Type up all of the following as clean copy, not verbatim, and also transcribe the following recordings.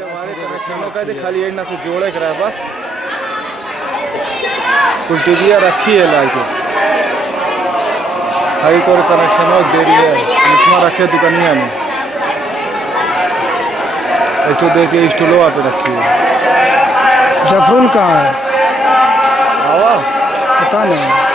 हमारे कनेक्शनों का खाली एंड से जोड़े करा बस कुल टीविया रखी है लाइट खाली तो कनेक्शनों दे रही है इसमें रखे दुकानिया में ऐसे दे के स्टूलों पे रखी है। जफरुल कहाँ है? आवा पता नहीं।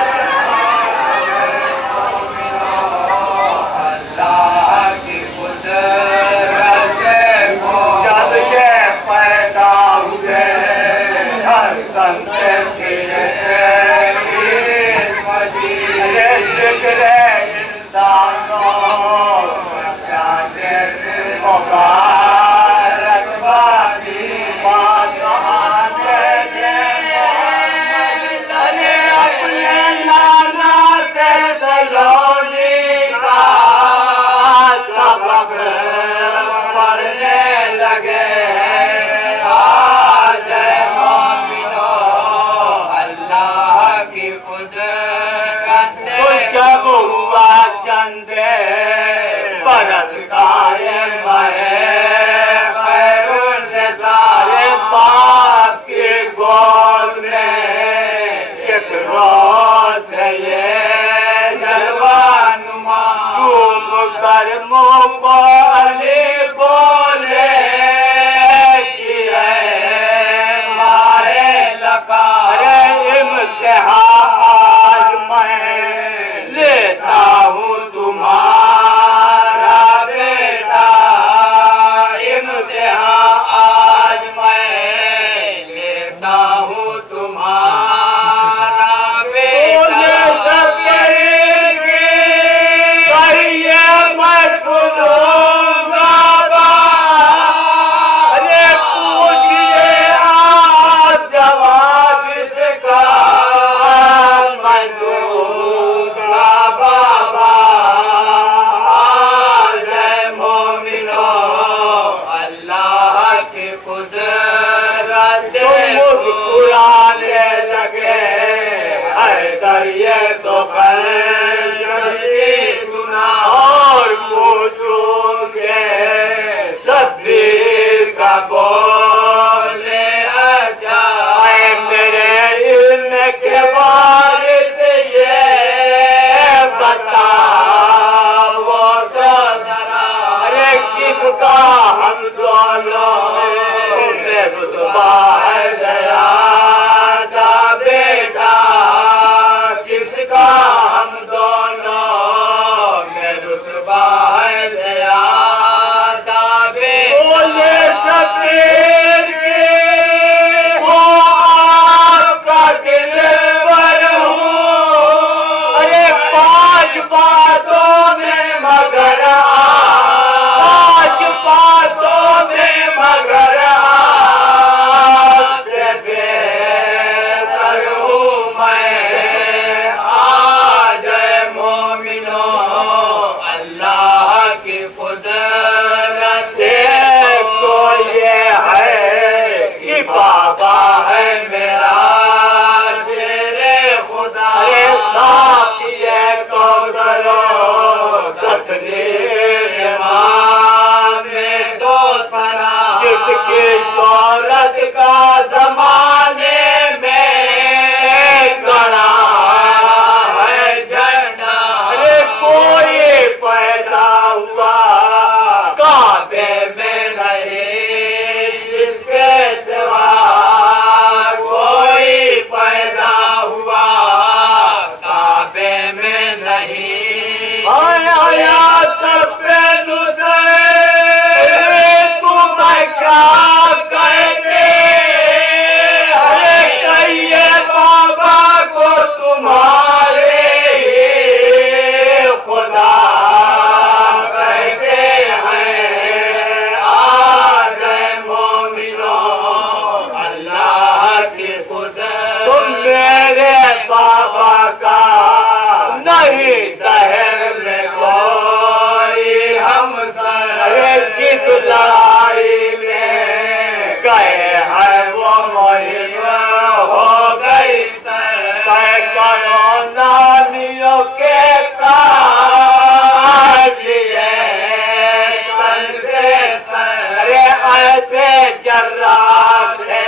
जर्रात थे,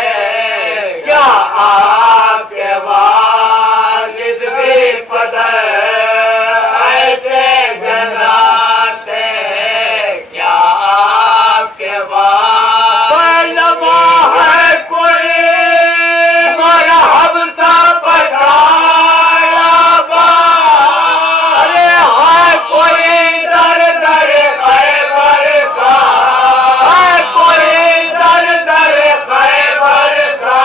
क्या आपके वालिद भी पदर ऐसे जन्नत थे, क्या आपके वालिदवा है कोई मरहब सा बचाया बा, अरे है कोई दर दर खैबर सा, है कोई दर दर खैबर सा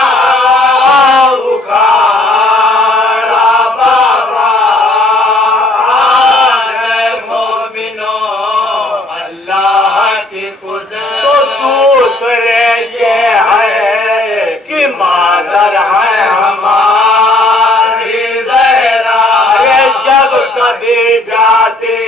उखाड़ा बाबा। मोमिनो अल्लाह की कुदरत तो दूसरे ये है कि मादर है हमारी ज़हरा, ये जब कभी जाती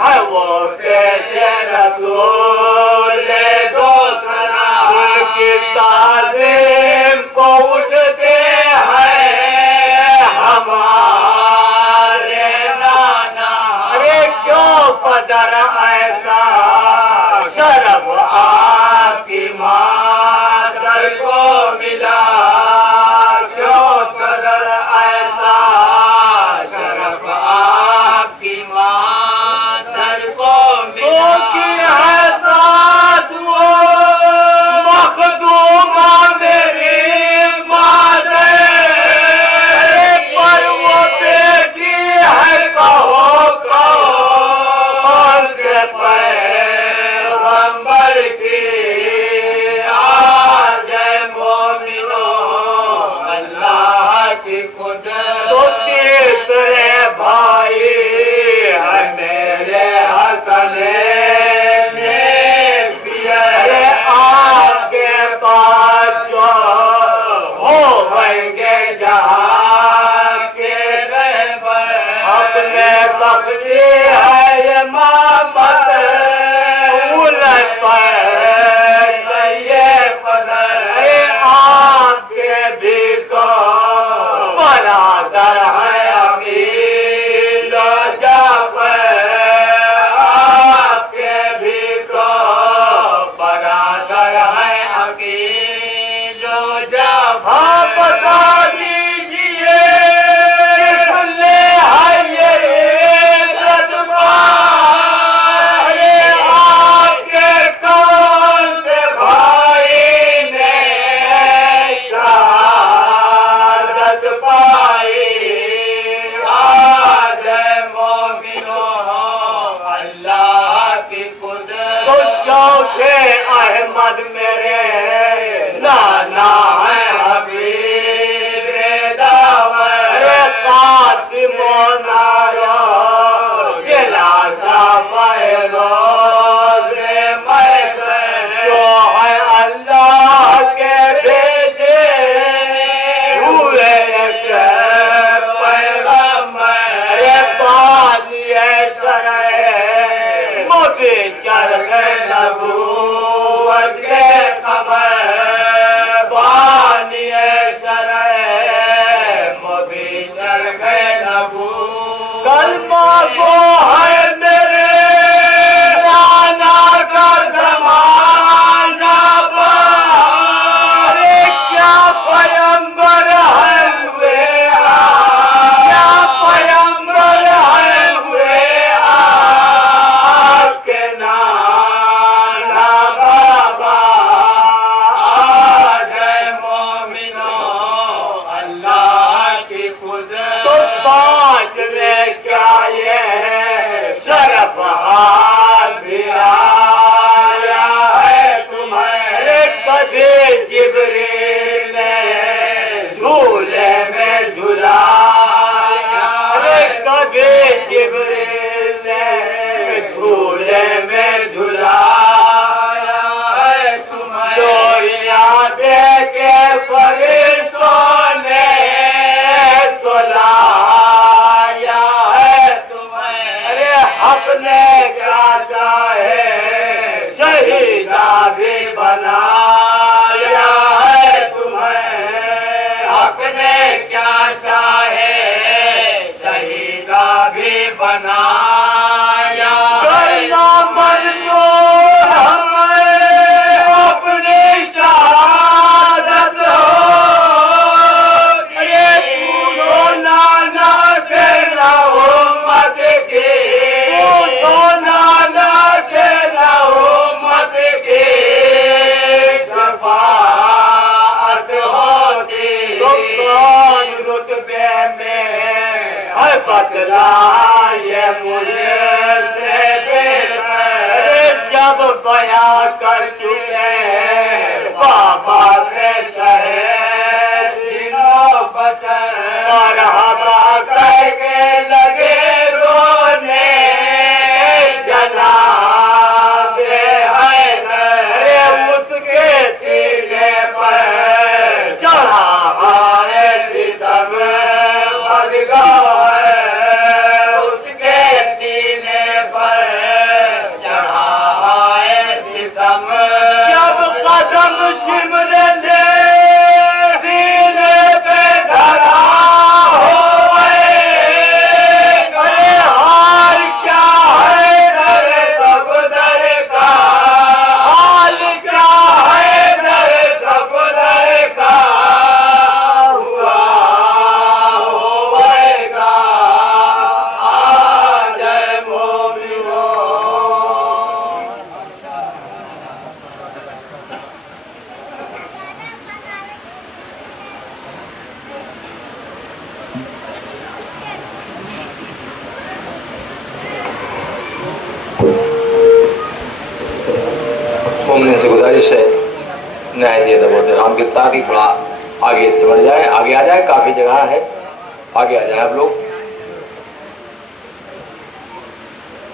है वो कैसे रसूल दो सना, उनकी ताज़ीम को उठते हैं हमारे नाना। अरे क्यों पदर ऐसा शरफ आपकी मादर को मिला, क्यों पदर ऐसा शरफ आपकी मादर को मिला, कि है साथ वो मखदूमा मेरी मादर, पर वो बेटी है कहो कहो कौन से पैगंबर की। आज मोमिनो अल्लाह की कुदरत तो तीसरे भाई है मेरे हसनैन, अरे आपके पास जो होंगे जहाँ के रहबर, अपने बख्शी है ये मोहब्बत उलट पर ये पदर, अरे आपके भी तो बरादर है अकील जाफर, आपके भी तो बरादर है अकील जाफर। बता दीजिए किसने है ये इज्जत पाई, आपके कौन से भाई ने शहादत पाई। आज मोमिनो अल्लाह की कुदरत तो चौथे अहमद मेरे नाना है हबीब दावर, कासिमो नारो जिला सा महरोज महसन, जो है अल्लाह के भेजे हुए एक पैगंबर, बानिए शरए मोदी चरखे नबूवत के कमर, बानिए शरए मोदी चरखे नबूवत कलमा को है मेरे नाना का ज़माना बा, अरे क्या पैगंबर है हुए क्या पैगंबर है हुए आपके नाना बाबा। आज मोमिनो अल्लाह की कुदरत तो पाँच में क्या ये शरफ हाथ भी आया है तुम्हारे, कभी जिब्रील ने झूले में झुलाया, अरे कभी जिब्रील ने झूले में झुलाया है तुम्हें, जो यादें के फरिश्तों ने सुलाया है तुम्हें, अरे अपने क्या चाहे शहीदा भी बनाया है तुम्हें। चुके बाबा से चाहे दिनों पसंद मरहबा करके लगे रोने जनाबे हैदर उसके सीने पर चढ़ा है सितम बदगाह है उसके सीने पर चढ़ा है सितम जब कदम सिमरे ले सीने पे धरा से गुजारिश है न्याय राम के साथ ही थोड़ा आगे से बढ़ जाए, आगे आ जाए, काफी जगह है, आगे आ जाए आप लोग।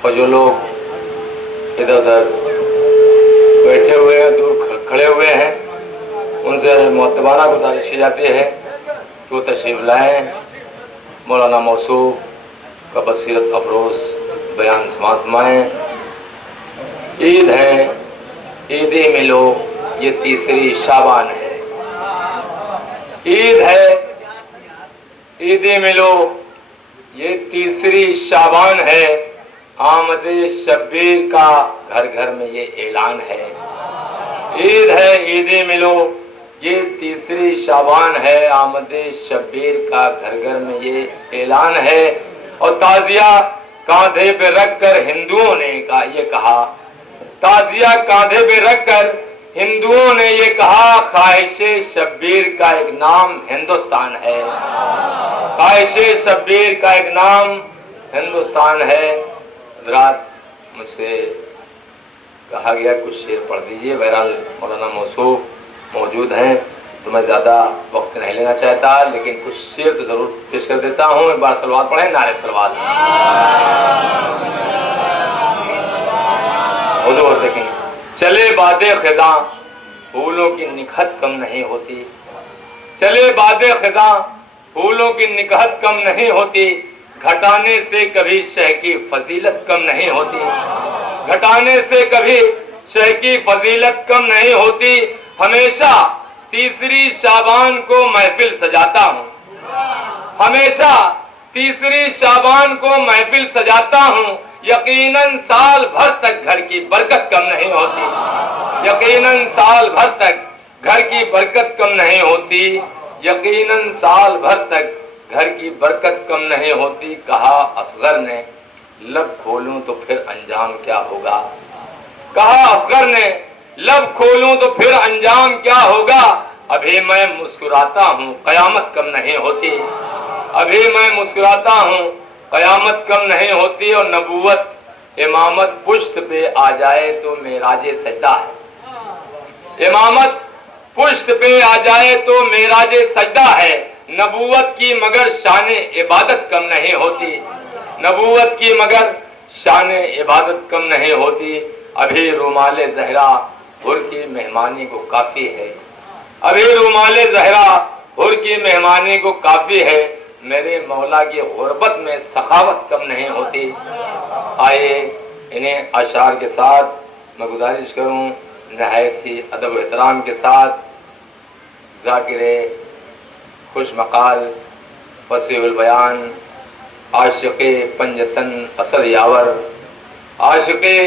और जो लोग इधर उधर बैठे हुए हैं, दूर खड़े हुए हैं, उनसे मुअत्तबाना गुजारिश की जाती है कि वो तशरीफ लाएं, मौलाना मौसूफ का बसीरत अफरोज बयान समाअत फरमाएं। ईद है, ईद मिलो, ये तीसरी शाबान है। ईद है, ईद मिलो, ये तीसरी शाबान है। आमदे शब्बीर का घर घर में ये ऐलान है। ईद है, ईद मिलो, ये तीसरी शाबान है। आमदे शब्बीर का घर घर में ये ऐलान है। और ताजिया कांधे पे रखकर हिंदुओं ने ये कहा, ताजिया कांधे पे रखकर हिंदुओं ने ये कहा, ख्वाहिशे शब्बीर का एक नाम हिंदुस्तान है। ख्वाहिशे शब्बीर का एक नाम हिंदुस्तान है। हज़रात, मुझसे कहा गया कुछ शेर पढ़ दीजिए। बहरहाल मौलाना मौसूफ मौजूद हैं तो मैं ज़्यादा वक्त नहीं लेना चाहता, लेकिन कुछ शेर तो ज़रूर पेश कर देता हूँ। एक बार सलवात पढ़ें, नारे सलवात। हुजूर देखें, चले बादे खिज़ा फूलों की निकहत कम नहीं होती। चले बादे खिज़ा फूलों की निकहत कम नहीं होती। घटाने से कभी शह की फजीलत कम नहीं होती। घटाने से कभी शह की फजीलत कम नहीं होती। हमेशा तीसरी शाबान को महफिल सजाता हूँ। हमेशा तीसरी शाबान को महफिल सजाता हूँ। यकीनन साल भर तक घर की बरकत कम नहीं होती। यकीनन साल भर तक घर की बरकत कम नहीं होती। यकीनन साल भर तक घर की बरकत कम नहीं होती। कहा असगर ने, लब खोलूं तो फिर अंजाम क्या होगा। कहा असगर ने, लब खोलूं तो फिर अंजाम क्या होगा। अभी मैं मुस्कुराता हूँ, कयामत कम नहीं होती। अभी मैं मुस्कुराता हूँ, कयामत कम नहीं होती। और नबूवत इमामत पुश्त पे आ जाए तो मेराजे सजदा है। इमामत पुश्त पे आ जाए तो मेराजे सजदा है। नबूवत की मगर शाने इबादत कम नहीं होती। नबूवत की मगर शाने इबादत कम नहीं होती। अभी रुमाले ज़हरा हुर की मेहमानी को काफ़ी है। अभी रुमाले ज़हरा हुर की मेहमानी को काफ़ी है। मेरे मौला की गुर्बत में सखावत कम नहीं होती। आइए इन्हें अशार के साथ मैं गुजारिश करूं, नहायत ही अदब एहतराम के साथ ज़ाकिरे खुश मकाल फसीहुल बयान आशिक़े पंजतन असद यावर, आशिक़े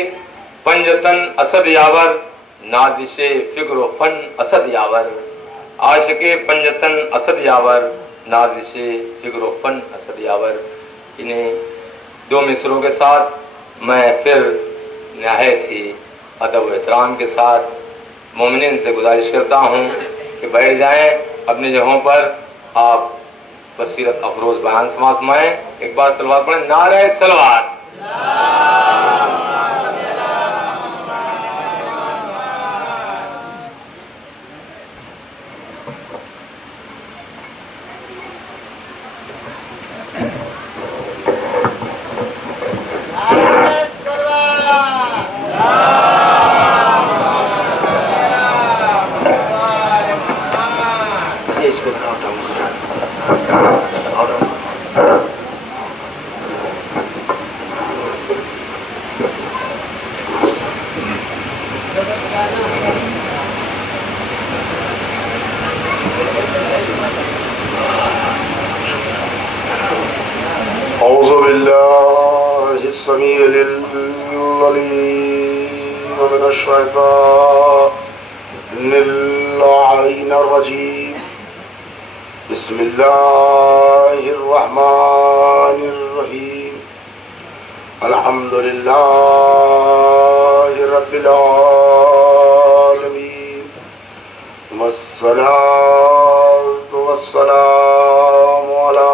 पंजतन असद यावर, नादिशे फ़िक्र फ़न असद यावर, आशिक़े पंजतन असद यावर, नादिशे फ़िक्र फ़न असद यावर। इन्हें दो मिसरों के साथ मैं फिर नहायत ही अदब एहतराम के साथ मोमिनीन से गुजारिश करता हूँ कि बैठ जाएं अपनी जगहों पर। आप बसीरत अफरोज बयान समाअत फरमाएं। एक बार सलवात पढ़ें, नारे सलवात। रजीम बिस्मिल्लाहिर्रहमानिर्रहीम अल्हम्दुलिल्लाहि रब्बिल आलमीन वस्सलातु वस्सलामु अला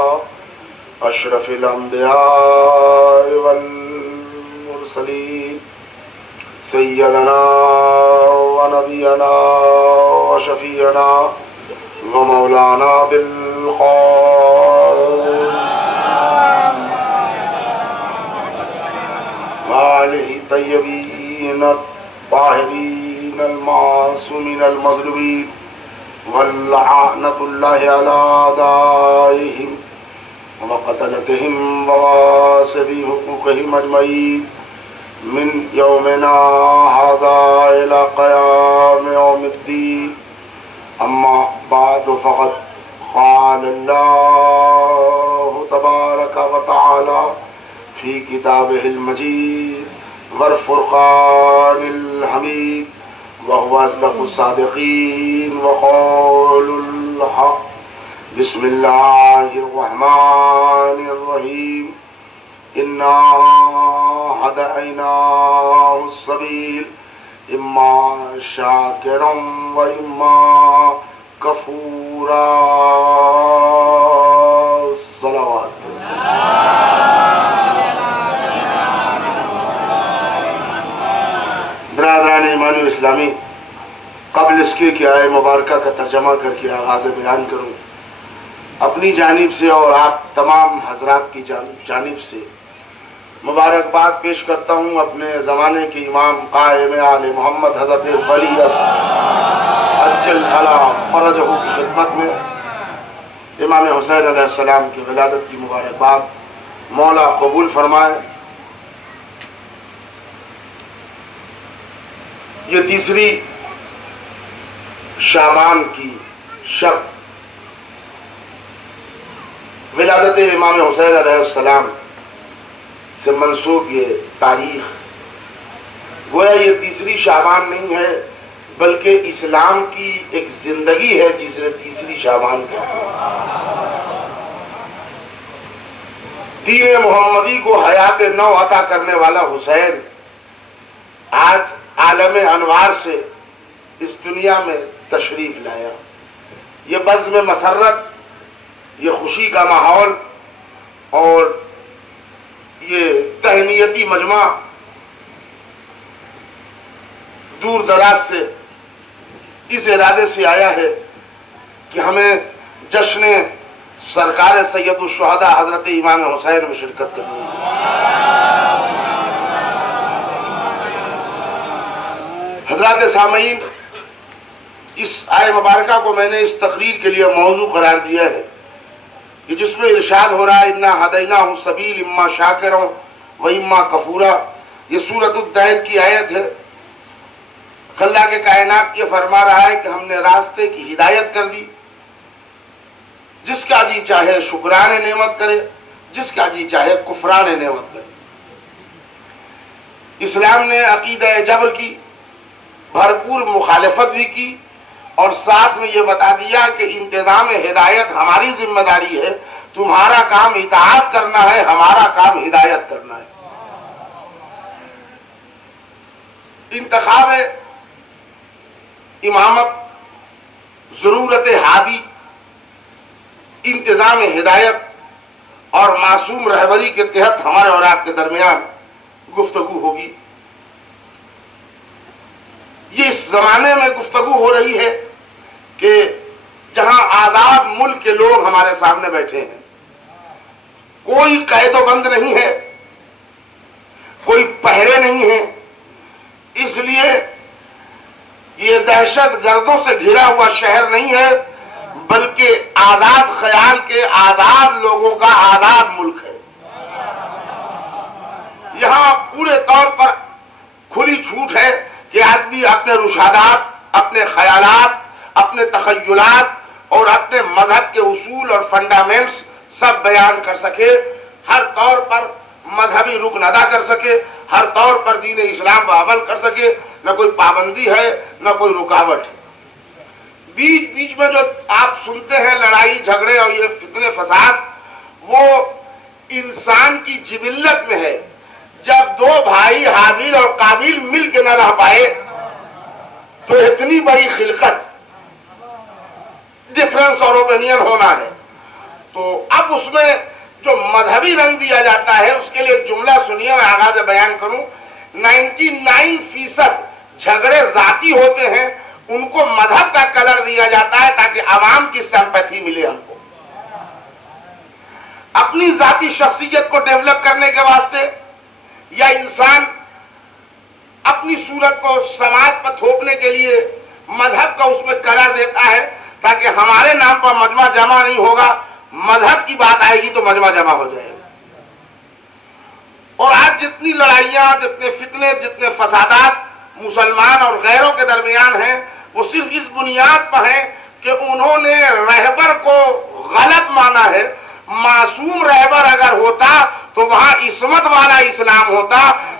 अशरफिल अंबिया वल मुरसलीन सय्यदना व नबियना व शफीअना व मौलाना बिल वालिहि तय्यबीन ताहिरीन अल मासूमीन अल मज़लूमीन वल्लअनतुल्लाहि अला दाइहिम व क़तलतिहिम व वासिबी हुकूक़िहिम अजमईन मिन यौमिना हाज़ा इला क़याम यौमिद्दीन अम्मा बाद फ़क़द क़ाल अल्लाहु तबारक व तआला फ़ी किताबिहिल मजीद वल फ़ुरक़ानिल हमीद व हुवा अस्दक़ुस सादिक़ीन व क़ौलुल हक़ बिस्मिल्लाहिर रहमानिर रहीम इन्ना हदैनाहुस सबील इम्मा शाकिरन व इम्मा कफूरा। सलावत। बिरादरान ईमान इस्लामी, कबल इसके कि आए मुबारका का तर्जमा करके आगाज़ बयान करूँ, अपनी जानिब से और आप तमाम हजरात की जानिब से मुबारकबाद पेश करता हूँ अपने ज़माने के इमाम कायम आले मोहम्मद हज़रत वली अज्जल अला फरजहू की खिदमत में इमाम हुसैन अलैहिस्सलाम की विलादत की मुबारकबाद मौला कबूल फरमाए। ये तीसरी शाबान की शब विलादत इमाम हुसैन अलैहिस्सलाम से मंसूब ये तारीख, गोया ये तीसरी शाबान नहीं है बल्कि इस्लाम की एक जिंदगी है जिसे तीसरी शाबान कहते हैं। दीन मोहम्मदी को हयात नौ अता करने वाला हुसैन आज आलम अनवार से इस दुनिया में तशरीफ लाया। ये बज़्म मसर्रत, ये खुशी का माहौल और ये तहनीयती मजमा दूर दराज से इस इरादे से आया है कि हमें जश्न सरकार सैयदुल शुहदा हजरत इमाम हुसैन में शिरकत करनी है। हजरत सामईन, इस आय मुबारका को मैंने इस तकरीर के लिए मौजू करार दिया है कि जिसमें इरशाद हो रहा है इन्ना हदैनाहु सबील इम्मा शाकिरन व इम्मा कफूरा। ये सूरत दैन की आयत है। अल्लाह के कायनात ये फरमा रहा है कि हमने रास्ते की हिदायत कर दी, जिसका जी चाहे शुक्राने नेमत करे, जिसका जी चाहे कुफराने नेमत करे। इस्लाम ने अकीदा जबर की भरपूर मुखालिफत भी की और साथ में ये बता दिया कि इंतजाम हिदायत हमारी जिम्मेदारी है, तुम्हारा काम इताअत करना है, हमारा काम हिदायत करना है। इंतखाब इमामत, जरूरत हादी, इंतजाम हिदायत और मासूम रहबरी के तहत हमारे और आपके दरमियान गुफ्तगू होगी। ये इस जमाने में गुफ्तगू हो रही है कि जहां आजाद मुल्क के लोग हमारे सामने बैठे हैं, कोई कैदोबंद नहीं है, कोई पहरे नहीं है, इसलिए ये दहशत गर्दों से घिरा हुआ शहर नहीं है बल्कि आजाद ख्याल के आजाद लोगों का आजाद मुल्क है। यहाँ पूरे तौर पर खुली छूट है कि आदमी अपने रुशादात, अपने ख्यालात, अपने तखय्युलात और अपने मजहब के उसूल और फंडामेंट्स सब बयान कर सके, हर तौर पर मजहबी रुकन अदा कर सके, हर तौर पर दीन इस्लाम पर अमल कर सके। न कोई पाबंदी है न कोई रुकावट है। बीच बीच में जो आप सुनते हैं लड़ाई झगड़े और ये फितने फसाद, वो इंसान की जिबिल्लत में है। जब दो भाई हाबिल और काबिल मिल के न रह पाए तो इतनी बड़ी खिलकत, डिफरेंस और ओपिनियन होना है। तो अब उसमें जो मजहबी रंग दिया जाता है, उसके लिए जुमला सुनिए, मैं आगाज बयान करूं। 99% झगड़े जाती होते हैं, उनको मजहब का कलर दिया जाता है ताकि आवाम की सिंपैथी मिले हमको। अपनी जाती शख्सियत को डेवलप करने के वास्ते या इंसान अपनी सूरत को समाज पर थोपने के लिए मजहब का उसमें कलर देता है ताकि हमारे नाम पर मजमा जमा नहीं होगा, मजहब की बात आएगी तो मजमा जमा हो जाएगा। और आज जितनी लड़ाइयां, जितने फितने, जितने फसादात मुसलमान और गैरों के दरमियान हैं, वो सिर्फ इस बुनियाद पर है कि उन्होंने रहबर को गलत माना है। मासूम रहबर अगर होता तो वहां इस्मत वाला इस्लाम होता।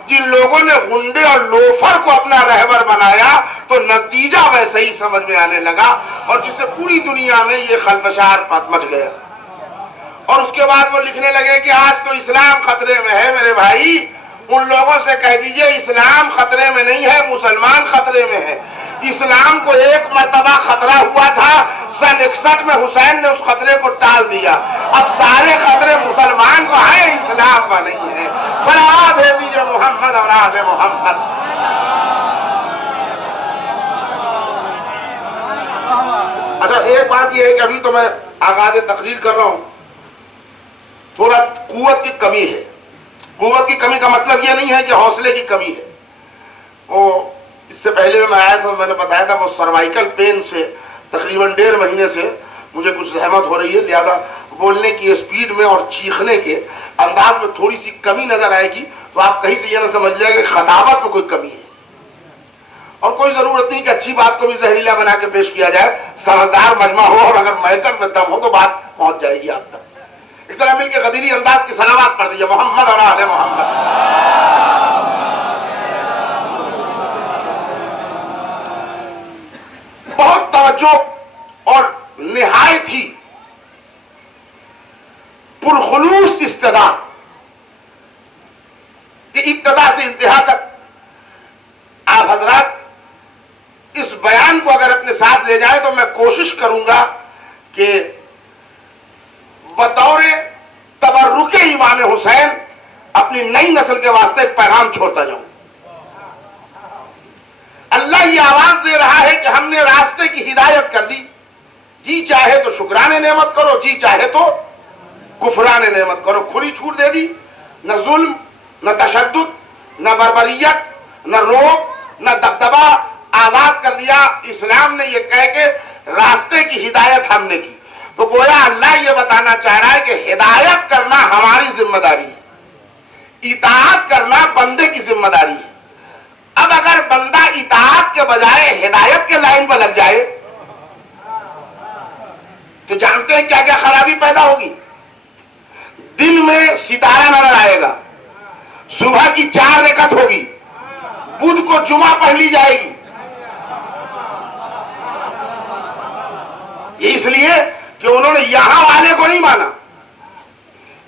जिन लोगों ने गुंडे और लोफर को अपना रहबर बनाया तो नतीजा वैसे ही समझ में आने लगा, और जिससे पूरी दुनिया में ये खलबशार मच गया। और उसके बाद वो लिखने लगे कि आज तो इस्लाम खतरे में है। मेरे भाई, उन लोगों से कह दीजिए इस्लाम खतरे में नहीं है, मुसलमान खतरे में है। इस्लाम को एक मर्तबा खतरा हुआ था, सन 61 में हुसैन ने उस खतरे को टाल दिया। अब सारे खतरे मुसलमान को है, इस्लाम का नहीं है। सलावत भेज दीजिए मोहम्मद और आले मोहम्मद। अच्छा, एक बात यह है कि अभी तो मैं आगाज तकरीर कर रहा हूं, थोड़ा कुव्वत की कमी है। कुव्वत की कमी का मतलब यह नहीं है कि हौसले की कमी है। वो इससे पहले मैं आया था, मैंने बताया था वो सर्वाइकल पेन से तकरीबन 1.5 महीने से मुझे कुछ जहमत हो रही है, लिहाजा बोलने की स्पीड में और चीखने के अंदाज में थोड़ी सी कमी नजर आएगी। तो आप कहीं से यह ना समझ जाए कि खताबत में कोई कमी है। और कोई जरूरत नहीं कि अच्छी बात को भी जहरीला बना के पेश किया जाए। समझदार मजमा हो और अगर मैटर में दम हो तो बात पहुंच जाएगी आप तक। इस तरह मिलकर गदीरी अंदाज की सलावत पढ़ दीजिए मोहम्मद और आले मोहम्मद। बहुत तवज्जो और निहायत ही पुरखुलूस इस्तदा कि इब्तदा से इंतहा तक आप हजरात इस बयान को अगर अपने साथ ले जाए तो मैं कोशिश करूंगा कि बतौर तबर्रुके इमाम हुसैन अपनी नई नस्ल के वास्ते एक पैगाम छोड़ता जाऊं। अल्लाह ये आवाज दे रहा है कि हमने रास्ते की हिदायत कर दी। जी चाहे तो शुक्राने नेमत करो, जी चाहे तो कुफराने नेमत करो। खुली छूट दे दी, न जुल्म, न तशद्दुद, न बर्बरियत, न रोक, न दबदबा, आजाद कर दिया। इस्लाम ने ये कह के रास्ते की हिदायत हमने की। तो गोया अल्लाह ये बताना चाह रहा है कि हिदायत करना हमारी जिम्मेदारी है, इताअत करना बंदे की जिम्मेदारी है। अब अगर बंदा इताअत के बजाय हिदायत के लाइन पर लग जाए तो जानते हैं क्या क्या खराबी पैदा होगी। दिन में सितारा नजर आएगा, सुबह की 4 रकअत होगी, बुध को जुमा पढ़ ली जाएगी। ये इसलिए कि उन्होंने यहां वाले को नहीं माना,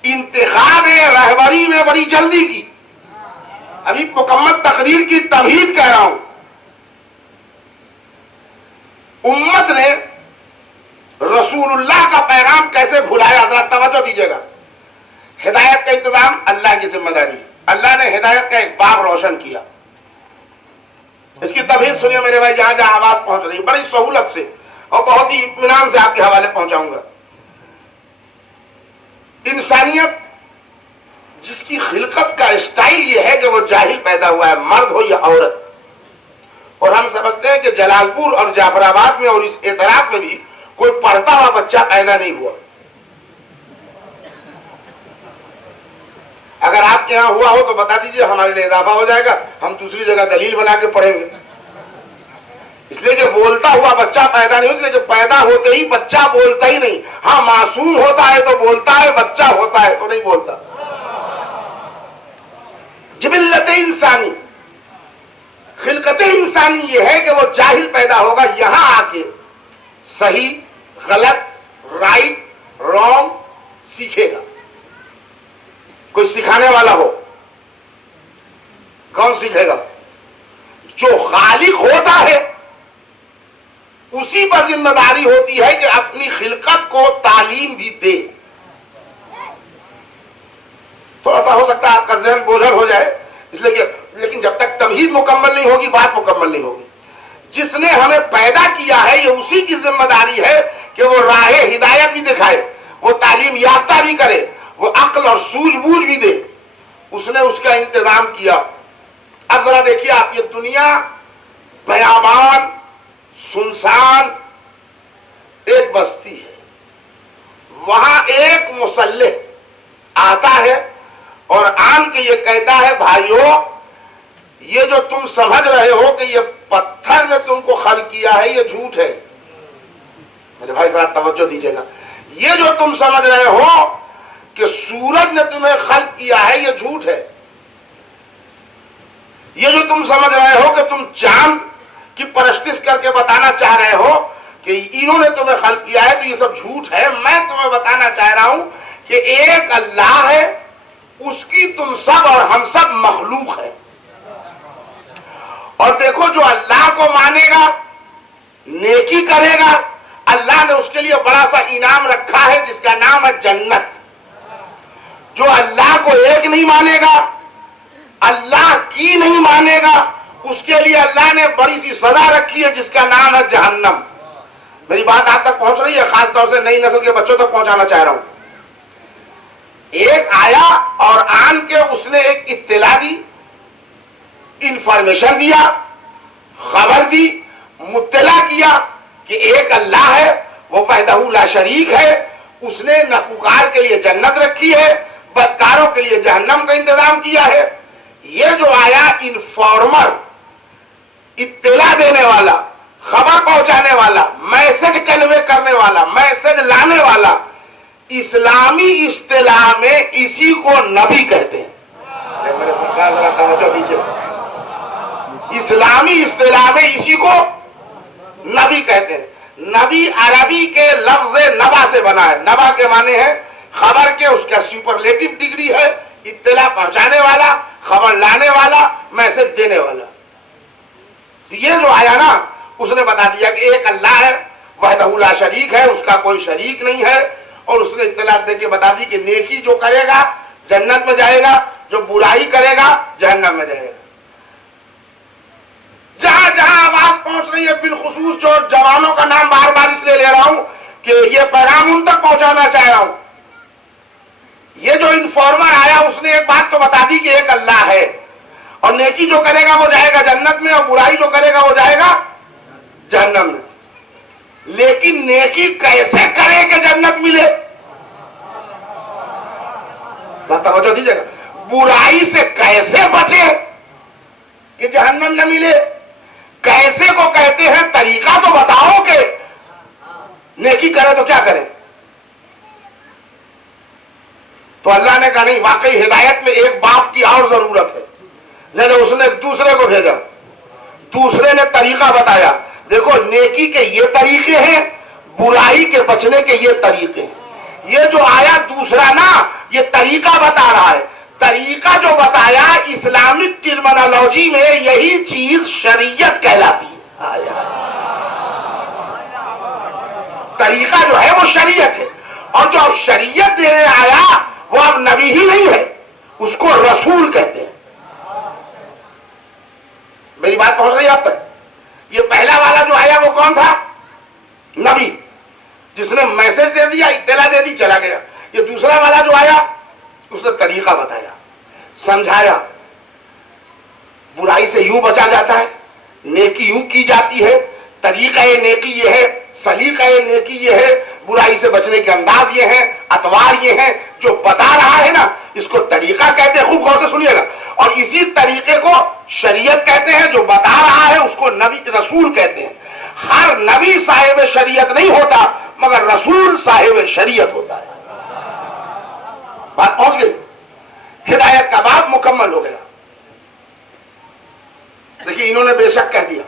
इंतखाब रहबरी में बड़ी जल्दी की। अभी मुकम्मल तकरीर की तमहीद कह रहा हूं। उम्मत ने रसूलुल्लाह का पैगाम कैसे भुलाया, जरा तवज्जो दीजिएगा। हिदायत का इंतजाम अल्लाह की जिम्मेदारी है। अल्लाह ने हिदायत का एक बाब रोशन किया। इसकी तमहीद सुनिए मेरे भाई, जहां जहां आवाज पहुंच रही है बड़ी सहूलत से और बहुत ही इत्मीनान से आपके हवाले पहुंचाऊंगा। इंसानियत जिसकी खिलकत का स्टाइल यह है कि वो जाहिल पैदा हुआ है, मर्द हो या औरत। और हम समझते हैं कि जलालपुर और जाफराबाद में और इस एतराफ में भी कोई पढ़ता हुआ बच्चा पैदा नहीं हुआ। अगर आपके यहां हुआ हो तो बता दीजिए, हमारे लिए इजाफा हो जाएगा, हम दूसरी जगह दलील बना के पढ़ेंगे। इसलिए जो बोलता हुआ बच्चा पैदा नहीं होता, जो पैदा होते ही बच्चा बोलता ही नहीं। हाँ, मासूम होता है तो बोलता है, बच्चा होता है तो नहीं बोलता। जिबिल्लत इंसानी, खिलकत इंसानी ये है कि वो जाहिल पैदा होगा। यहां आके सही गलत राइट रॉन्ग सीखेगा। कोई सिखाने वाला हो, कौन सीखेगा? जो खालिक होता है उसी पर जिम्मेदारी होती है कि अपनी खिलकत को तालीम भी दे। थोड़ा सा हो सकता है आपका जहन बोझल हो जाए, इसलिए कि लेकिन जब तक तमहीद मुकम्मल नहीं होगी, बात मुकम्मल नहीं होगी। जिसने हमें पैदा किया है ये उसी की जिम्मेदारी है कि वो राह हिदायत भी दिखाए, वो तालीम याफ्ता भी करे, वो अक्ल और सूझबूझ भी दे। उसने उसका इंतजाम किया। अब जरा देखिए आप, ये दुनिया बयाबान सुनसान एक बस्ती है, वहां एक मुसल्लिह आता है और आन के ये कहता है, भाइयों ये जो तुम समझ रहे हो कि ये पत्थर ने तुमको खल किया है ये झूठ है। मेरे भाई जरा तवज्जो दीजिएगा, ये जो तुम समझ रहे हो कि सूरज ने तुम्हें खल किया है ये झूठ है। ये जो तुम समझ रहे हो कि तुम चांद की परस्तिश करके बताना चाह रहे हो कि इन्होंने तुम्हें खल किया है, तो ये सब झूठ है। मैं तुम्हें बताना चाह रहा हूं कि एक अल्लाह है, उसकी तुम सब और हम सब मखलूक है। और देखो जो अल्लाह को मानेगा, नेकी करेगा, अल्लाह ने उसके लिए बड़ा सा इनाम रखा है जिसका नाम है जन्नत। जो अल्लाह को एक नहीं मानेगा, अल्लाह की नहीं मानेगा, उसके लिए अल्लाह ने बड़ी सी सजा रखी है जिसका नाम है जहन्नम। मेरी बात आप तक पहुंच रही है? खास तौर से नई नस्ल के बच्चों तक पहुंचाना चाह रहा हूं। एक आया और आन के उसने एक इत्तला दी, इंफॉर्मेशन दिया, खबर दी, मुत्तला किया कि एक अल्लाह है, वो वहदहू ला शरीक है, उसने नकुकार के लिए जन्नत रखी है, बदकारों के लिए जहन्नम का इंतजाम किया है। ये जो आया इन्फॉर्मर, इत्तला देने वाला, खबर पहुंचाने वाला, मैसेज कन्वे करने वाला, मैसेज लाने वाला, इस्लामी इस्तिलाह में इसी को नबी कहते हैं। मेरे सरकार जरा तवज्जो दीजिए, इस्लामी इस्तिलाह में इसी को नबी कहते हैं। नबी अरबी के लफ्ज नबा से बना है। नबा के माने हैं खबर के, उसका सुपरलेटिव डिग्री है, इत्तला पहुंचाने वाला, खबर लाने वाला, मैसेज देने वाला। ये जो आया ना, उसने बता दिया कि एक अल्लाह है, वहदहू ला शरीक है, उसका कोई शरीक नहीं है, और उसने इत्तला देके बता दी कि नेकी जो करेगा जन्नत में जाएगा, जो बुराई करेगा जहन्नम में जाएगा। जहां जहां आवाज पहुंच रही है, बिलखुसूस जो जवानों का नाम बार बार इसलिए ले रहा हूं कि ये पैगाम उन तक पहुंचाना चाह रहा हूं। ये जो इन्फॉर्मर आया उसने एक बात तो बता दी कि एक अल्लाह है, और नेकी जो करेगा वो जाएगा जन्नत में, और बुराई जो करेगा वो जाएगा जहन्नम में। लेकिन नेकी कैसे करे कि जन्नत मिले? तवज्जो दीजिएगा, बुराई से कैसे बचे कि जहन्नम न मिले? कैसे को कहते हैं? तरीका तो बताओ कि नेकी करे तो क्या करें? तो अल्लाह ने कहा नहीं, वाकई हिदायत में एक बाप की और जरूरत है। नहीं, उसने दूसरे को भेजा, दूसरे ने तरीका बताया। देखो नेकी के ये तरीके हैं, बुराई के बचने के ये तरीके हैं। ये जो आया दूसरा ना, ये तरीका बता रहा है। तरीका जो बताया इस्लामिक टर्मिनोलॉजी में यही चीज शरीयत कहलाती है। तरीका जो है वो शरीयत है, और जो अब शरीयत देने आया वो अब नबी ही नहीं है, उसको रसूल कहते हैं। मेरी बात पहुंच रही है आप तक? ये पहला वाला जो आया वो कौन था? नबी, जिसने मैसेज दे दिया, इत्तला दे दी, चला गया। ये दूसरा वाला जो आया उसने तरीका बताया, समझाया, बुराई से यूं बचा जाता है, नेकी यूं की जाती है, तरीका ये नेकी ये है, सलीका ये नेकी ये है, बुराई से बचने के अंदाज ये है, अतवार ये है। जो बता रहा है ना, इसको तरीका कहते हैं। खूब गौर से सुनिएगा। और इसी तरीके को शरीयत कहते हैं। जो बता रहा है उसको नबी रसूल कहते हैं। हर नबी साहिब शरीयत नहीं होता, मगर रसूल साहिब शरीयत होता है। बात पहुंच गई? हिदायत का बाब मुकम्मल हो गया। देखिए इन्होंने बेशक कह दिया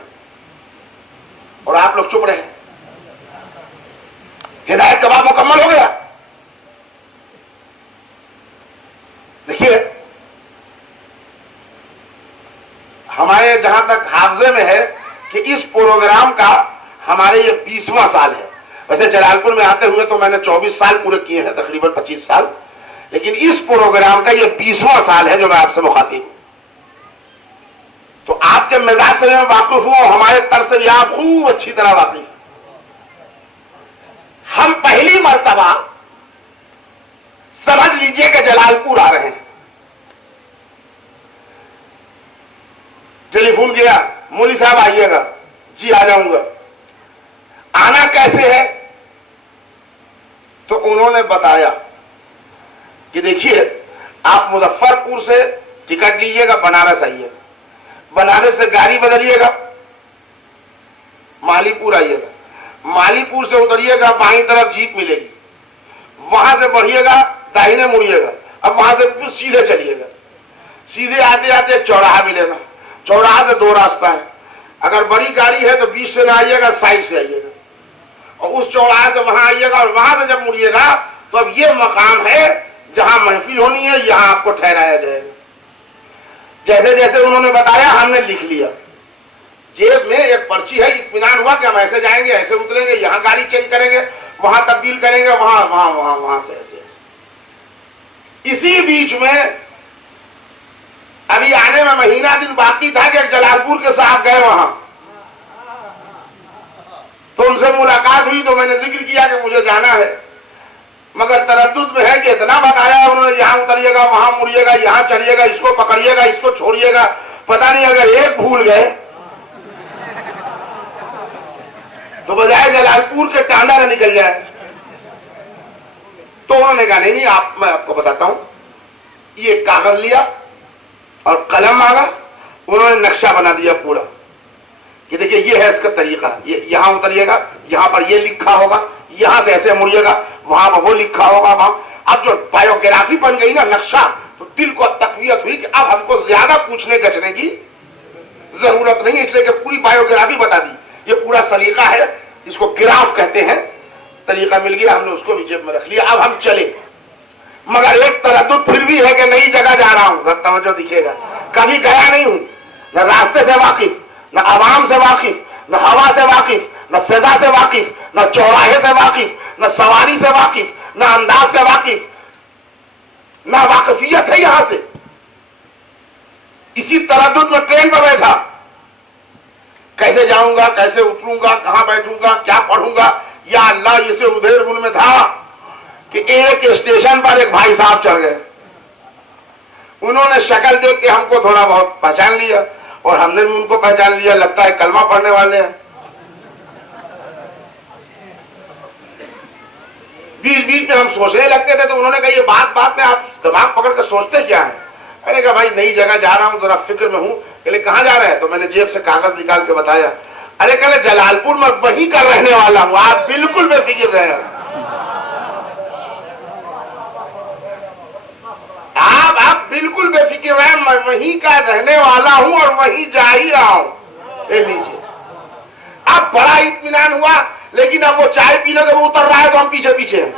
और आप लोग चुप रहे। हिदायत का बाब मुकम्मल हो गया। देखिए, हमारे जहां तक हाफजे में है कि इस प्रोग्राम का हमारे ये 20वां साल है। वैसे जलालपुर में आते हुए तो मैंने 24 साल पूरे किए हैं, तकरीबन 25 साल, लेकिन इस प्रोग्राम का ये 20वां साल है जो मैं आपसे मुखातिब हूं। तो आपके मिजाज से मैं वाकिफ हूं और हमारे तर्ज से भी आप खूब अच्छी तरह वाकिफ। हम पहली मर्तबा समझ लीजिए कि जलालपुर आ रहे हैं। टेलीफोन किया, मौली साहब आइएगा। जी आ जाऊंगा। आना कैसे है? तो उन्होंने बताया कि देखिए, आप मुजफ्फरपुर से टिकट लीजिएगा, बनारस आइएगा, बनारस से गाड़ी बदलिएगा, मालीपुर आइएगा, मालीपुर से उतरिएगा, बाईं तरफ जीप मिलेगी, वहां से बढ़िएगा, दाहिने मुड़िएगा, अब वहां से सीधे चलिएगा, सीधे आते आते चौराहा मिलेगा, चौराहा से 2 रास्ता है। अगर बड़ी गाड़ी है तो बीच से ना आइएगा, साइड से आइएगा, और उस चौराहे से वहां आइएगा, और वहां से जब मुड़िएगा तो अब ये मकाम है जहां महफिल होनी है, यहां आपको ठहराया जाएगा। जैसे जैसे उन्होंने बताया हमने लिख लिया। जेब में एक पर्ची है, इत्मीनान हुआ कि हम ऐसे जाएंगे, ऐसे उतरेंगे, यहां गाड़ी चेंज करेंगे, वहां तब्दील करेंगे, वहां वहां वहां वहां से ऐसे। इसी बीच में अभी आने में महीना दिन बाकी था कि जलालपुर के साहब गए वहां, तो उनसे मुलाकात हुई तो मैंने जिक्र किया कि मुझे जाना है, मगर तरद्दुद में है कि इतना बताया उन्होंने, यहां उतरिएगा, वहां मुड़िएगा, यहां चलिएगा, इसको पकड़िएगा, इसको छोड़िएगा, पता नहीं अगर एक भूल गए तो बजाय जलालपुर के टांडा न निकल जाए। तो उन्होंने कहा नहीं मैं आपको बताता हूं। ये कागज लिया और कलम मांगा, उन्होंने नक्शा बना दिया पूरा कि देखिए ये है इसका तरीका, ये यहां उतरिएगा, यहां पर ये लिखा होगा, यहां से ऐसे मुड़िएगा, वहां पर वो लिखा होगा, वहां। अब जो बायोग्राफी बन गई ना नक्शा, तो दिल को तकवीयत हुई कि अब हमको ज्यादा पूछने गछने की जरूरत नहीं, इसलिए कि पूरी बायोग्राफी बता दी। ये पूरा सलीका है, इसको गिराफ कहते हैं, तरीका मिल गया, हमने उसको भी जेब में रख लिया। अब हम चले, मगर एक तरद्दुद फिर भी है कि नई जगह जा रहा हूं, तवज्जो दिखेगा, कभी गया नहीं हूं, न रास्ते से वाकिफ, न आवाम से वाकिफ, न हवा से वाकिफ, न फिजा से वाकिफ, न चौराहे से वाकिफ, न सवारी से वाकिफ, न अंदाज से वाकिफ, न वाकफियत है यहां से। इसी तरद्दुद में ट्रेन पर बैठा, कैसे जाऊंगा, कैसे उतरूंगा, कहां बैठूंगा, क्या पढ़ूंगा। या अल्लाह, इसे उधेर बुन में था कि एक स्टेशन पर एक भाई साहब चढ़ गए, उन्होंने शक्ल देख के हमको थोड़ा बहुत पहचान लिया और हमने भी उनको पहचान लिया, लगता है कलमा पढ़ने वाले हैं। बीच बीच में हम सोचने लगते थे तो उन्होंने कहा ये बात बात में आप दिमाग पकड़ कर सोचते क्या है? मैंने कहा भाई नई जगह जा रहा हूं, जरा फिक्र में हूं। कहले कहां जा रहे हैं? तो मैंने जेब से कागज निकाल के बताया। अरे कहले जलालपुर में वहीं का रहने वाला हूं, आप बिल्कुल बेफिक्र रहे, आप बिल्कुल बेफिक्र रहे, मैं वहीं का रहने वाला हूं और वहीं जा ही रहा हूं। ले लीजिए। अब बड़ा इत्मीनान हुआ, लेकिन अब वो चाय पीने के वो उतर रहा है तो हम पीछे पीछे हैं।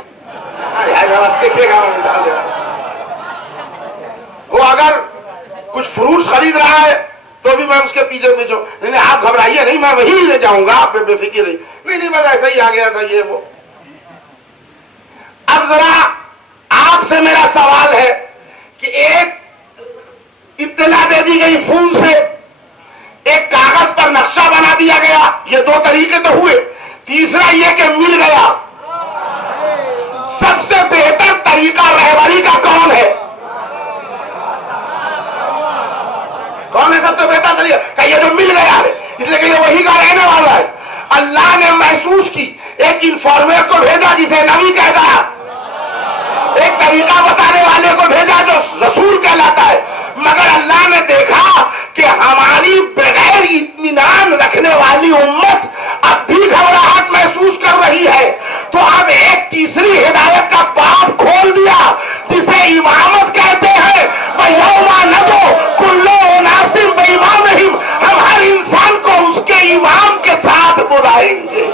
वो अगर कुछ फ्रूट्स खरीद रहा है तो भी मैं उसके पीछे पीछे। नहीं आप घबराइए नहीं, मैं वहीं ले जाऊंगा, आप बेफिक्र रहिए। नहीं बस ऐसा ही आ गया था ये वो। अब जरा आपसे मेरा सवाल है कि एक इत्तला दे दी गई फोन से, एक कागज पर नक्शा बना दिया गया, ये 2 तरीके तो हुए। तीसरा ये कि मिल गया। सबसे बेहतर तरीका रहबरी का कौन है? कौन है सबसे बेहतर तरीका? कि ये जो मिल गया है, इसलिए कि ये वही का रहने वाला है। अल्लाह ने महसूस की, एक इन्फॉर्मर को भेजा जिसे नबी कहता है, एक तरीका बताने वाले को भेजा जो रसूल कहलाता है। मगर अल्लाह ने देखा कि हमारी बगैर इत्मीनान रखने वाली उम्मत अब भी घबराहट महसूस कर रही है, तो अब एक तीसरी हिदायत का बाब खोल दिया जिसे इमामत कहते हैं। हम हर इंसान को उसके इमाम के साथ बुलाएंगे।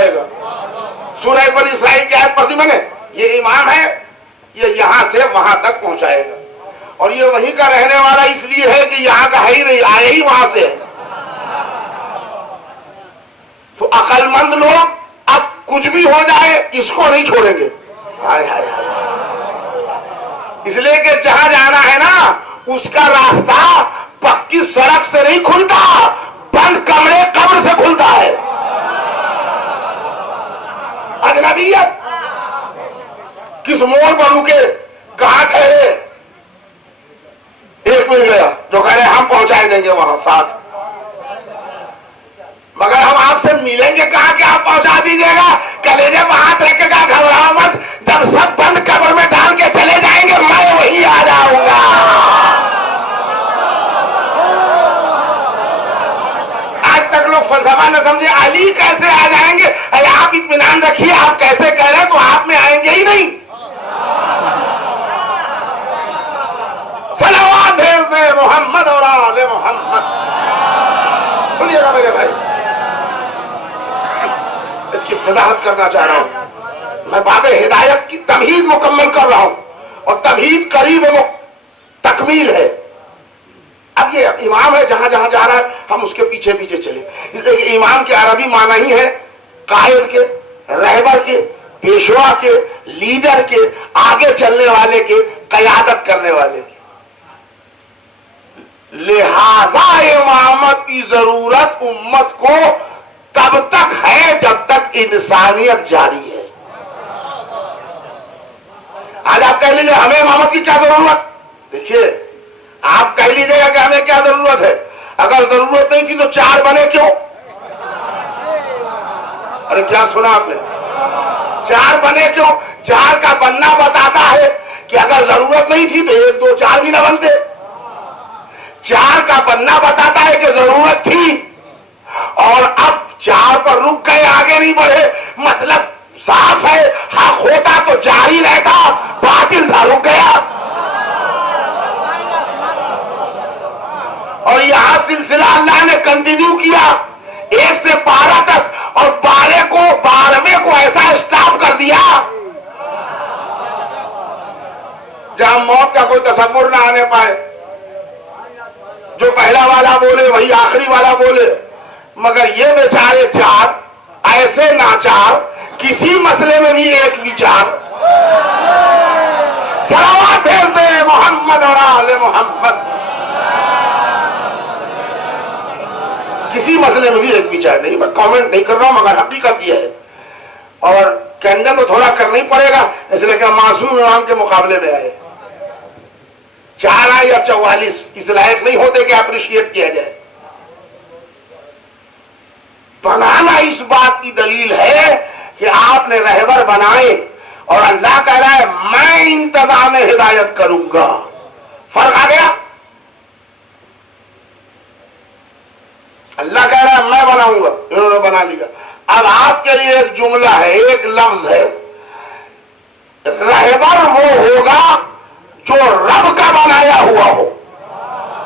पहुंचाएगा। सूरह बनी इसराइल की आयत पढ़ी मैंने, ये इमाम है, ये यहां से वहां तक पहुंचाएगा। और ये वहीं का रहने वाला इसलिए है कि यहां का है ही नहीं, आए ही वहां से। तो अकलमंद लोग अब कुछ भी हो जाए इसको नहीं छोड़ेंगे। हाय हाय हाय, इसलिए कि जहां जाना है ना उसका रास्ता पक्की सड़क से नहीं खुलता, बंद कमरे कब्र से खुलता है। अजनबीयत किस मोड़ पर रुके, कहां ठहरे, एक मिल गया जो कह रहे हम पहुंचाए देंगे वहां साथ, मगर हम आपसे मिलेंगे कहां कि आप पहुंचा दीजिएगा। कलेजे पर हाथ रखेगा, घबराओ मत, जब सब बंद कब्र में डाल के चले जाएंगे मैं वहीं आ जाऊंगा। आज तक लोग फलसफा न समझे, अली कैसे आ जाएंगे। अरे आप इत्मीनान रखिए, आप कैसे कह रहे हैं तो आप में आएंगे ही नहीं। सलावत भेज दे मोहम्मद और आले मोहम्मद। सुनिएगा मेरे भाई, इसकी वजाहत करना चाह रहा हूं मैं। बाबे हिदायत की तमहीद मुकम्मल कर रहा हूं और तमहीद करीब तकमील है। अब ये इमाम है, जहां जहां जा रहा है हम उसके पीछे पीछे चले। इसलिए कि इमाम के अरबी माना ही है कायद के, रहबर के, पेशवा के, लीडर के, आगे चलने वाले के, कयादत करने वाले के। लिहाजा इमामत की जरूरत उम्मत को तब तक है जब तक इंसानियत जारी है। आज आप कह लीजिए हमें इमामत की क्या जरूरत, देखिए आप कह लीजिएगा कि हमें क्या जरूरत है। अगर जरूरत नहीं थी तो चार बने क्यों? अरे क्या सुना आपने, चार बने क्यों? चार का बनना बताता है कि अगर जरूरत नहीं थी तो एक दो चार भी ना बनते। चार का बनना बताता है कि जरूरत थी और अब चार पर रुक गए, आगे नहीं बढ़े। मतलब साफ है, हक होता तो जारी रहता, बातिल था रुक गया। और यहां सिलसिला अल्लाह ने कंटिन्यू किया 1 से 12 तक, और 12वें को ऐसा स्टॉप कर दिया जहां मौत का कोई तसव्वुर ना आने पाए। जो पहला वाला बोले वही आखिरी वाला बोले, मगर ये बेचारे चार ऐसे नाचार, किसी मसले में भी एक विचार। सलावत भेज दे मोहम्मद और आले मोहम्मद। किसी मसले में भी एक विचार नहीं। मैं कमेंट नहीं कर रहा हूं मगर हकीकत यह है। और कैंडल तो थोड़ा करना ही पड़ेगा, इसलिए कि मासूम इमाम के मुकाबले में आए। 4 या 44 इस लायक नहीं होते कि अप्रिशिएट किया जाए। बनाना इस बात की दलील है कि आपने रहबर बनाए और अल्लाह कह रहा है मैं इंतजाम हिदायत करूंगा। फर्क आ गया। अल्लाह कह रहा है मैं बनाऊंगा, इन्होंने बना लिया। अब आपके लिए एक जुमला है, एक लफ्ज है, रहबर वो होगा जो रब का बनाया हुआ हो।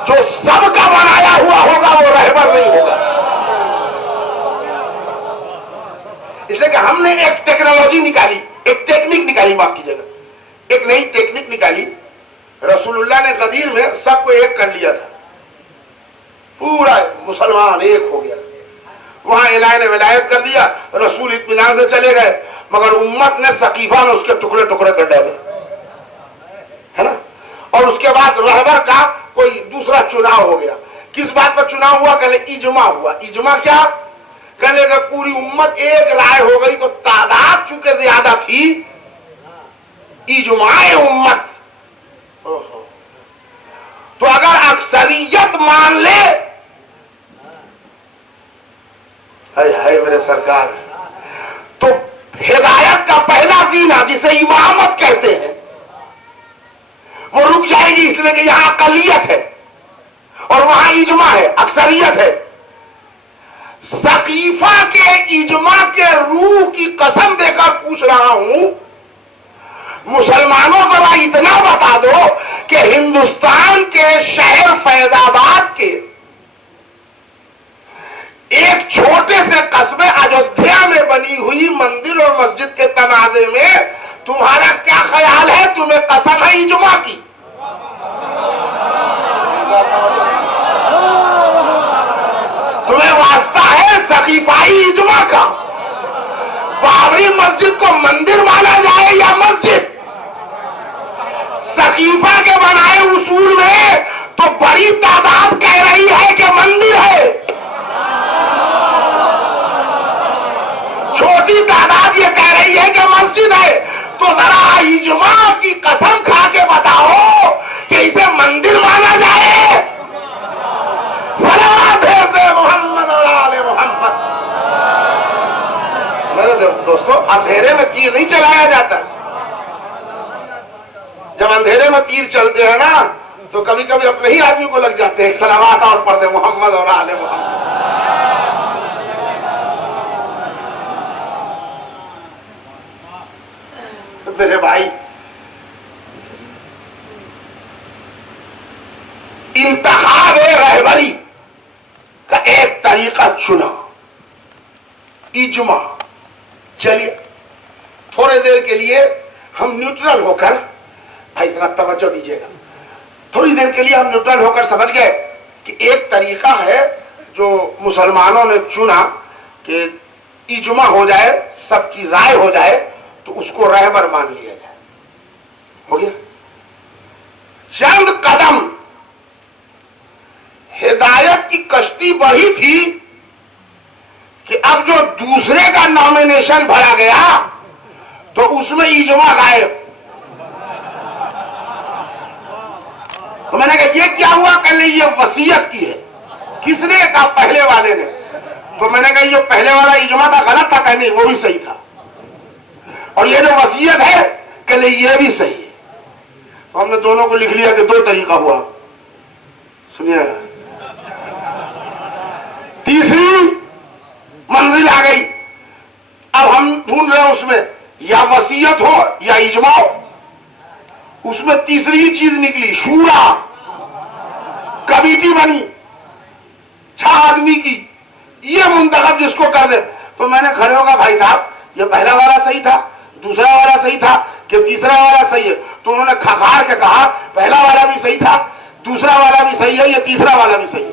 जो सबका बनाया हुआ होगा वो रहबर नहीं होगा। इसलिए कि हमने एक टेक्नोलॉजी निकाली, एक टेक्निक निकाली, माफ कीजिएगा, एक नई टेक्निक निकाली। रसूलुल्लाह ने गदीर में सबको एक कर लिया था, पूरा मुसलमान एक हो गया। वहां इलाही विलायत कर दिया, रसूल इत्मीनान से चले गए, मगर उम्मत ने सकीफा में उसके टुकड़े टुकड़े कर डाले, है ना। और उसके बाद रहबर का कोई दूसरा चुनाव हो गया। किस बात पर चुनाव हुआ? कहले इजमा हुआ। इजमा क्या? कहले कि पूरी उम्मत एक राय हो गई, तो तादाद चूंकि ज्यादा थी, इजमाए उम्मत। तो अगर अक्सरियत मान ले, हाय मेरे सरकार, तो हिदायत का पहला जीना जिसे इमामत कहते हैं वो रुक जाएगी। इसलिए कि यहां अकलियत है और वहां इजमा है, अक्सरियत है। सकीफा के इजमा के रूह की कसम देकर पूछ रहा हूं, मुसलमानों जरा इतना बता दो कि हिंदुस्तान के शहर फैजाबाद के एक छोटे से कस्बे अयोध्या में बनी हुई मंदिर और मस्जिद के तनाजे में तुम्हारा क्या ख्याल है? तुम्हें कसम है इजमा की? तुम्हें वास्ता है सकीफाई इजमा का? बाबरी मस्जिद को मंदिर माना जाए या मस्जिद? सकीफा के बनाए उसूल में तो बड़ी तादाद कह रही है कि मंदिर है, छोटी तादाद ये कह रही है कि मस्जिद है। तो जरा इजमा की कसम खा के बताओ कि इसे मंदिर माना जाए। सलाम भेज दे मोहम्मद और आले मोहम्मद। मेरे दोस्तों, अंधेरे में तीर नहीं चलाया जाता। जब अंधेरे में तीर चलते हैं ना तो कभी कभी अपने ही आदमी को लग जाते हैं। सलावत और पढ़ दे मोहम्मद और आले मोहम्मद। तो मेरे भाई, इंतखाब रहबरी का एक तरीका चुना, इजमा। चलिए थोड़ी देर के लिए हम न्यूट्रल होकर, भाई जरा तवज्जो दीजिएगा, थोड़ी देर के लिए हम न्यूट्रल होकर समझ गए कि एक तरीका है जो मुसलमानों ने चुना कि इजमा हो जाए, सबकी राय हो जाए, तो उसको रहबर मान लिया जाए। हो गया। चंद कदम हिदायत की कश्ती बढ़ी थी कि अब जो दूसरे का नॉमिनेशन भरा गया तो उसमें इजमा गायब। तो मैंने कहा ये क्या हुआ? कल ये वसीयत की है। किसने कहा? पहले वाले ने। तो मैंने कहा ये पहले वाला इजमा था, गलत था? कहने वो भी सही था। और ये जो वसीयत है कल ये भी सही है। तो हमने दोनों को लिख लिया कि दो तरीका हुआ। सुनिए, तीसरी मंजिल आ गई। अब हम ढूंढ रहे हैं उसमें या वसीयत हो या इजमा हो। उसमें तीसरी ही चीज निकली, शूरा। कमेटी बनी 6 आदमी की, ये मुंतखब जिसको कर दे। तो मैंने खड़े होगा, भाई साहब ये पहला वाला सही था, दूसरा वाला सही था कि तीसरा वाला सही है? तो उन्होंने खखार के कहा पहला वाला भी सही था, दूसरा वाला भी सही है, ये तीसरा वाला भी सही है।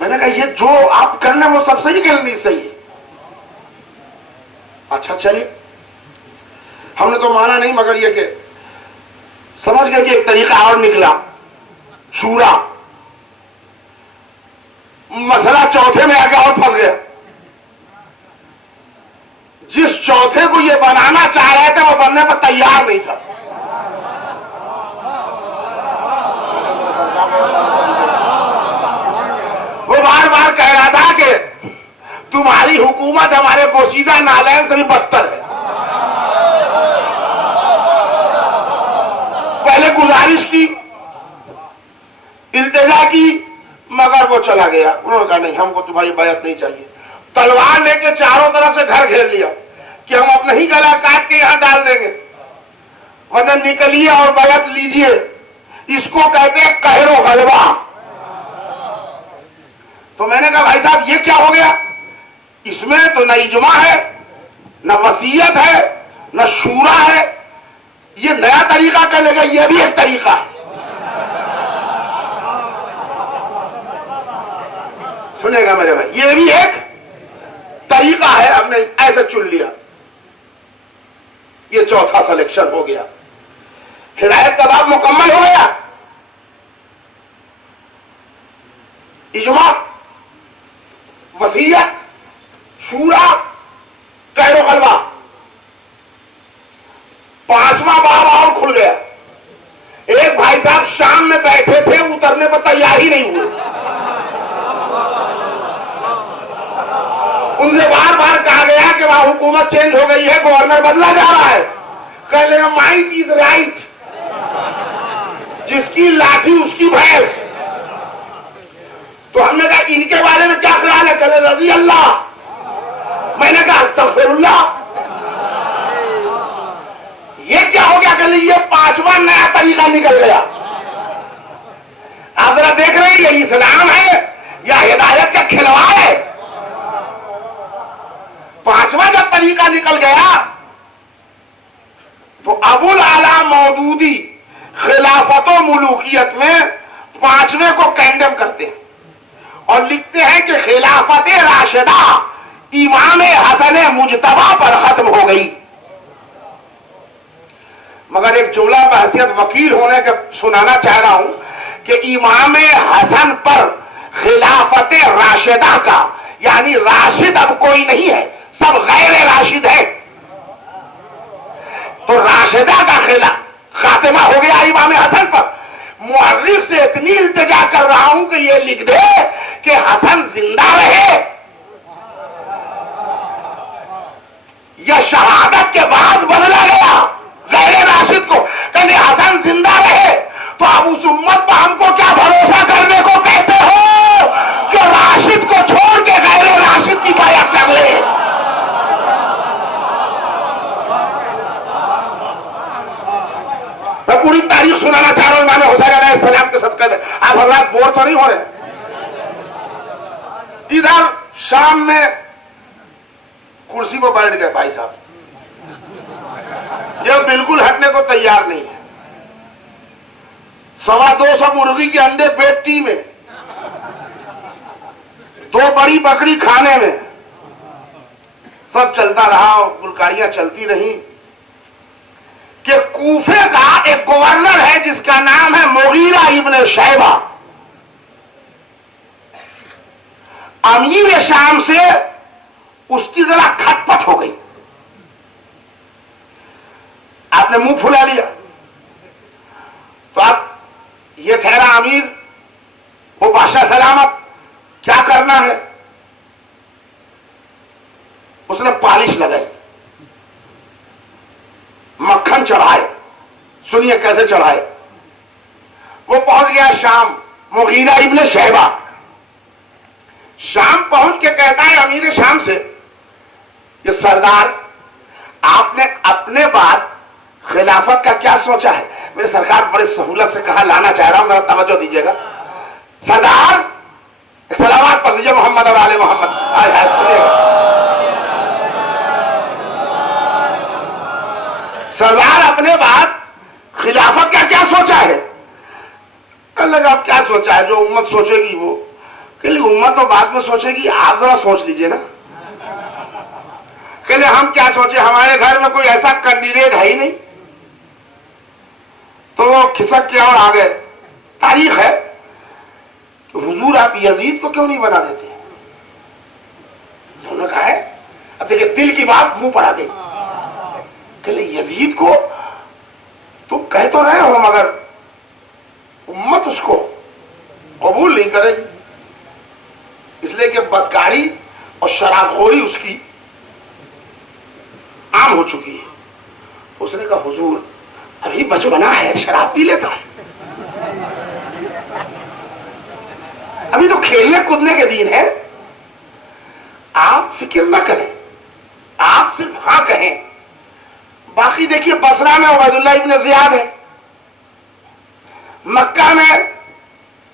मैंने कहा ये जो आप करना वो सब सही कर नहीं सही है। अच्छा चलिए, हमने तो माना नहीं, मगर ये कि समझ गए कि एक तरीका और निकला, शूरा। मसला चौथे में आगे और फंस गया। जिस चौथे को ये बनाना चाह रहे थे वो बनने पर तैयार नहीं था। वो बार बार कह रहा था कि तुम्हारी हुकूमत हमारे पोशीदा नालैन से भी बदतर है। पहले गुजारिश की, इल्तिजा की, मगर वो चला गया। उन्होंने कहा नहीं, हमको तुम्हारी बैत नहीं चाहिए। तलवार लेके चारों तरफ से घर घेर लिया कि हम अपना ही गला काट के यहां डाल देंगे, वरना निकलिए और बैत लीजिए। इसको कहते हैं कहरो गलबा। तो मैंने कहा भाई साहब ये क्या हो गया? इसमें तो न इजमा है, न वसीयत है, न शूरा है। ये नया तरीका कर लेगा, ये भी एक तरीका है। सुनेगा मेरे भाई, ये भी एक तरीका है। हमने ऐसे चुन लिया, ये चौथा सिलेक्शन हो गया। हिदायत का बाब मुकम्मल हो गया। इजमा, वसीयत, शूरा, कहरो गलबा। 5वां बाब और खुल गया। एक भाई साहब शाम में बैठे थे, उतरने पर तैयार ही नहीं हुए। उनसे बार बार कहा गया कि वहां हुकूमत चेंज हो गई है, गवर्नर बदला जा रहा है। कह लेगा माइट इज राइट, जिसकी लाठी उसकी भैंस। तो हमने कहा इनके बारे में क्या ख्याल है? कहले रजी अल्लाह। मैंने कहा अस्तगफिरुल्लाह। ये क्या हो गया? कहले ये 5वां नया तरीका निकल गया। आप जरा देख रहे हैं, ये इस्लाम है या हिदायत का खिलवाड़ है? पांचवा जब तरीका निकल गया तो अबुल आला मौदूदी खिलाफत व मुलूकियत में पांचवें को कैंडम करते हैं और लिखते हैं कि खिलाफत राशिदा इमाम हसन मुजतबा पर खत्म हो गई। मगर एक जुमला बहसियत वकील होने के सुनाना चाह रहा हूं कि इमाम हसन पर खिलाफत राशिदा का, यानी राशिद अब कोई नहीं है, सब गैर राशिद है, तो राशिदा का खिला खातिमा हो गया इमाम हसन पर। मुअर्रिख से इतनी इल्तिजा कर रहा हूं कि ये लिख दे कि हसन जिंदा रहे या शहादत के बाद बदला गया गैर राशिद को। कहने हसन जिंदा रहे तो अब उस उम्मत पर हमको क्या भरोसा करने को कहते हो जो राशिद को छोड़ के गैर राशिद की बात कर ले। मैं पूरी तारीख सुनाना चाह रहा हूं इमाम हुसैन अलैहिस्सलाम के सदक़े में। आप हज़रात बोर तो नहीं हो रहे? इधर शाम में कुर्सी पर बैठ गए भाई साहब, ये बिल्कुल हटने को तैयार नहीं है। 225 मुर्गी के अंडे पेटी में, 2 बड़ी बकरी खाने में, सब चलता रहा और गुलकारियां चलती रही कि कूफे का एक गवर्नर है जिसका नाम है मुगीरा इब्न शैबा, अमीर शाम से उसकी जरा खटपट हो गई। आपने मुंह फुला लिया तो आप ये ठहरा अमीर, वो बादशाह सलामत, क्या करना है? उसने पालिश लगाई, मक्खन चढ़ाए। सुनिए कैसे चढ़ाए। वो पहुंच गया शाम, मुगीरा इब्न शैबा शाम पहुंच के कहता है अमीर शाम से, ये सरदार आपने अपने बाद खिलाफत का क्या सोचा है? मेरे सरकार बड़े सहूलत से कहा लाना चाह रहा हूं, जरा तवज्जो दीजिएगा। सरदार सलावत पढ़ दीजिए मोहम्मद और आले मोहम्मद। सरदार अपने बाद खिलाफत का क्या सोचा है? कहने लगा आप क्या सोचा है? जो उम्मत सोचेगी वो। कहले उम्मत तो बाद में सोचेगी, आप जरा सोच लीजिए ना। कहले हम क्या सोचे, हमारे घर में कोई ऐसा कैंडिडेट है ही नहीं। तो वो खिसक के और आ गए। तारीख है तो हुजूर आप यजीद को क्यों नहीं बना देते? उन्होंने कहा है, अब देखिए दिल की बात मुंह पर आ गई। कहले यजीद को तुम कह तो रहे हो मगर उम्मत उसको कबूल नहीं करेगी, इसलिए कि बदकारी और शराबखोरी उसकी आम हो चुकी है। उसने कहा हुजूर अभी बचपना है, शराब पी लेता है, अभी तो खेलने कूदने के दिन है, आप फिक्र न करें, आप सिर्फ हाँ कहें। बाकी देखिए बसरा में उबैदुल्लाह इब्न ज़ियाद है, मक्का में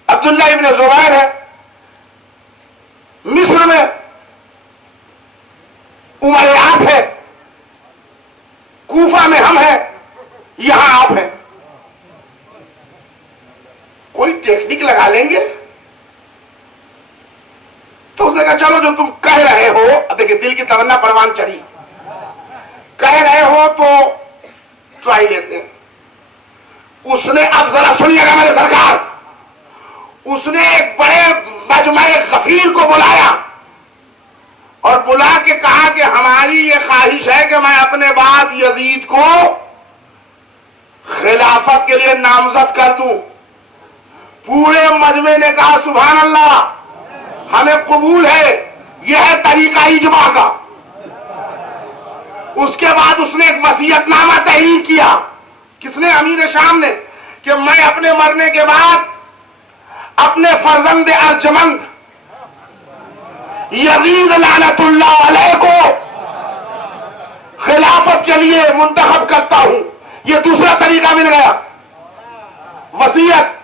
अब्दुल्लाह इब्न ज़ुबैर है, मिस्र में उमैयास है, कूफा में हम हैं, यहां आप हैं। कोई टेक्निक लगा लेंगे। तो उसने कहा चलो जो तुम कह रहे हो, देखिए दिल की तमन्ना परवान चढ़ी, कह रहे हो तो ट्राई लेते हैं। उसने, अब जरा सुनिएगा मेरे सरकार, उसने एक बड़े मजमे गफीर को बुलाया और बुला के कहा कि हमारी ये ख्वाहिश है कि मैं अपने बाद यजीद को खिलाफत के लिए नामजद कर दूं। पूरे मजमे ने कहा सुभान अल्लाह, हमें कबूल है, यह है तरीका इजमा का। उसके बाद उसने एक वसीयतनामा तहरीर किया। किसने? अमीर शाम ने, कि मैं अपने मरने के बाद अपने फर्जंद अर्जमंद यजीद लानतुल्लाह अलैह को खिलाफत के लिए मुंतखब करता हूं। यह दूसरा तरीका मिल गया। वसीयत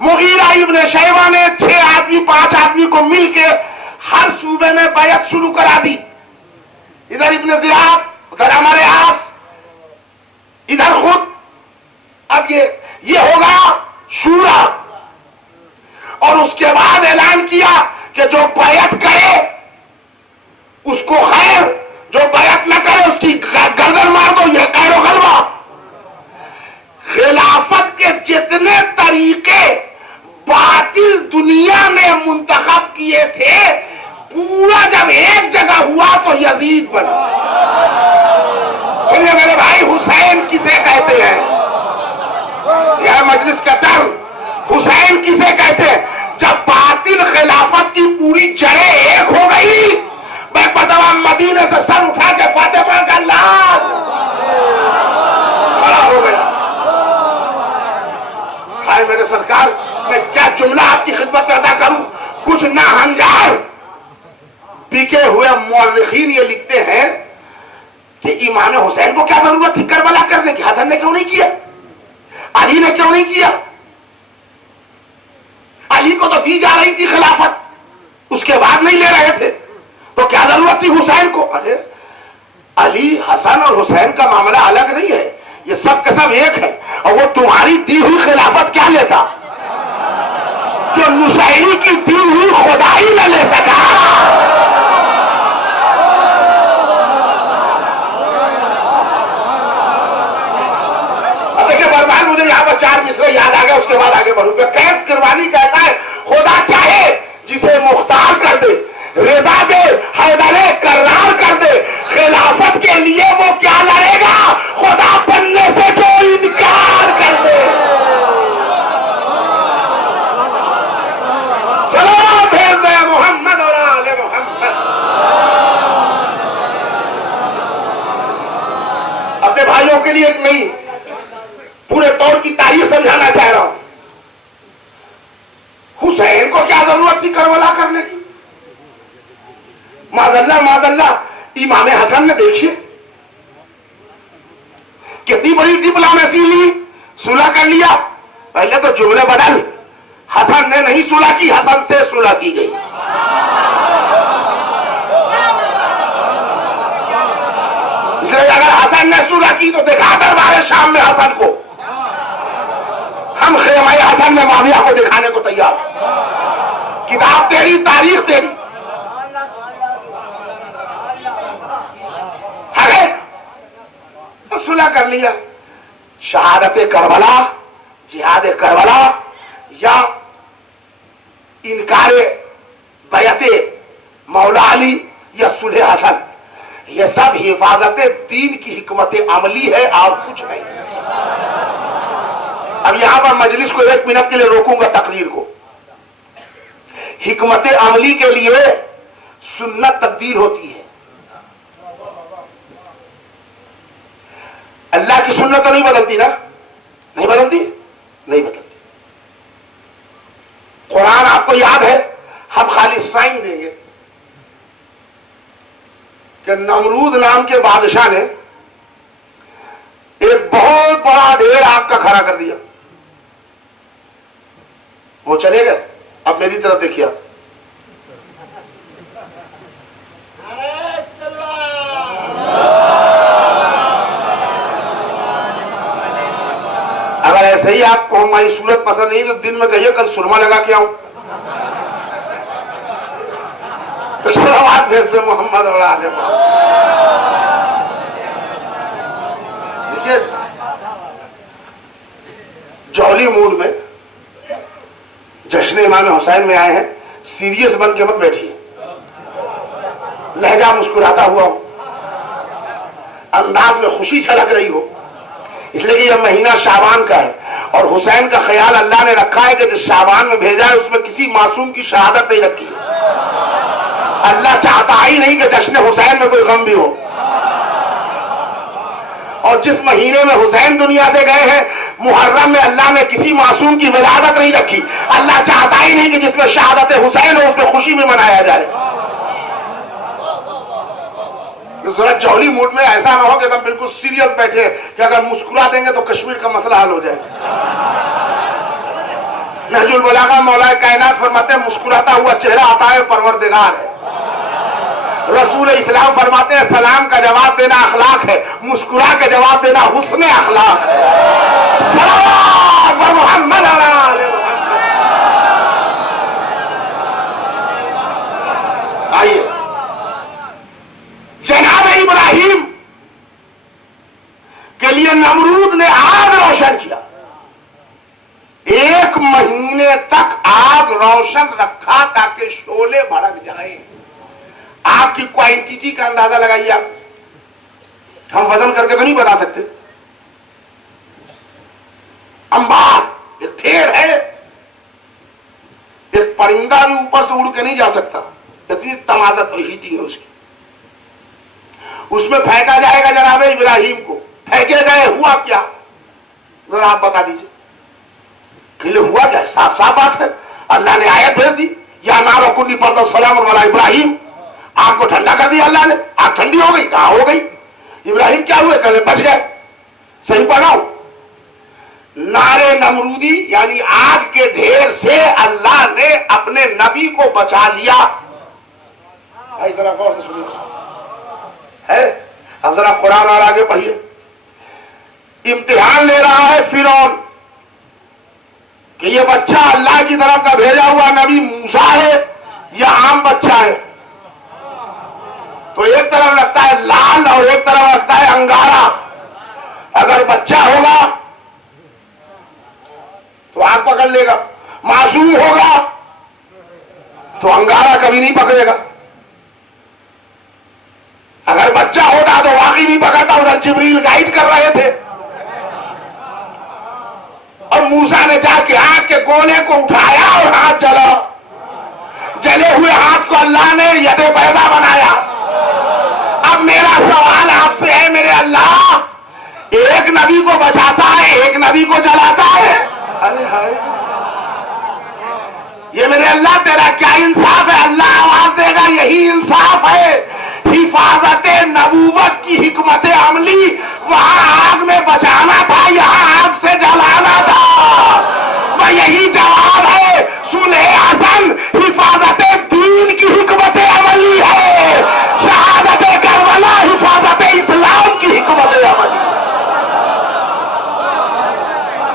मुगीरा इब्न शैबा ने 6 आदमी 5 आदमी को मिलके हर सूबे में बैत शुरू करा दी। इधर इब्न ज़ियाद, उधर हमारे आस, इधर खुद। अब ये होगा शूरा। और उसके बाद ऐलान किया कि जो बैत करे उसको खैर, जो बैत न करे उसकी गर्दन मार दो। यह कैरो गलबा। खिलाफत के जितने तरीके बातिल दुनिया ने मुंतखब किए थे, पूरा जब एक जगह हुआ तो यजीद बना। सुनिए मेरे भाई, हुसैन किसे कहते हैं? यह मजलिस का दर, हुसैन किसे कहते हैं? जब बातिल खिलाफत की पूरी जड़ें एक हो गई, मैं बदवा मदीने से सर उठा के फातिमा का लाल बड़ा हो गया। हाय मेरे सरकार, मैं क्या जुमला आपकी खिदमत में अदा करूं। कुछ ना हंजार पीके हुए मौलिकीन ये लिखते हैं कि इमाम हुसैन को क्या जरूरत थी करबला करने की? हसन ने क्यों नहीं किया? अली ने क्यों नहीं किया? अली को तो दी जा रही थी खिलाफत, उसके बाद नहीं ले रहे थे, तो क्या जरूरत थी हुसैन को? अरे अली, हसन और हुसैन का मामला अलग नहीं है, ये सब के सब एक है। और वो तुम्हारी दी हुई खिलाफत क्या लेता जो नुसैरी की दी हुई खुदाई न ले सका? देखिए बरमान, मुझे यहाँ पर 4 मिसरे याद आ गया, उसके बाद आगे बढ़ूंगा। कैफ किरवानी कहता है, खुदा चाहे जिसे मुख्तार कर दे, रिजा दे, हैदरे करार कर दे, खिलाफत के लिए वो क्या लड़ेगा? खुदा बनने से जो इनकार कर दे। सलाम भेज दे मोहम्मद और आले मोहम्मद। अपने भाइयों के लिए एक नहीं, पूरे तौर की तारीख समझाना चाह रहा हूं। हुसैन को क्या जरूरत थी करबला करने की? माज़ल्ला माज़ल्ला, इमाम हसन ने देखिए कितनी बड़ी डिप्लोमेसी ली, सुलह कर लिया। पहले तो जुमले बदल, हसन ने नहीं सुलह की, हसन से सुलह की गई। इसलिए अगर हसन ने सुलह की तो दिखा दरबार शाम में हसन को, हम खेमाए हसन में माविया को दिखाने को तैयार। किताब तेरी, तारीख तेरी। तो सुलह कर लिया। शहादत करबला, जिहाद करबला या इनकार बैअते मौला अली या सुलह हसन, ये सब हिफाजत दीन की हिकमत अमली है और कुछ नहीं। अब यहां पर मजलिस को 1 मिनट के लिए रोकूंगा, तकरीर को। हिकमत अमली के लिए सुन्नत तब्दील होती है। अल्लाह की सुन्नत तो नहीं बदलती ना? नहीं बदलती, नहीं बदलती। कुरान आपको याद है, हम खाली साइन देंगे कि नमरूद नाम के बादशाह ने एक बहुत बड़ा ढेर आग का खड़ा कर दिया। वो चले गए। अब मेरी तरफ देखिए, अगर ऐसे ही आपको हमारी सूरत पसंद नहीं तो दिन में कहिए कल सुरमा लगा के आऊं। सलावत भेज दे मोहम्मद और आले मोहम्मद। देखिए जौली मूड में जश्न इमाम हुसैन में आए हैं, सीरियस बन के मत बैठिए, लहजा मुस्कुराता हुआ हो, अंदाज में खुशी झलक रही हो, इसलिए कि यह महीना शाबान का है और हुसैन का ख्याल अल्लाह ने रखा है कि जिस शाबान में भेजा है उसमें किसी मासूम की शहादत नहीं रखी है। अल्लाह चाहता ही नहीं कि जश्न हुसैन में कोई गम भी हो। और जिस महीने में हुसैन दुनिया से गए हैं, मुहर्रम में अल्लाह ने किसी मासूम की विलादत नहीं रखी। अल्लाह चाहता ही नहीं कि जिसमें शहादत हुसैन हो उसमें खुशी भी मनाया जाए। तो जरा जौली मूड में ऐसा ना हो कि एकदम बिल्कुल सीरियस बैठे कि अगर मुस्कुरा देंगे तो कश्मीर का मसला हल हो जाएगा। नहजुल बलागा मौला कायनात फरमाते हैं मुस्कुराता हुआ चेहरा आता है परवरदिगार है। रसूल इस्लाम फरमाते हैं सलाम का जवाब देना अखलाक है, मुस्कुरा के जवाब देना हुस्न अखलाक है। सलाम मोहम्मद आइए, जनाब इब्राहिम के लिए नमरूद ने आग रोशन किया। 1 महीने तक आग रोशन रखा ताकि शोले भड़क जाए। आग की क्वांटिटी का अंदाजा लगाइए आप, हम वजन करके तो नहीं बता सकते। अंबार एक ढेर है, एक परिंदा भी ऊपर से उड़ के नहीं जा सकता, इतनी तमाजत हीटिंग है उसकी। उसमें फेंका जाएगा जनाब इब्राहिम को, फेंके गए, हुआ क्या जरा आप बता दीजिए। कि हुआ क्या? साफ साफ बात है, अल्लाह ने आयत भेज दी, या नारो कुन्नी पर सलाम वाला इब्राहिम। आग को ठंडा कर दिया अल्लाह ने, आग ठंडी हो गई। कहां हो गई? इब्राहिम क्या हुए? कहले बच गए। सही पढ़ाओ, नारे नमरूदी यानी आग के ढेर से अल्लाह ने अपने नबी को बचा लिया। जरा गौर से सुनिए, है अब जरा कुरान और आगे पढ़िए। इम्तिहान ले रहा है फिरौन कि ये बच्चा अल्लाह की तरफ का भेजा हुआ नबी मूसा है या आम बच्चा है। तो एक तरफ लगता है लाल और एक तरफ लगता है अंगारा। अगर बच्चा होगा तो आग पकड़ लेगा, मासूम होगा तो अंगारा कभी नहीं पकड़ेगा। अगर बच्चा होता तो वाकई नहीं पकड़ता, उधर जिब्रील गाइड कर रहे थे। और मूसा ने जाके आग के गोले को उठाया और हाथ जला। जले हुए हाथ को अल्लाह ने यदे पैदा बनाया। अब मेरा सवाल आपसे है मेरे अल्लाह, एक नबी को बचाता है, एक नबी को जलाता है। अरे हाय, ये मेरे अल्लाह तेरा क्या इंसाफ है? अल्लाह आवाज देगा, यही इंसाफ है। हिफाजत नबूवत की हिकमत अमली वहां आग में बचाना था, यहां आग से जलाना था। वह यही जवाब है। सुलह हसन हिफाजत दीन की हिकमत अमली है, शहादत करबला हिफाजत इस्लाम की हिकमत अमली।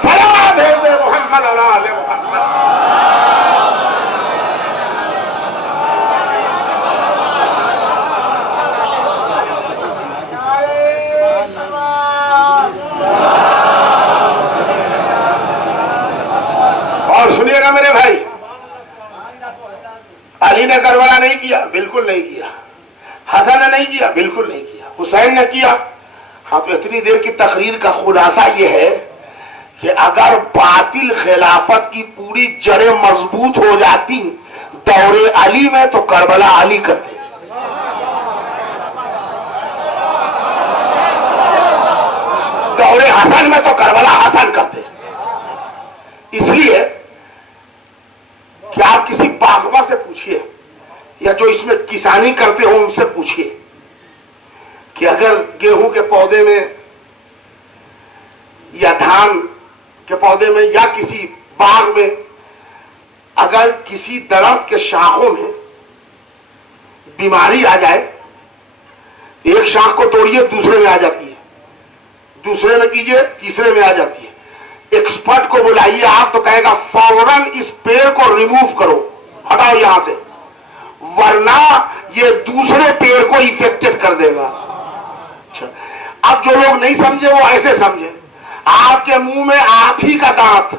सलाम है मोहम्मद और आले मोहम्मद। और सुनिएगा मेरे भाई, अली ने करबला नहीं किया, बिल्कुल नहीं किया। हसन ने नहीं किया, बिल्कुल नहीं किया। हुसैन ने किया। हाँ, तो इतनी देर की तकरीर का खुलासा यह है कि अगर बातिल खिलाफत की पूरी जड़ें मजबूत हो जाती दौरे अली में तो करबला अली करते, दौरे हसन में तो करबला हसन करते। इसलिए कि आप किसी बागवा से पूछिए या जो इसमें किसानी करते हो उनसे पूछिए कि अगर गेहूं के पौधे में या धान के पौधे में या किसी बाग में अगर किसी दरख्त के शाखों में बीमारी आ जाए, एक शाख को तोड़िए दूसरे में आ जाती है, दूसरे में कीजिए तीसरे में आ जाती है। एक्सपर्ट को बुलाइए आप तो कहेगा फौरन इस पेड़ को रिमूव करो, हटाओ यहां से, वरना ये दूसरे पेड़ को इफेक्टेड कर देगा। अच्छा, अब जो लोग नहीं समझे वो ऐसे समझे, आपके मुंह में आप ही का दांत,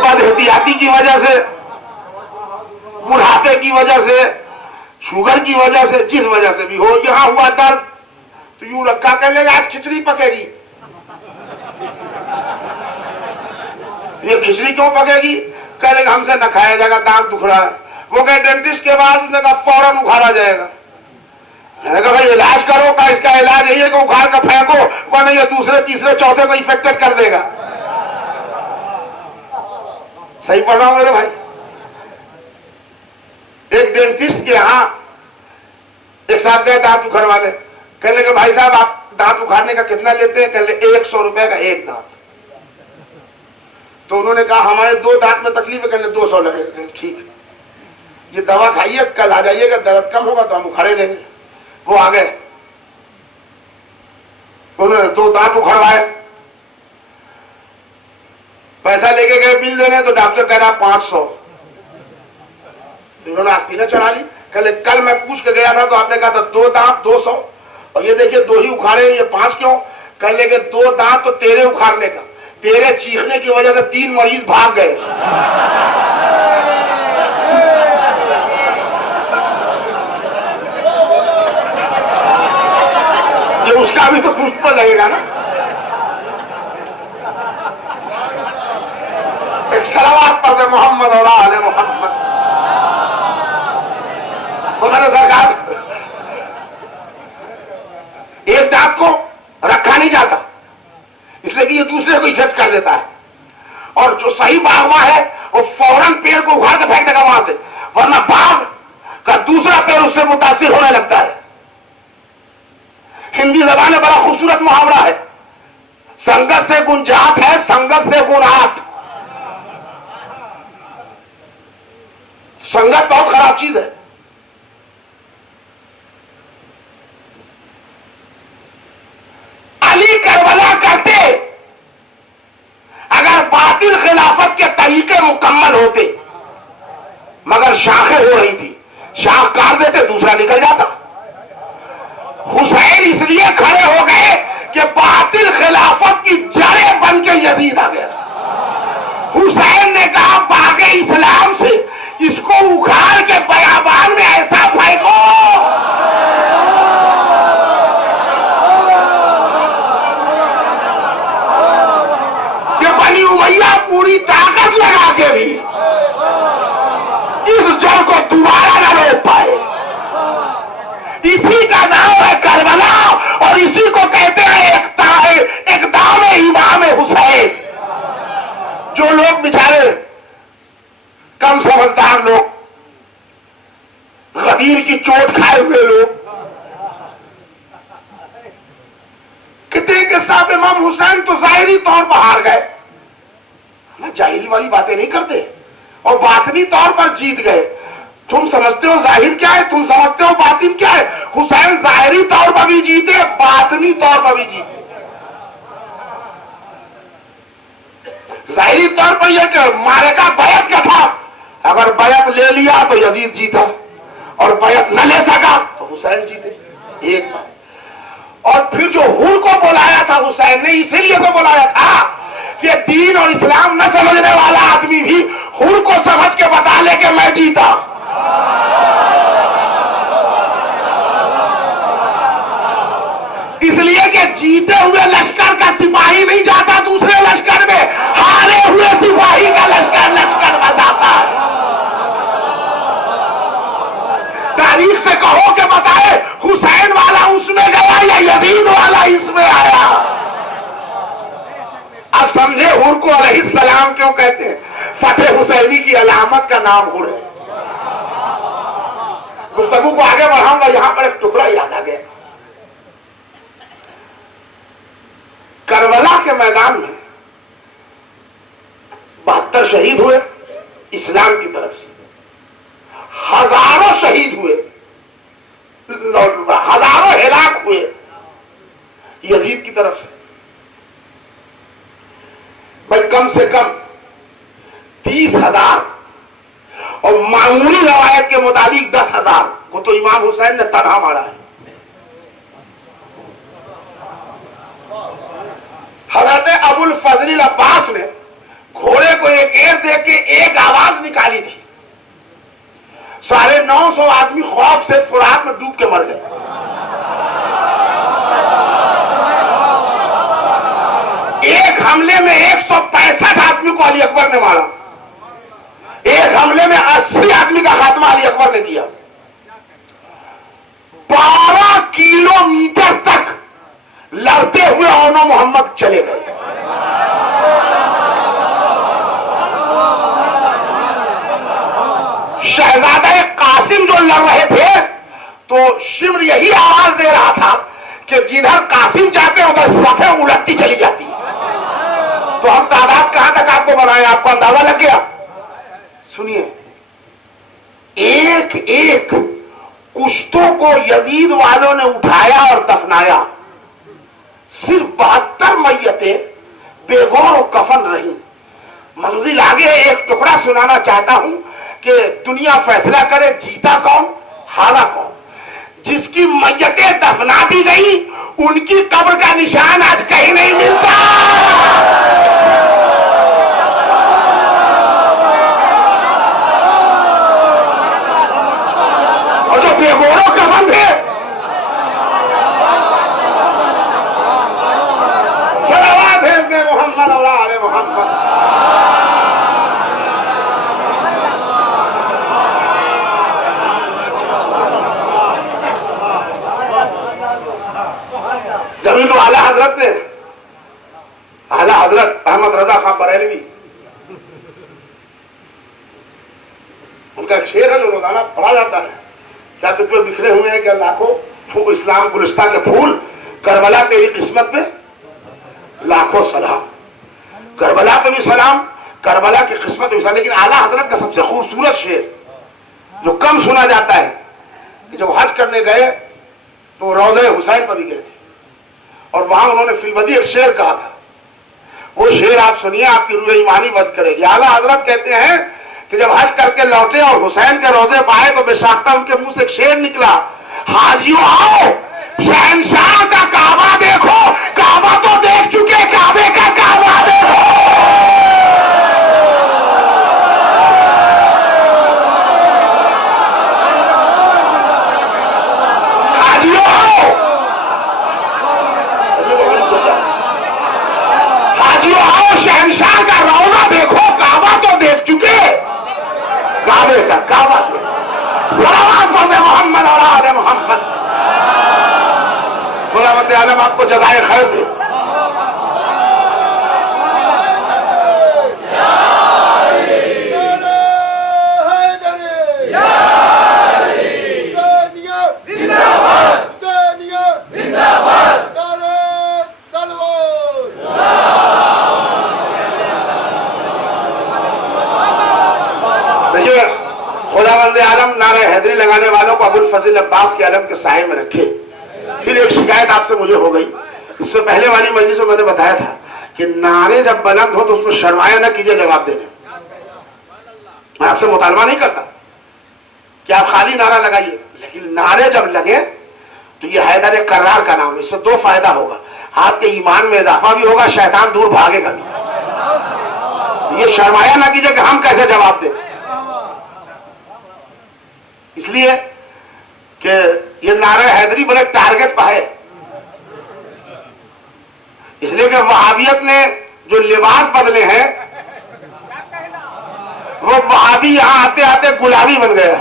बदहतियाती की वजह से, बुढ़ापे की वजह से, शुगर की वजह से, जिस वजह से भी हो, यहां हुआ दर्द तो यूं रखा कर लेगा आज खिचड़ी पकेगी। ये खिचड़ी क्यों पकेगी? कह लेगा हमसे न खाया जाएगा, दांत दुख रहा है। वो कहे डेंटिस्ट के बाद उसने कहा फौरन उखाड़ा जाएगा। मैंने कहा भाई इलाज करो का, इसका इलाज यही है कि उखाड़ कर फेंको, वरना ये दूसरे तीसरे चौथे को इफेक्टेड कर देगा। सही पढ़ रहा हूं मेरे भाई? एक डेंटिस्ट के यहां एक साहब गए दांत उखड़वाने, कहने लगे भाई साहब आप दांत उखाड़ने का कितना लेते हैं? कह 100 रुपए का एक दांत। तो उन्होंने कहा हमारे 2 दांत में तकलीफ है, कहने 200 लगेगा। ठीक है, ये दवा खाइए, कल आ जाइएगा, दर्द कम होगा तो हम उखाड़े देंगे। वो आ गए, उन्होंने 2 दांत उखड़वाए, पैसा लेके गए बिल देने, तो डॉक्टर कह रहा 500। इन्होंने आस्तीना चढ़ा ली। कल मैं पूछ के गया था तो आपने कहा था 2 दांत 200, और ये देखिए 2 ही उखाड़े, ये 5 क्यों? कह लेके 2 दांत तो तेरे उखाड़ने का, तेरे चीखने की वजह से 3 मरीज भाग गए। ये उसका भी तो कुछ पर लगेगा ना। एक सलावत पढ़ दे मोहम्मद और आले मोहम्मद। तो मैंने सरकार, एक दांत को रखा नहीं जाता, इसलिए कि ये दूसरे को इफेक्ट कर देता है, और जो सही बागवा है वो फौरन पेड़ को उखाड़ के फेंक देगा वहां से, वरना बाघ का दूसरा पेड़ उससे मुतासिर होने लगता है। हिंदी जबान में बड़ा खूबसूरत मुहावरा है, संगत से गुण जात है, संगत से गुण आत। संगत बहुत खराब चीज है। अली करबला करते अगर बातिल खिलाफत के तरीके मुकम्मल होते, मगर शाखें हो रही थी, शाख काट देते, दूसरा निकल जाता। हुसैन इसलिए खड़े हो गए कि बातिल खिलाफत की जड़ें बन के यजीद आ गया। हुसैन ने कहा बागे इस्लाम से इसको उखाड़ के बयाबान में ऐसा फेंको कि बनी उमैया पूरी ताकत लगा के भी इस जड़ को दोबारा न रोक पाए। इसी का नाम है करबला, और इसी को कहते हैं एक दाम इमाम हुसैन। जो लोग बेचारे कम समझदार लोग, गदीर की चोट खाए हुए लोग, कहते हैं कि साहब इमाम हुसैन तो जाहिरी तौर पर हार गए। हम जाहिरी वाली बातें नहीं करते, और बातनी तौर पर जीत गए। तुम समझते हो जाहिर क्या है, तुम समझते हो बातिन क्या है। हुसैन जाहिरी तौर पर भी जीते, बातनी तौर पर भी जीते। जाहिरी तौर पर यह कि मारेका बैत का था, अगर बैत ले लिया तो यजीद जीता, और बैत न ले सका तो हुसैन जीते। एक बात। और फिर जो हुर को बुलाया था हुसैन ने, इसीलिए तो बुलाया था कि दीन और इस्लाम न समझने वाला आदमी भी हुर को समझ के बता ले कि मैं जीता। इसलिए कि जीते हुए लश्कर का सिपाही नहीं जाता दूसरे लश्कर में, हारे हुए सिपाही का लश्कर बताता है। तारीख से कहो कि बताए हुसैन वाला उसमें गया या यजीद वाला इसमें आया। अब समझे हुर को अलैहिस्सलाम क्यों कहते हैं। फतेह हुसैनी की अलामत का नाम हुर है। गुफ्तगू को आगे बढ़ाऊंगा, यहां पर एक टुकड़ा याद आ गया। करबला के मैदान में 72 शहीद हुए इस्लाम की तरफ से, हजारों शहीद हुए, हजारों हिलाक हुए यजीद की तरफ से। भाई कम से कम 30,000 और मामूली रवायत के मुताबिक 10,000 को तो इमाम हुसैन ने तनहा मारा है। हजरत अबुल फजल अब्बास ने घोड़े को एक एर दे के एक आवाज निकाली थी, 950 आदमी खौफ से फुरात में डूब के मर गए। एक हमले में 165 आदमी को अली अकबर ने मारा, एक हमले में 80 आदमी का खात्मा अली अकबर ने किया। 12 किलोमीटर तक लड़ते हुए औनो मोहम्मद चले गए। शहजादा कासिम जो लड़ रहे थे तो शिमर यही आवाज दे रहा था कि जिधर कासिम जाते हैं उधर सफे उलटती चली जाती है। तो हम तादाद कहां तक आपको बनाए, आपको अंदाजा लग गया। सुनिए, एक एक कुश्तों को यजीद वालों ने उठाया और दफनाया। सिर्फ 72 मैयतें बेगौर और कफन रही। मंजिल आगे एक टुकड़ा सुनाना चाहता हूं कि दुनिया फैसला करे जीता कौन हारा कौन। जिसकी मैयतें दफना दी गई उनकी कब्र का निशान आज कहीं नहीं मिलता। और जो बेगौरों कफन थे, सलावत भेज दे मोहम्मद और आले मोहम्मद। जमीन तो आला हजरत ने, आला हजरत अहमद रजा खां बरेलवी, उनका एक शेर है जो रोजाना पढ़ा जाता है। क्या तुझ पे बिखरे हुए हैं क्या लाखों फूल इस्लाम गुलिस्तान के फूल, करबला तेरी किस्मत पे लाखों सलाम। करबला पे भी सलाम, करबला की किस्मत भी सलाम। लेकिन आला हजरत का सबसे खूबसूरत शेर जो कम सुना जाता है कि जब हज करने गए तो रोज़े हुसैन पर भी गए थे और वहां उन्होंने फिलबदी एक शेर कहा था। वो शेर आप सुनिए, आपकी रूह ईमानी बद करेगी। आला हजरत कहते हैं कि जब हज करके लौटे और हुसैन के रोजे पाए तो बेसाख्ता उनके मुंह से एक शेर निकला, हाजियों आओ शहंशाह का काबा देखो। काबा तो देख चुके, काबे का काबा देखो। हाजियों आओ, हाजियों आओ शहंशाह का रौजा देखो। काबा तो देख चुके, काबे का काबा। सलावत पढ़े मोहम्मद और आले मोहम्मद। खुदावंद आलम आपको जज़ाए खैर दे। खुदावंद आलम नारे हैदरी लगाने वालों को अबुल फजील अब्बास के आलम के साए में रखे। फिर एक शिकायत आपसे मुझे हो गई। इससे पहले वाली मजलिस में मैंने बताया था कि नारे जब बुलंद हो तो उसमें शर्माया ना कीजिए जवाब देने। मैं आपसे मुतालबा नहीं करता कि आप खाली नारा लगाइए, लेकिन नारे जब लगे तो ये हैदर कर्रार का नाम। इससे दो फायदा होगा, आपके ईमान में इजाफा भी होगा, शैतान दूर भागेगा भी। ये शर्माया ना कीजिए कि हम कैसे जवाब दें। इसलिए कि ये नारा हैदरी बड़े टारगेट पर है। इसलिए कि वहाबियत ने जो लिबास बदले हैं वो वहाबी यहां आते आते गुलाबी बन गया।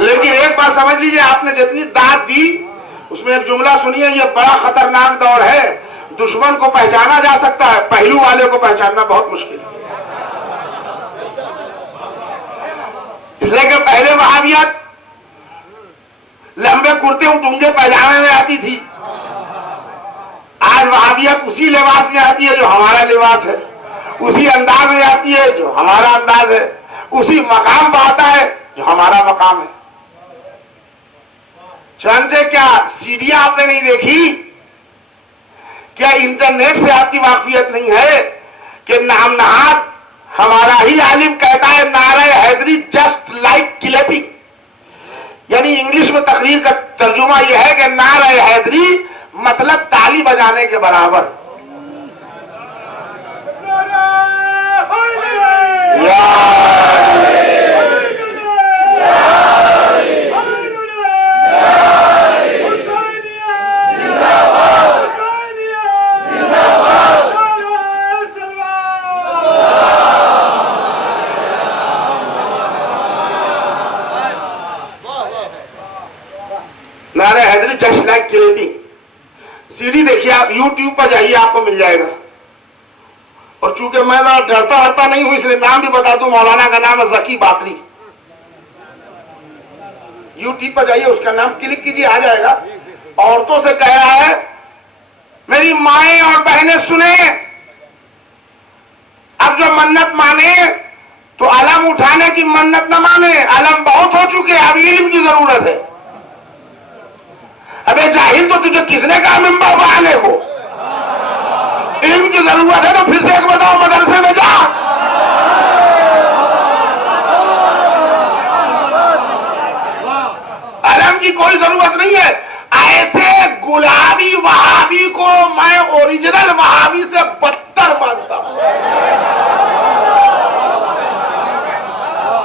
लेकिन एक बात समझ लीजिए, आपने जितनी दाद दी उसमें एक जुमला सुनिए, ये बड़ा खतरनाक दौर है। दुश्मन को पहचाना जा सकता है, पहलू वाले को पहचानना बहुत मुश्किल है। इसलिए कि पहले वहाबियत लंबे कुर्ते उटूंगे पैजामे में आती थी, आज वहाबियत उसी लिबास में आती है जो हमारा लिबास है, उसी अंदाज में आती है जो हमारा अंदाज है, उसी मकाम पर आता है जो हमारा मकाम है। चंद से क्या सीढ़ियां आपने नहीं देखी? क्या इंटरनेट से आपकी वाकफियत नहीं है कि नाम नहाद हमारा ही आलिम कहता है नारे हैदरी जस्ट लाइक क्लैपिंग। यानी इंग्लिश में तकरीर का तर्जुमा यह है कि नारे हैदरी मतलब ताली बजाने के बराबर। नारे हैदरी जस्ट लाइक क्लैपिंग। सीडी देखिए आप, यूट्यूब पर जाइए आपको मिल जाएगा। और चूंकि मैं ना डरता हरता नहीं हूं इसलिए नाम भी बता दूं, मौलाना का नाम है जकी बाकरी। यूट्यूब पर जाइए, उसका नाम क्लिक कीजिए, आ जाएगा। औरतों से कह रहा है, मेरी माएं और बहनें सुने, अब जो मन्नत माने तो अलम उठाने की मन्नत न माने, अलम बहुत हो चुके, अब इल्म की जरूरत है। अबे जाहिल, तो तुझे किसने कहा मिंबर पर आने को? इल्म की जरूरत है तो फिर से एक बताओ, मदरसे में जा। अलम की कोई जरूरत नहीं है। ऐसे गुलाबी वहाबी को मैं ओरिजिनल वहाबी से बदतर मानता हूं।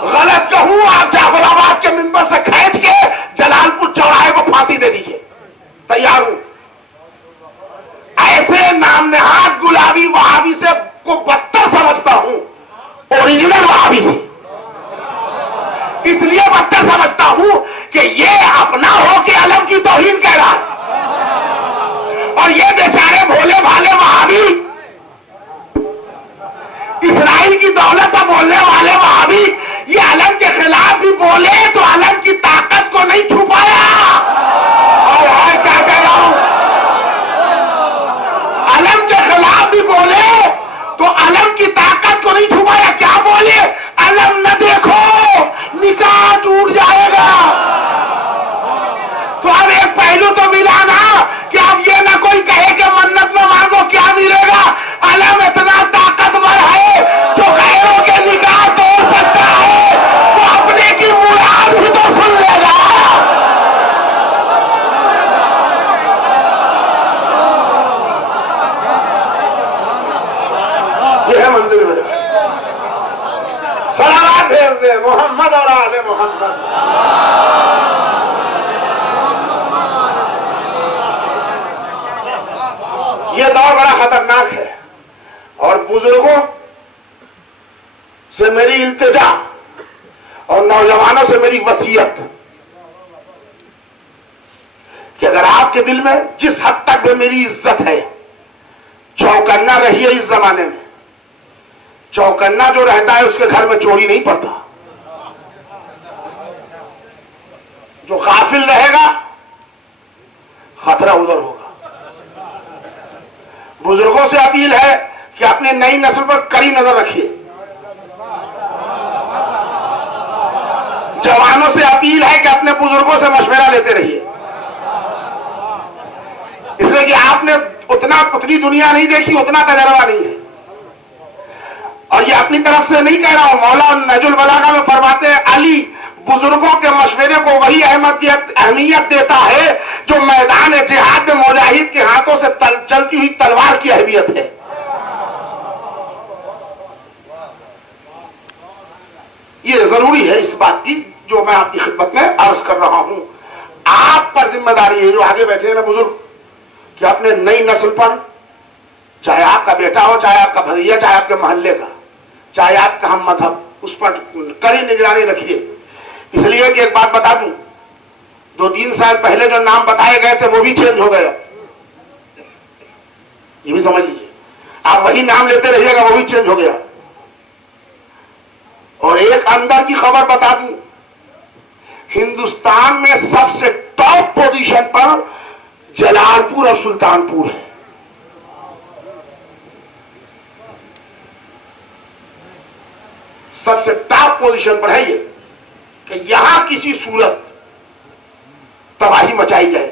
गलत कहूं, आप जाफराबाद के मिंबर से खींच के जलालपुर चौराहे को फांसी दे दीजिए, तैयार हूं। ऐसे नाम नेहाद गुलाबी वहाबी से को बदतर समझता हूं ओरिजिनल वहाबी से। इसलिए बदतर समझता हूं कि ये अपना हो के अलम की तौहीन कह रहा है, और ये बेचारे भोले भाले वहाबी, इसराइल की दौलत पर बोलने वाले वहाबी, ये अलम के खिलाफ भी बोले तो अलम की ताकत को नहीं छुपाया। और क्या कह रहा हूं, अलम के खिलाफ भी बोले तो अलम की ताकत को नहीं छुपाया। क्या बोले? अलम न देखो निकाह टूट जाएगा। तो अब एक पहलू तो मिला ना कि अब ये ना कोई कहे कि मन्नत न मांगो, क्या मिलेगा? अलम इतना ताकतवर है जो गैरों के निकाह तोड़ सकता है, तो अपने की मुराद भी तो सुन लेगा। ये है मंदिर में। सलावत भेज दे मोहम्मद और आले मोहम्मद। ये दौर बड़ा खतरनाक है, और बुजुर्गों से मेरी इल्तिजा और नौजवानों से मेरी वसीयत कि अगर आपके दिल में जिस हद तक भी मेरी इज्जत है, चौकन्ना रहिए। इस जमाने में चौकन्ना जो रहता है उसके घर में चोरी नहीं पड़ता। जो गाफिल रहेगा खतरा उधर होगा। बुजुर्गों से अपील है कि अपनी नई नस्ल पर कड़ी नजर रखिए। जवानों से अपील है कि अपने बुजुर्गों से मशवरा लेते रहिए, इसलिए कि आपने उतनी दुनिया नहीं देखी, उतना तजर्बा नहीं है। और ये अपनी तरफ से नहीं कह रहा हूं, मौला नजुल बलागा में फरमाते हैं, अली बुजुर्गों के मशवरे को वही अहमियत देता है जो मैदान जिहाद में मुजाहिद के हाथों से चलती हुई तलवार की अहमियत है। ये जरूरी है इस बात की जो मैं आपकी खिदमत में अर्ज कर रहा हूं। आप पर जिम्मेदारी है, जो आगे बैठे हैं ना बुजुर्ग, कि अपने नई नस्ल पर, चाहे आपका बेटा हो, चाहे आपका भतीजा, चाहे आपके मोहल्ले का, चाहे आपका हम मजहब, उस पर कड़ी निगरानी रखिए। इसलिए कि एक बात बता दूं, 2-3 साल पहले जो नाम बताए गए थे वो भी चेंज हो गया, ये भी समझ लीजिए। आप वही नाम लेते रहिएगा, वो भी चेंज हो गया। और एक अंदर की खबर बता दूं, हिंदुस्तान में सबसे टॉप पोजीशन पर जलालपुर और सुल्तानपुर है। सबसे टॉप पोजीशन पर है ये कि यहां किसी सूरत तबाही मचाई जाए।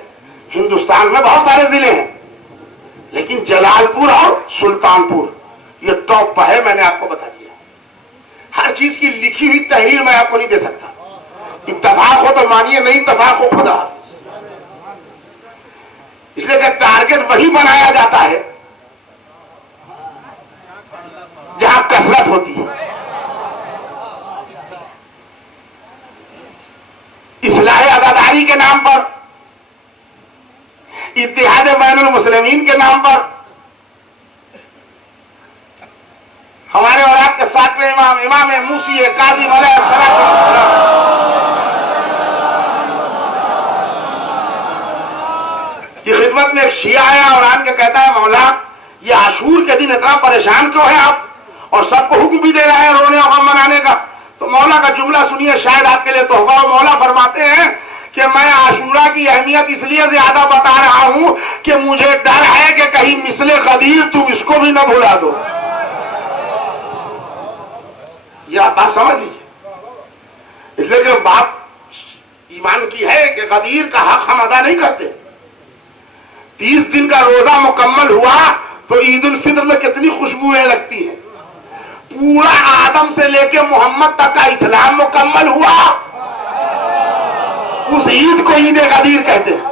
हिंदुस्तान में बहुत सारे जिले हैं, लेकिन जलालपुर और सुल्तानपुर ये टॉप पर है। मैंने आपको बता दिया। हर चीज की लिखी हुई तहरीर मैं आपको नहीं दे सकता। इत्तफाक हो तो मानिए, नहीं इत्तफाक हो खुदा। इसलिए कि टारगेट वही बनाया जाता है जहां कसरत होती है। इस्लाह आजादारी के नाम पर, इत्तेहाद बैनुल मुस्लिमीन के नाम पर हमारे और आपके सातवें इमाम, इमाम मूसी काज़ी की खिदमत में एक शिया आया और आन के कहता है, मौला ये आशूर के दिन इतना परेशान क्यों है आप, और सबको हुक्म भी दे रहे हैं रोने और गम मनाने का। तो मौला का जुमला सुनिए, शायद आपके लिए तोहफा। मौला फरमाते हैं कि मैं आशूरा की अहमियत इसलिए ज्यादा बता रहा हूं कि मुझे डर है कि कहीं मिसले गदीर तुम इसको भी न भुला दो। यह आप बात समझ लीजिए। इसलिए जो बात ईमान की है कि गदीर का हक हम अदा नहीं करते। 30 दिन का रोजा मुकम्मल हुआ तो ईद उल फित्र में कितनी खुशबुएं लगती हैं। पूरा आदम से लेके मोहम्मद तक का इस्लाम मुकम्मल हुआ, उस ईद को ईद गदीर कहते हैं।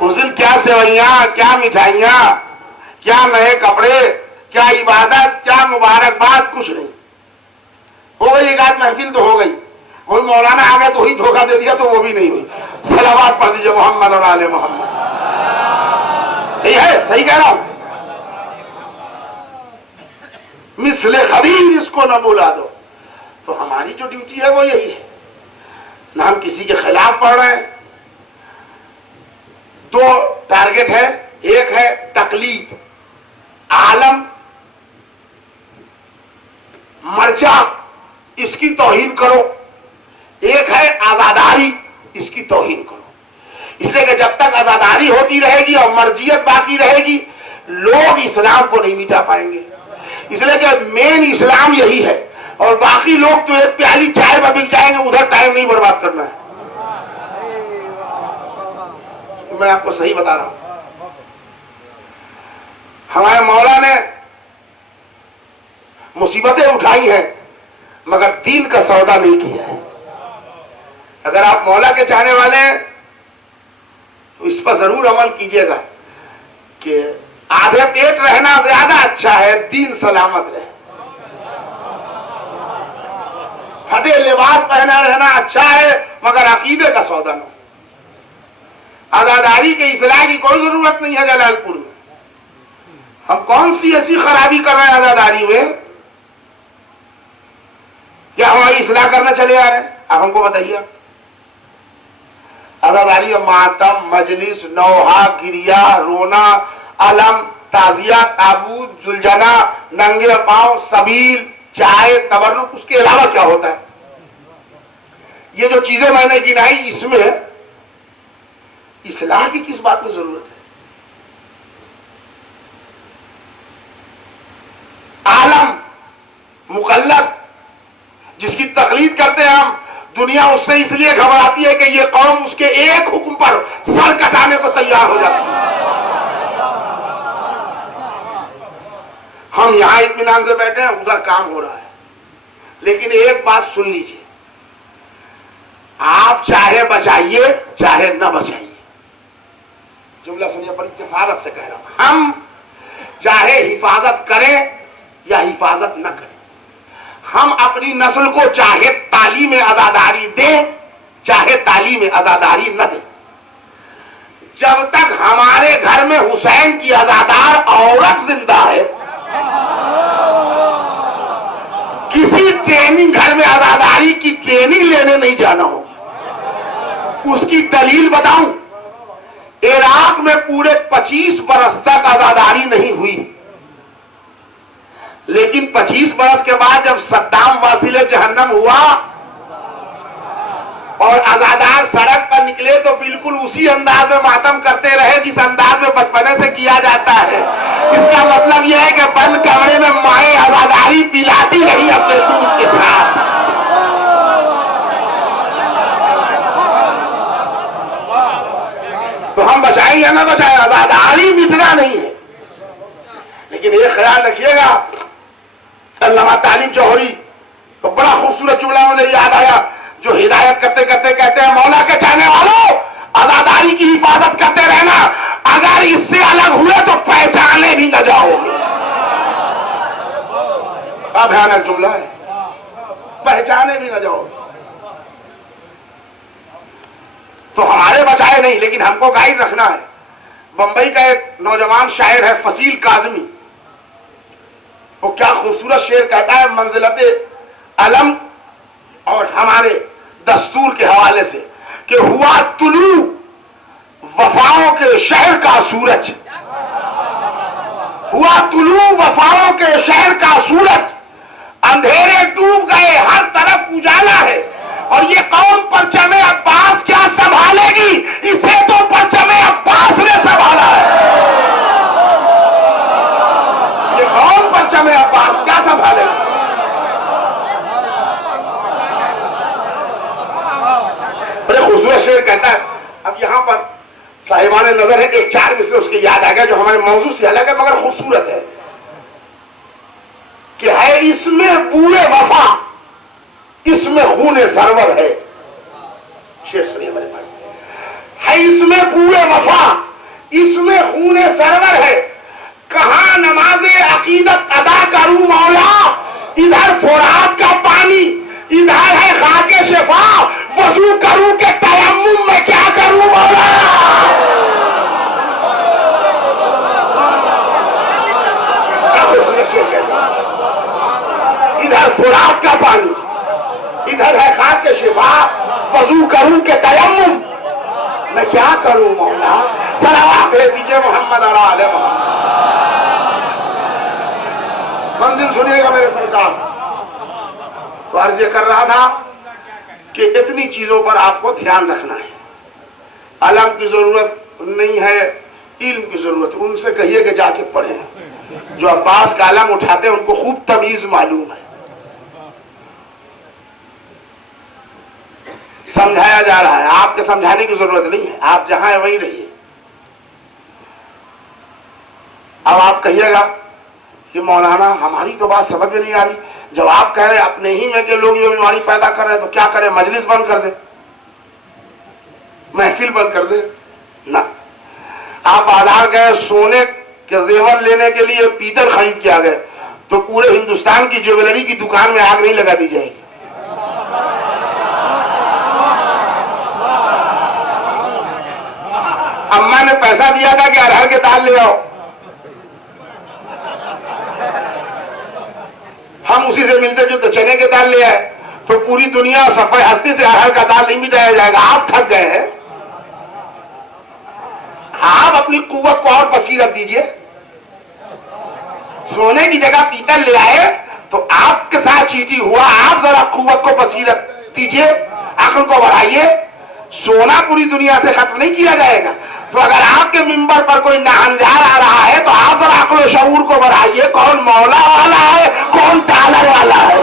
उस दिन क्या सेवैयां, क्या मिठाइयां, क्या नए कपड़े, क्या इबादत, क्या मुबारकबाद, कुछ नहीं। हो गई एक आध महफिल तो हो गई, कोई मौलाना आ गया तो ही धोखा दे दिया तो वो भी नहीं हुई। सलावत पढ़ दीजिए मोहम्मद और आले मोहम्मद। यही है, सही कह रहा हूं। मिसले गदीर इसको न बुला दो। तो हमारी जो ड्यूटी है वो यही है, ना हम किसी के खिलाफ पढ़ रहे हैं। 2 टारगेट है, एक है तकलीद, आलम मर्जा, इसकी तौहीन करो। एक है आजादारी, इसकी तौहीन करो। इसलिए कि जब तक आजादारी होती रहेगी और मर्जियत बाकी रहेगी, लोग इस्लाम को नहीं मिटा पाएंगे। इसलिए कि मेन इस्लाम यही है, और बाकी लोग तो एक प्याली चाय में बिक जाएंगे, उधर टाइम नहीं बर्बाद करना है। तो मैं आपको सही बता रहा हूं। हमारे मौला ने मुसीबतें उठाई हैं मगर दीन का सौदा नहीं किया है। अगर आप मौला के चाहने वाले हैं तो इस पर जरूर अमल कीजिएगा कि आधे पेट रहना ज्यादा अच्छा है, दीन सलामत रहे। फटे लिबास पहना रहना अच्छा है मगर अकीदे का सौदा न। आजादारी के इस्लाह की कोई जरूरत नहीं है जलालपुर में। हम कौन सी ऐसी खराबी कर रहे हैं आजादारी में, क्या हमारी इस्लाह करना चले आ रहे हैं? आप हमको बताइए। आजादारी में मातम, मजलिस, नौहा, गिरिया, रोना, अलम, ताजिया, ताबूत, जुलजना, नंगे पांव, सबील, चाय, तबर्रुक, उसके अलावा क्या होता है? ये जो चीजें मैंने गिनाई, इसमें इस्लाह की किस बात में जरूरत है? आलम, मुकल्लद, जिसकी तकलीद करते हैं हम, दुनिया उससे इसलिए घबराती है कि ये कौम उसके एक हुक्म पर सर कटाने को तैयार हो जाती है। हम यहां इत्मीनान से बैठे हैं, उधर काम हो रहा है। लेकिन एक बात सुन लीजिए, आप चाहे बचाइए चाहे न बचाइए, जुमला सुनिए, बड़ी जसारत से कह रहा हूं। हम चाहे हिफाजत करें या हिफाजत न करें, हम अपनी नस्ल को चाहे तालीम आजादारी दें चाहे तालीम आजादारी न दें, जब तक हमारे घर में हुसैन की आजादार औरत जिंदा है, किसी ट्रेनिंग घर में आजादारी की ट्रेनिंग लेने नहीं जाना होगा। उसकी दलील बताऊं, इराक में पूरे 25 बरस तक आजादारी नहीं हुई, लेकिन 25 बरस के बाद जब सद्दाम वासिले जहन्नम हुआ और आजादार सड़क पर निकले तो बिल्कुल उसी अंदाज में मातम करते रहे जिस अंदाज में बचपने से किया जाता है। इसका मतलब यह है कि बंद कमरे में माए आजादारी पिलाती रही अपने दूध के साथ। तो हम बचाएं या ना बचाएं, आजादारी मिटना नहीं है। लेकिन ये ख्याल रखिएगा, अल्लामा तालिब जौहरी तो बड़ा खूबसूरत जुमला मुझे याद आया, जो हिदायत करते करते कहते हैं, मौला के चाहने वालों, आजादारी की हिफाजत करते रहना, अगर इससे अलग हुए तो पहचाने भी न जाओगे। क्या भयानक जुमला है, पहचाने भी न जाओगे। तो हमारे बचाए नहीं, लेकिन हमको गाइड रखना है। बंबई का एक नौजवान शायर है फसील काजमी, वो क्या खूबसूरत शेर कहता है मंजिलते अलम और हमारे दस्तूर के हवाले से, कि हुआ तुलू वफाओं के शहर का सूरज, हुआ तुलू वफाओं के शहर का सूरज, अंधेरे डूब गए, हर तरफ उजाला है। और ये कौम परचमे अब्बास क्या संभालेगी? इसे तो परचमे अब्बास ने संभाला है। ये कौम परचमे अब्बास क्या संभालेगी? बड़े खूबसूरत शेर कहता है। अब यहां पर साहिबान नजर है, एक चार मिसरे उसके याद आ गया जो हमारे मौजू से अलग है मगर खूबसूरत है कि है इसमें बूए वफा, इसमें खूने सरवर है। शेर सुनिए मेरे पास, है इसमें बूए वफा, इसमें खूने सरवर है। कहां नमाजे अकीदत अदा करूं मौला, इधर फुरात का पानी, इधर है खाके शिफा, वजू करूं के तयम्मुम में क्या करूं मौला। इधर फुरात का पानी, इधर है खाके शिफा, वजू करूं के तयम्मुम मैं क्या करूं मौला। सलावत भेज दीजिए मोहम्मद और आले मोहम्मद। मंजिल सुनिएगा मेरे सरकार। तो अर्ज ये कर रहा था कि इतनी चीजों पर आपको ध्यान रखना है। अलम की जरूरत नहीं है, इल्म की जरूरत। उनसे कहिए कि जाके पढ़े। जो अब्बास का अलम उठाते हैं उनको खूब तमीज मालूम है। समझाया जा रहा है, आपके समझाने की जरूरत नहीं है, आप जहां है वहीं रहिए। अब आप कहिएगा कि मौलाना हमारी तो बात समझ में नहीं आ रही। जब आप कह रहे अपने ही में के लोग ये बीमारी पैदा कर रहे हैं तो क्या करें? मजलिस बंद कर दे, महफिल बंद कर दे ना। आप बाजार गए, सोने के जेवर लेने के लिए पीतल खरीद के आ गए तो पूरे हिंदुस्तान की ज्वेलरी की दुकान में आग नहीं लगा दी जाएगी। अम्मा ने पैसा दिया था कि अरहर के दाल ले आओ, हम उसी से मिलते जुलते चने के दाल ले आए तो पूरी दुनिया सफाई हस्ती से अरहर का दाल नहीं मिटाया जाएगा। आप थक गए हैं, आप अपनी कुव्वत को और बसीरत दीजिए। सोने की जगह पीतल ले आए तो आपके साथ चीटी हुआ। आप जरा कुव्वत को बसीरत दीजिए, अक्ल को बढ़ाइए। सोना पूरी दुनिया से खत्म नहीं किया जाएगा। तो अगर आपके मिंबर पर कोई नाहंजार आ रहा है तो आप जरा अक्ल शऊर को बढ़ाइए। कौन मौला वाला है, कौन डॉलर वाला है।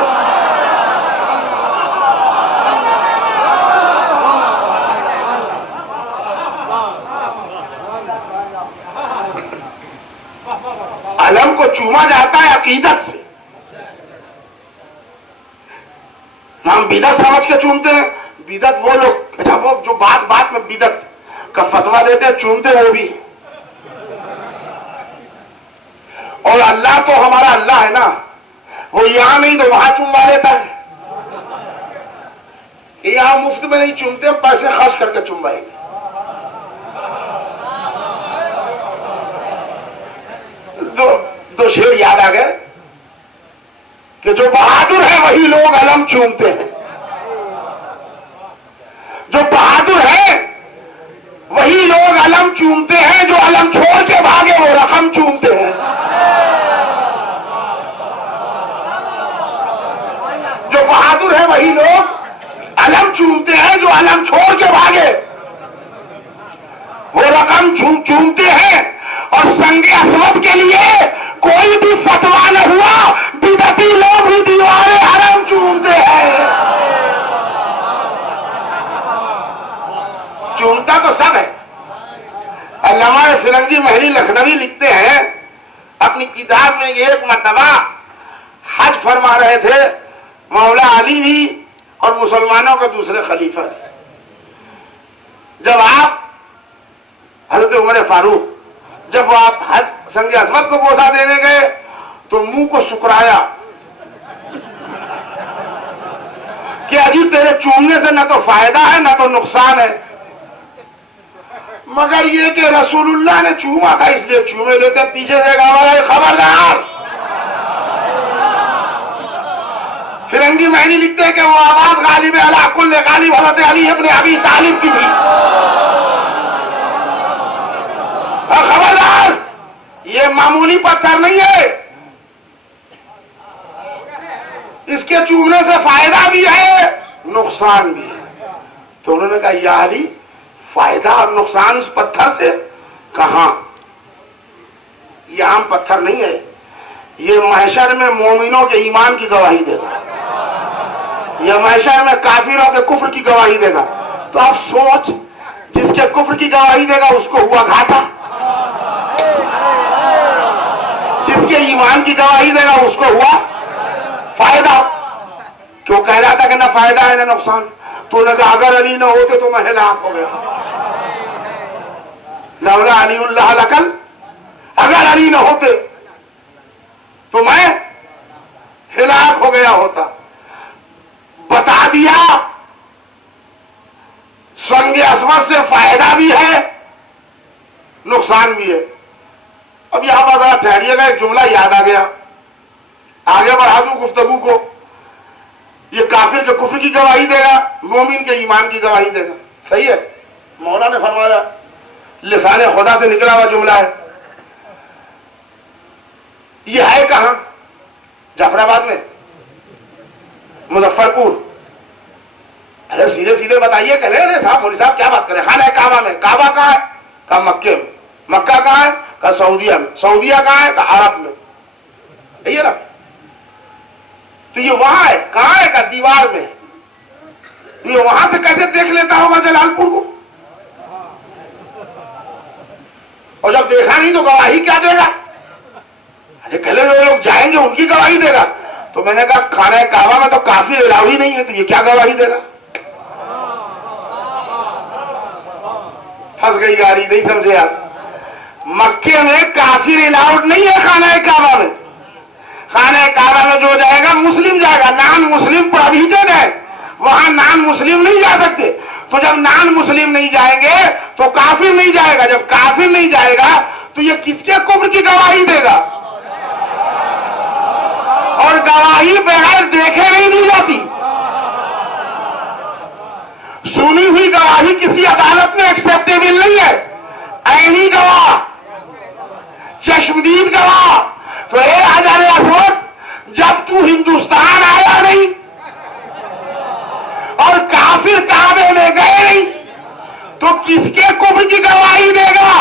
अलम को चूमा जाता है अकीदत से। हम बिदत समझ के चूमते हैं। बिदत वो लोग, अच्छा वो जो बात बात में बिदत का फतवा देते हैं, चूमते वो भी। और अल्लाह तो हमारा अल्लाह है ना, वो यहां नहीं तो वहां चुम्मा लेता है। यहां मुफ्त में नहीं चूमते, हम पैसे खर्च करके चुम्बाएंगे। दो शेर याद आ गए कि जो बहादुर है वही लोग अलम चूमते हैं। जो बहादुर है वही लोग अलम चूमते हैं। जो अलम छोड़ के भागे वो रकम चूमते हैं। जो बहादुर है वही लोग अलम चूमते हैं। जो अलम छोड़ के भागे वो रकम चूमते हैं। और संगे असवद के लिए कोई भी फतवा न हुआ, बिदती लोग भी दीवारे हरम चूमते हैं। चूमता तो सब है। अल्लामा फिरंगी महली लखनवी लिखते हैं अपनी किताब में, एक मर्तबा हज फरमा रहे थे मौला अली भी और मुसलमानों के दूसरे खलीफा। जब आप हजरत उमर फारूक जब वो आप हज संगे असमत को बोसा देने गए तो मुंह को सुकराया कि अजी तेरे चूमने से न तो फायदा है न तो नुकसान है, मगर ये कि रसूलुल्लाह ने चूमा था इसलिए चूमे लेते। पीछे से गावा खबरदार। फिरंगी महनी लिखते हैं कि वो आवाज गालिब अला कुल्ल गालिब हज़रत अली इब्न अबी तालिब की थी। खबरदार, ये मामूली पत्थर नहीं है, इसके चूमने से फायदा भी है नुकसान भी है। तो उन्होंने कहा या अली, फायदा और नुकसान इस पत्थर से? कहां? ये आम पत्थर नहीं है, ये महशर में मोमिनों के ईमान की गवाही देगा, ये महशर में काफिरों के कुफ्र की गवाही देगा। तो आप सोच, जिसके कुफ्र की गवाही देगा उसको हुआ घाटा, जिसके ईमान की गवाही देगा उसको हुआ फायदा। क्यों कह रहा था कि ना फायदा है ना नुकसान? तो लगा अगर अली न होते तो मैं हिलाक हो गया, लौला अलीउल्लाह लकल, अगर अली न होते तो मैं हिलाक हो गया होता। बता दिया संगे असमत से फायदा भी है नुकसान भी है। अब यहां पर जरा ठहरिएगा, एक जुमला याद आ गया, आगे बढ़ा दूं गुफ्तगू को। ये काफिर के कुफ्र की गवाही देगा, मोमिन के ईमान की गवाही देगा। सही है, मौला ने फरमाया, लिसाने खुदा से निकला हुआ जुमला है। ये है कहां? जाफराबाद में, मुजफ्फरपुर। अरे सीधे सीधे बताइए, कह रहे साहब मौलवी साहब क्या बात करें, खाना है काबा में। काबा कहां है? कहा मक्के में। मक्का कहां है? कहा सऊदिया में। सऊदिया कहां है? कहा अरब में। यही है ना? तो ये वहां है, कहां है? कहा दीवार में। ये वहां से कैसे देख लेता होगा जलालपुर को? और जब देखा नहीं तो गवाही क्या देगा? अरे कहले जो लोग जाएंगे उनकी गवाही देगा। तो मैंने कहा खाना काबा में तो काफिर अलाउ ही नहीं है, तो ये क्या गवाही देगा? फंस गई गाड़ी, नहीं समझे आप? मक्के में काफिर अलाउड नहीं है खाना काबा में। खाना काबा में जो जाएगा मुस्लिम जाएगा, नॉन मुस्लिम प्रोहिबिटेड है, वहां नॉन मुस्लिम नहीं जा सकते। तो जब नॉन मुस्लिम नहीं जाएंगे तो काफिर नहीं जाएगा, जब काफिर नहीं जाएगा तो ये किसके कुफ्र की गवाही देगा? और गवाही बगैर देखे नहीं दी जाती। सुनी हुई गवाही किसी अदालत में एक्सेप्टेबल नहीं है। ऐनी गवाह, चश्मदीद गवाह। तो ए हजारे असवद, जब तू हिंदुस्तान आया नहीं और काफिर काबे में गए नहीं, तो किसके कुफ्र की गवाही देगा?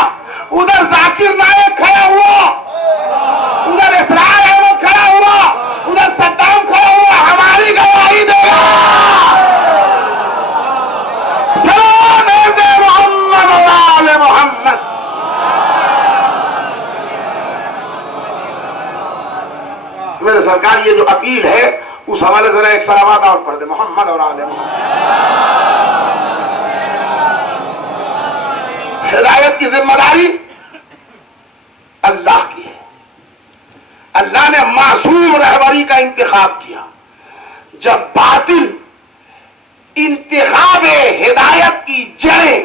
उधर जाकिर नायक खड़ा हुआ, उधर इसरार अहमद खड़ा हुआ, उधर सद्दाम खड़ा हुआ, हमारी गवाही देगा। सलाम है मोहम्मद और आले मोहम्मद। मेरे सरकार ये जो अपील है उस हवाले से एक सलावत और पढ़ दे, मोहम्मद और आले मोहम्मद। हिदायत की जिम्मेदारी अल्लाह की है। अल्लाह ने मासूम रहबरी का इंतखाब किया। जब बातिल इंतखाब हिदायत की जड़ें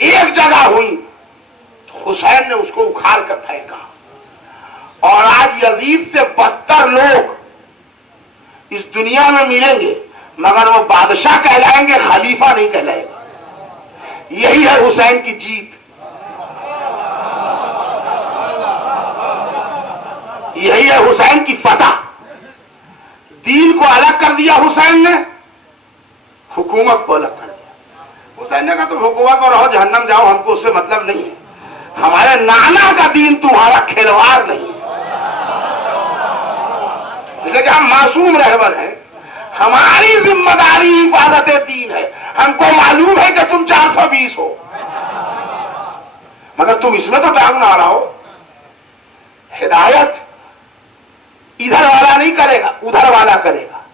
एक जगह हुई तो हुसैन ने उसको उखाड़ कर फेंका। और आज यजीद से बदतर लोग इस दुनिया में मिलेंगे, मगर वो बादशाह कहलाएंगे, खलीफा नहीं कहलाएगा। यही है हुसैन की जीत, यही है हुसैन की फतह। दीन को अलग कर दिया हुसैन ने, हुकूमत को अलग कर दिया। हुसैन ने कहा तुम हुकूमत में रहो, जहन्नम जाओ, हमको उससे मतलब नहीं है। हमारे नाना का दीन तुम्हारा खिलवाड़ नहीं है। इसलिए कि हम मासूम रहबर हैं, हमारी जिम्मेदारी हिफाजत दीन है। हमको मालूम है कि तुम 420 हो, मगर तुम इसमें तो टांग ना रहो। हिदायत इधर वाला नहीं करेगा, उधर वाला करेगा।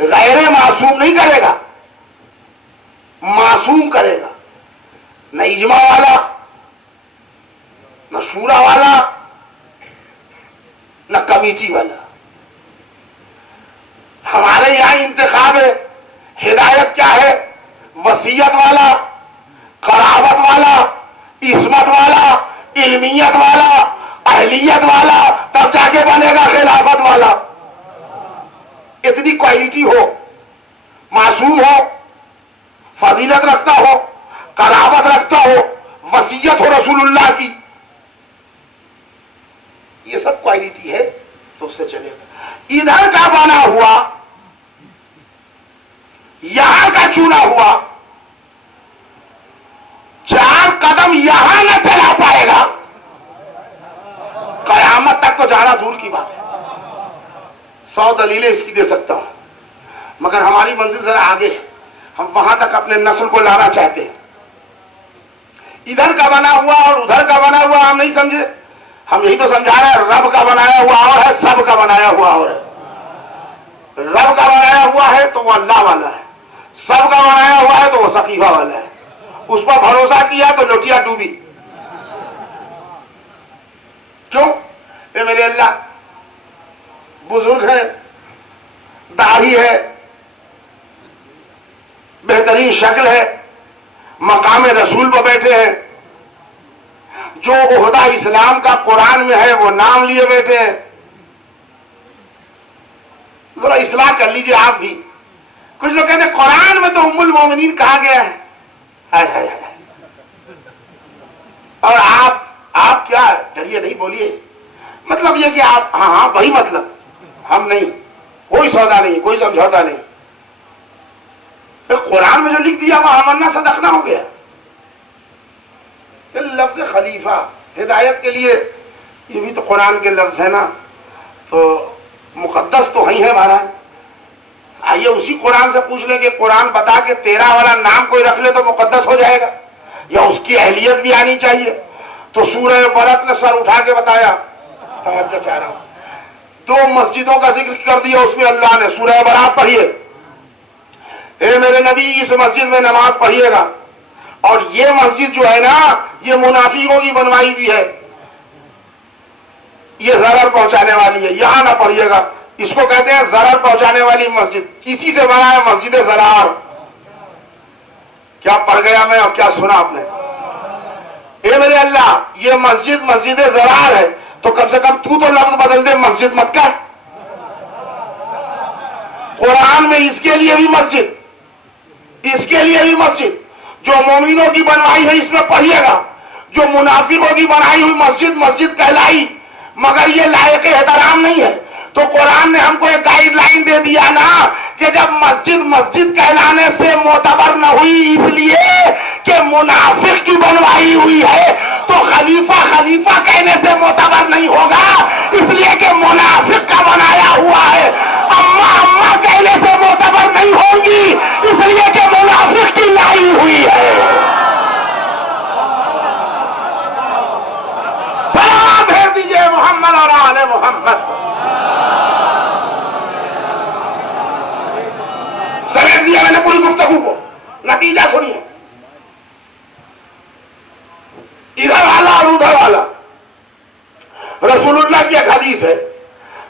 गैर मासूम नहीं करेगा, मासूम करेगा। न इजमा वाला, न शूरा वाला, न कमेटी वाला। हमारे यहां इंतखाब है। हिदायत क्या है? वसीयत वाला, करावत वाला, इस्मत वाला, इल्मियत वाला, अहलियत वाला, तब जाके बनेगा खिलाफत वाला। इतनी क्वालिटी हो, मासूम हो, फजीलत रखता हो, करावत रखता हो, वसीयत हो रसूलुल्लाह की, ये सब क्वालिटी है तो उससे चलेगा। इधर का बना हुआ, यहां का चुना हुआ, 4 कदम यहां न चला पाएगा, कयामत तक तो जाना दूर की बात है। 100 दलीलें इसकी दे सकता हूं, मगर हमारी मंजिल जरा आगे है, हम वहां तक अपने नस्ल को लाना चाहते हैं। इधर का बना हुआ और उधर का बना हुआ हम नहीं समझे, हम यही तो समझा रहे हैं। रब का बनाया हुआ और है, सब का बनाया हुआ और है। रब का बनाया हुआ है तो वो अल्लाह वाला है, सब का बनाया हुआ है तो वो सकीफा वाला है। उस पर भरोसा किया तो लोटिया डूबी। क्यों? ये मेरे अल्लाह बुजुर्ग है, दाढ़ी है, बेहतरीन शक्ल है, मकाम रसूल पर बैठे हैं, जो ओहदा इस्लाम का कुरान में है वो नाम लिए बैठे हैं। जरा इस्लाह कर लीजिए आप भी। कुछ लोग कहते हैं कुरान में तो उम्मुल मोमिनीन कहा गया है, हाय हाय हाय। और आप क्या डरिए नहीं, बोलिए। मतलब ये कि आप हाँ वही मतलब, हम नहीं, कोई सौदा नहीं, कोई समझौता नहीं। तो कुरान में जो लिख दिया वो हमन्ना सदकना हो गया। लफ्ज खलीफा हिदायत के लिए, ये भी तो कुरान के लफ्ज है ना, तो मुकद्दस तो ही है महाराज। आइए उसी कुरान से पूछ लें कि कुरान बता के 13 वाला नाम कोई रख ले तो मुकद्दस हो जाएगा, या उसकी अहलियत भी आनी चाहिए। तो सूरह बरत ने सर उठा के बताया, तवज्जो चाह रहा हूं, 2 मस्जिदों का जिक्र कर दिया उसमें अल्लाह ने। सूरह बरात पढ़िए, ए मेरे नबी इस मस्जिद में नमाज पढ़िएगा, और ये मस्जिद जो है ना ये मुनाफिकों की बनवाई भी है, ये जरर पहुंचाने वाली है, यहां ना पढ़िएगा। इसको कहते हैं जरर पहुंचाने वाली मस्जिद। किसी से बना है मस्जिद जरार। क्या पढ़ गया मैं और क्या सुना आपने? ए मेरे अल्लाह, ये मस्जिद मस्जिद जरार है, तो कम से कम तू तो लफ्ज बदल दे, मस्जिद मत कर। कुरान में इसके लिए भी मस्जिद, इसके लिए भी मस्जिद, जो मोमिनों की बनवाई है इसमें पढ़िएगा। जो मुनाफिकों की बनाई हुई मस्जिद मस्जिद कहलाई, मगर ये लायक एहतराम नहीं है। तो कुरान ने हमको एक गाइडलाइन दे दिया ना कि जब मस्जिद मस्जिद कहलाने से मोतबर न हुई इसलिए कि मुनाफिक की बनवाई हुई है, तो खलीफा खलीफा कहने से मोतबर नहीं होगा, इसलिए कि मुनाफिक का बनाया हुआ है। अम्मा अम्मा कहने से मोतबर नहीं होगी, इसलिए कि मुनाफिक की लाई हुई है। सलाम भेज दीजिए मोहम्मद और आले मोहम्मद। समेट दिया मैंने पूरी गुफ्तगू को, नतीजा सुनिए। इधर वाला और उधर वाला। रसूलुल्लाह की एक हदीस है,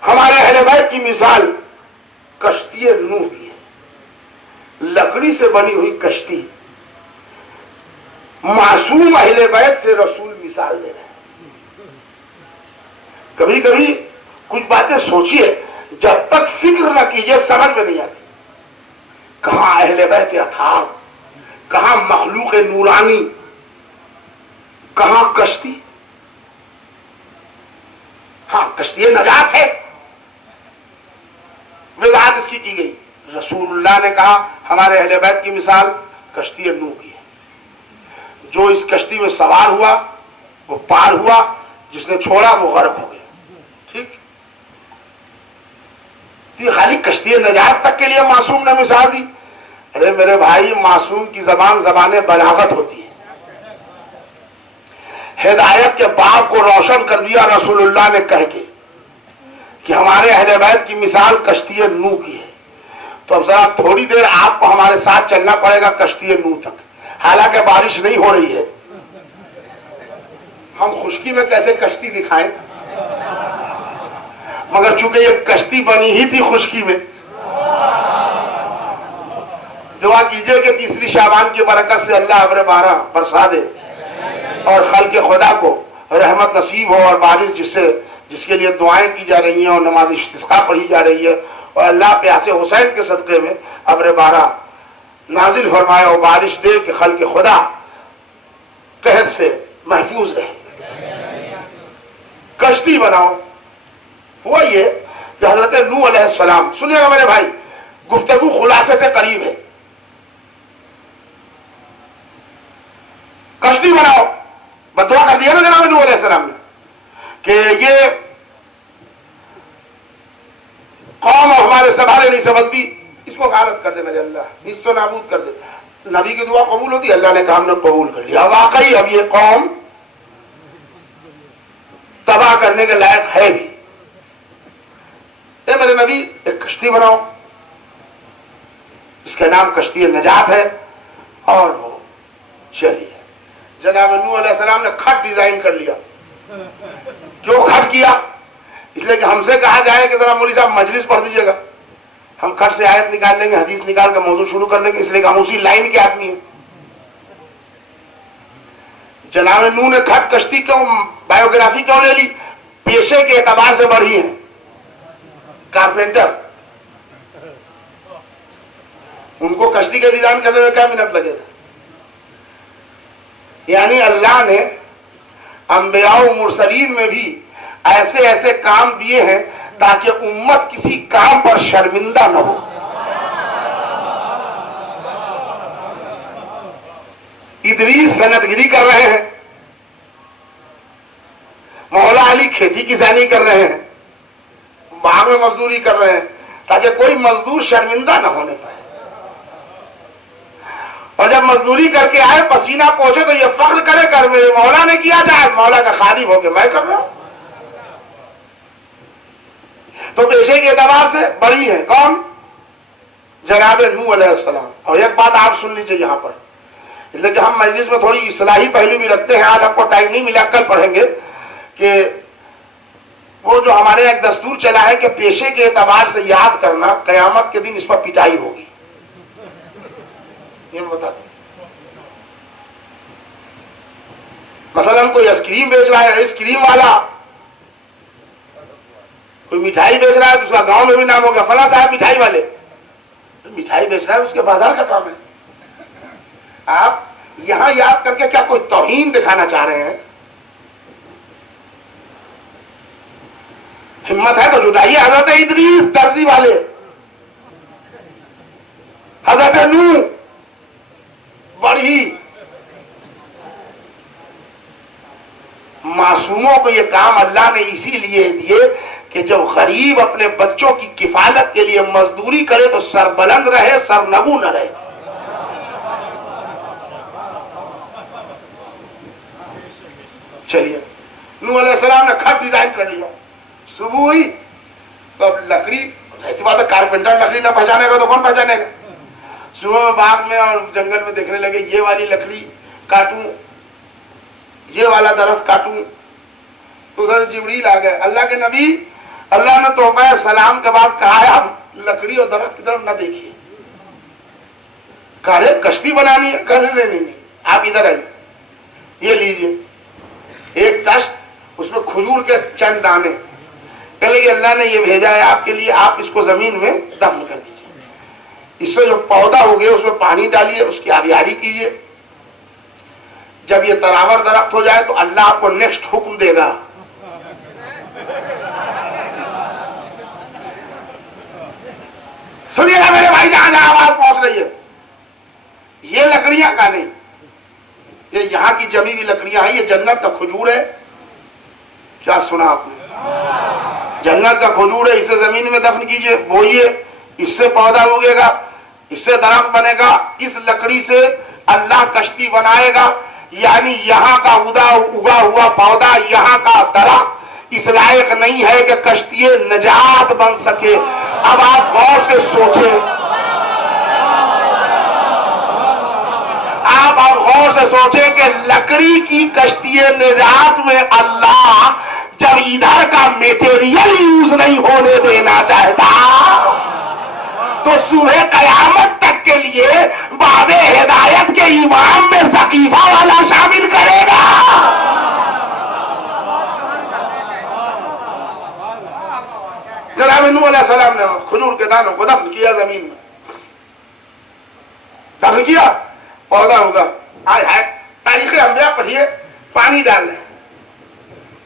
हमारे अहले बैत की मिसाल कश्ती नूह की है। लकड़ी से बनी हुई कश्ती, मासूम अहले बैत से रसूल मिसाल दे रहे हैं। कभी कभी कुछ बातें सोचिए, जब तक फिक्र न कीजिए समझ में नहीं आती। कहां अहले बैत अथार, कहां मखलूक नूरानी, कहां कश्ती। हाँ, कश्ती नजात है, वजाहत इसकी की गई। रसूलुल्लाह ने कहा हमारे अहले बैत की मिसाल कश्ती नूह की है। जो इस कश्ती में सवार हुआ वो पार हुआ, जिसने छोड़ा वो गर्क हो गया। ठीक, ये खाली कश्ती नजात तक के लिए मासूम ने मिसाल दी। अरे मेरे भाई, मासूम की जबान जबाने बलागत होती है। हिदायत के बाब को रोशन कर दिया रसूलुल्लाह ने कह के कि हमारे अहले बैत की मिसाल कश्ती नूह की है। तो अब जरा थोड़ी देर आपको हमारे साथ चलना पड़ेगा कश्ती नूह तक। हालांकि बारिश नहीं हो रही है, हम खुशकी में कैसे कश्ती दिखाएं, मगर चूंकि ये कश्ती बनी ही थी खुशकी में। दुआ कीजिए कि 3 शाबान की बरकत से अल्लाह अब्र बारा बरसा दे और खल्क़ खुदा को रहमत नसीब हो, और बारिश जिसके लिए दुआएं की जा रही हैं और नमाज इस्तिस्का पढ़ी जा रही है, और अल्लाह प्यासे हुसैन के सदक़े में अब्र बारा नाजिल फरमाए और बारिश दे कि खल्क़ खुदा कहत से महफूज रहे। कश्ती बनाओ, हुआ ये कि हजरत नूह अलैहिस्सलाम, सुनिएगा मेरे भाई, गुफ्तगू खुलासे से करीब है। कश्ती बनाओ, बदुआ कर दिया ना जनाब नूह अलैहिस्सलाम ने कि ये कौम हमारे संभाले नहीं संभलती, इसको गालत कर दे मेरे अल्लाह, इसको नाबूद कर दे। नबी की दुआ कबूल होती, अल्लाह ने कहा हमने कबूल कर लिया। वाकई अब ये कौम तबाह करने के लायक है भी। मेरे नबी एक कश्ती बनाओ, इसका नाम कश्ती नजात है, और वो चलिए। जनाब नूह अलैहिस्सलाम ने खत डिजाइन कर लिया। क्यों खत किया? इसलिए कि हमसे कहा जाए कि जरा मौलवी साहब मजलिस पढ़ दीजिएगा, हम खट से आयत निकाल लेंगे, हदीस निकाल कर मौजूद शुरू कर लेंगे, इसलिए हम उसी लाइन के आदमी हैं। जनाब नूह ने खट कश्ती क्यों, बायोग्राफी क्यों ले ली? पेशे के एतबार से बढ़ी है, कारपेंटर। उनको कश्ती का डिजाइन करने में क्या मिनट लगेगा? यानी अल्लाह ने अंबिया मुरसलीन में भी ऐसे ऐसे काम दिए हैं ताकि उम्मत किसी काम पर शर्मिंदा न हो। इदरीस सनदगिरी कर रहे हैं, मौला अली खेती किसानी कर रहे हैं, बाग में मजदूरी कर रहे हैं, ताकि कोई मजदूर शर्मिंदा न होने पाए। और जब मजदूरी करके आए, पसीना पहुंचे, तो ये फख्र करे कर मेरे मौला ने किया, चाहे मौला का खादिम होके मैं कर रहा हूं। तो पेशे के एतबार से बड़ी है कौन? जनाब नूह अलैहिस्सलाम। और एक बात आप सुन लीजिए यहां पर, इसलिए कि हम मजलिस में थोड़ी इस्लाही पहलू भी रखते हैं। आज हमको टाइम नहीं मिला, कल पढ़ेंगे कि वो जो हमारे एक दस्तूर चला है कि पेशे के एतबार से याद करना, कयामत के दिन इस पर पिटाई होगी। ये मैं बता दूं, मसलन कोई आइसक्रीम बेच रहा है, आइसक्रीम वाला, कोई मिठाई बेच रहा है, तो उसका गांव में भी नाम हो गया फला साहब मिठाई वाले। तो मिठाई बेच रहा है, उसके बाजार का काम है। आप यहां याद करके क्या कोई तौहीन दिखाना चाह रहे हैं? हिम्मत है तो जुटाइए। हजरत इदरीस दर्जी वाले, हजरत नूह बड़ी मासूमों को ये काम अल्लाह ने इसीलिए दिए कि जब गरीब अपने बच्चों की किफालत के लिए मजदूरी करे तो सर बुलंद रहे, सर नगू न रहे। चलिए, नूह अलैहिस्सलाम ने खत डिजाइन कर लिया। सुबह हुई तो अब लकड़ी, ऐसी बात है कारपेंटर लकड़ी ना पहचानेगा तो कौन पहचानेगा? सुबह में बाग में और जंगल में देखने लगे, ये वाली लकड़ी काटूं, ये वाला दरख्त काटूं, तो उधर जिब्रील आ गए। अल्लाह के नबी, अल्लाह ने तौबा सलाम के बाद कहा है आप लकड़ी और दरख्त की तरफ न देखिए। कह रहे कश्ती बनानी है? कह रहे नहीं, आप इधर आइए, ये लीजिए एक तश्त, उसमें खजूर के चंद दाने। कह लगे अल्लाह ने ये भेजा है आपके लिए, आप इसको जमीन में दफन कर दीजिए। इससे जो पौधा हो गया उसमें पानी डालिए, उसकी आबियारी कीजिए। जब ये तरावर दरख्त हो जाए तो अल्लाह आपको नेक्स्ट हुक्म देगा। सुनिएगा मेरे भाई, जहां जहां आवाज पहुंच रही है, ये लकड़ियां का नहीं, ये यहां की जमी हुई लकड़ियां हैं। ये जन्नत का खजूर है। क्या सुना आपने? जन्नत का खजूर है, इसे जमीन में दफन कीजिए, बोइए, इससे पौधा उगेगा, इससे दरख्त बनेगा, इस लकड़ी से अल्लाह कश्ती बनाएगा। यानी यहाँ का उगा हुआ पौधा, यहाँ का दरख्त इस लायक नहीं है कि कश्ती नजात बन सके। अब आप गौर से सोचें, आप गौर से सोचें कि लकड़ी की कश्ती निजात में अल्लाह जब इधर का मेटेरियल यूज नहीं होने देना चाहता, तो सुबह कयामत तक के लिए बाबे हिदायत के इमाम में सकीफा वाला शामिल करेगा। जनाब नूह अलैहिस्सलाम ने खजूर के दानों को दफन किया, जमीन में दफन किया, पौधा होगा। आय हाय, तारीख अंबिया पढ़िए, पानी डाल रहे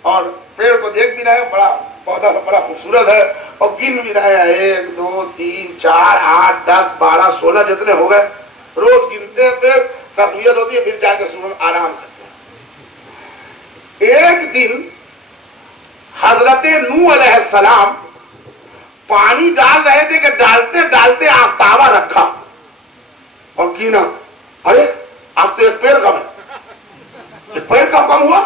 और पेड़ को देख भी रहे, बड़ा पौधा बड़ा खूबसूरत है और गिन भी रहे हैं 1 2 3 4 8 10 12 16 जितने हो गए, रोज गिनते हैं, फिर तकबीरत होती है, फिर जाके सुबह आराम करते हैं। एक दिन हजरत नूह अलैहिस्सलाम पानी डाल रहे थे कि डालते डालते आफ्ताबा रखा और गिना, अरे अब तो एक पेड़ कम है, एक पेड़ कम हुआ,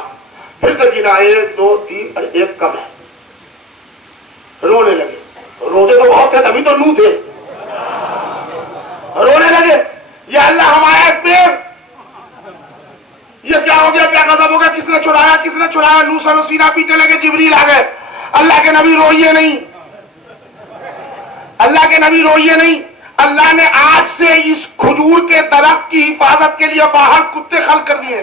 फिर से गिना 1 2 3, अरे एक कम है, रोने लगे। रोजे तो बहुत थे, तभी तो नूह थे, रोने लगे, ये अल्लाह हमारा एक पेड़, ये क्या हो गया, क्या गजब हो गया, किसने चुराया, किसने चुराया। नूह सर सीना पीटने लगे, जिब्रील आ गए, अल्लाह के नबी रोइए नहीं, अल्लाह के नबी रोइए नहीं, अल्लाह ने आज से इस खजूर के दरख्त की हिफाजत के लिए बाहर कुत्ते खल कर दिए,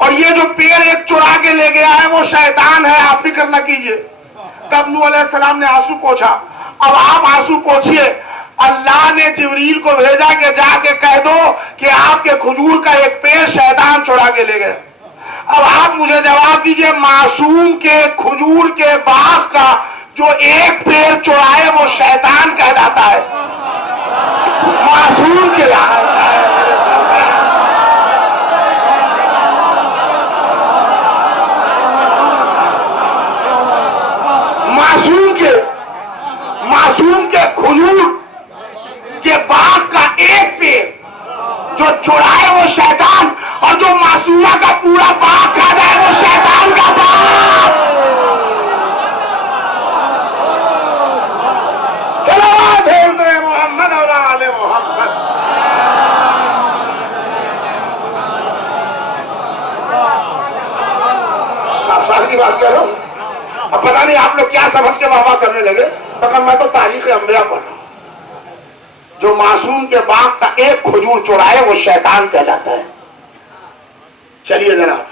और ये जो पेड़ एक चुरा के ले गया है वो शैतान है, आप फिक्र न कीजिए। तब नूह अलैहिस्सलाम ने आंसू पोंछा। अब आप आंसू पोंछिए, अल्लाह ने जिब्रील को भेजा कि जाके कह दो कि आपके खजूर का एक पेड़ शैतान चुरा के ले गए। अब आप मुझे जवाब दीजिए, मासूम के खजूर के बाग का जो एक पेड़ चुराए वो शैतान कहलाता है, मासूम के मासूम के खजूर के बाग का एक पेड़ जो चुराए वो शैतान, और जो मासूमा का पूरा बाग खा जाए वो शैतान का बाग। चलो भेज दे मोहम्मद और आले मोहम्मद। साफ साफ की बात कह रहा हूं। अब पता नहीं आप लोग क्या समझ के वाह करने लगे, मगर मैं तो तारीख अंबिया पढ़ रहा हूं। जो मासूम के बाग का एक खजूर चुराए वो शैतान कहलाता है। चलिए जनाब,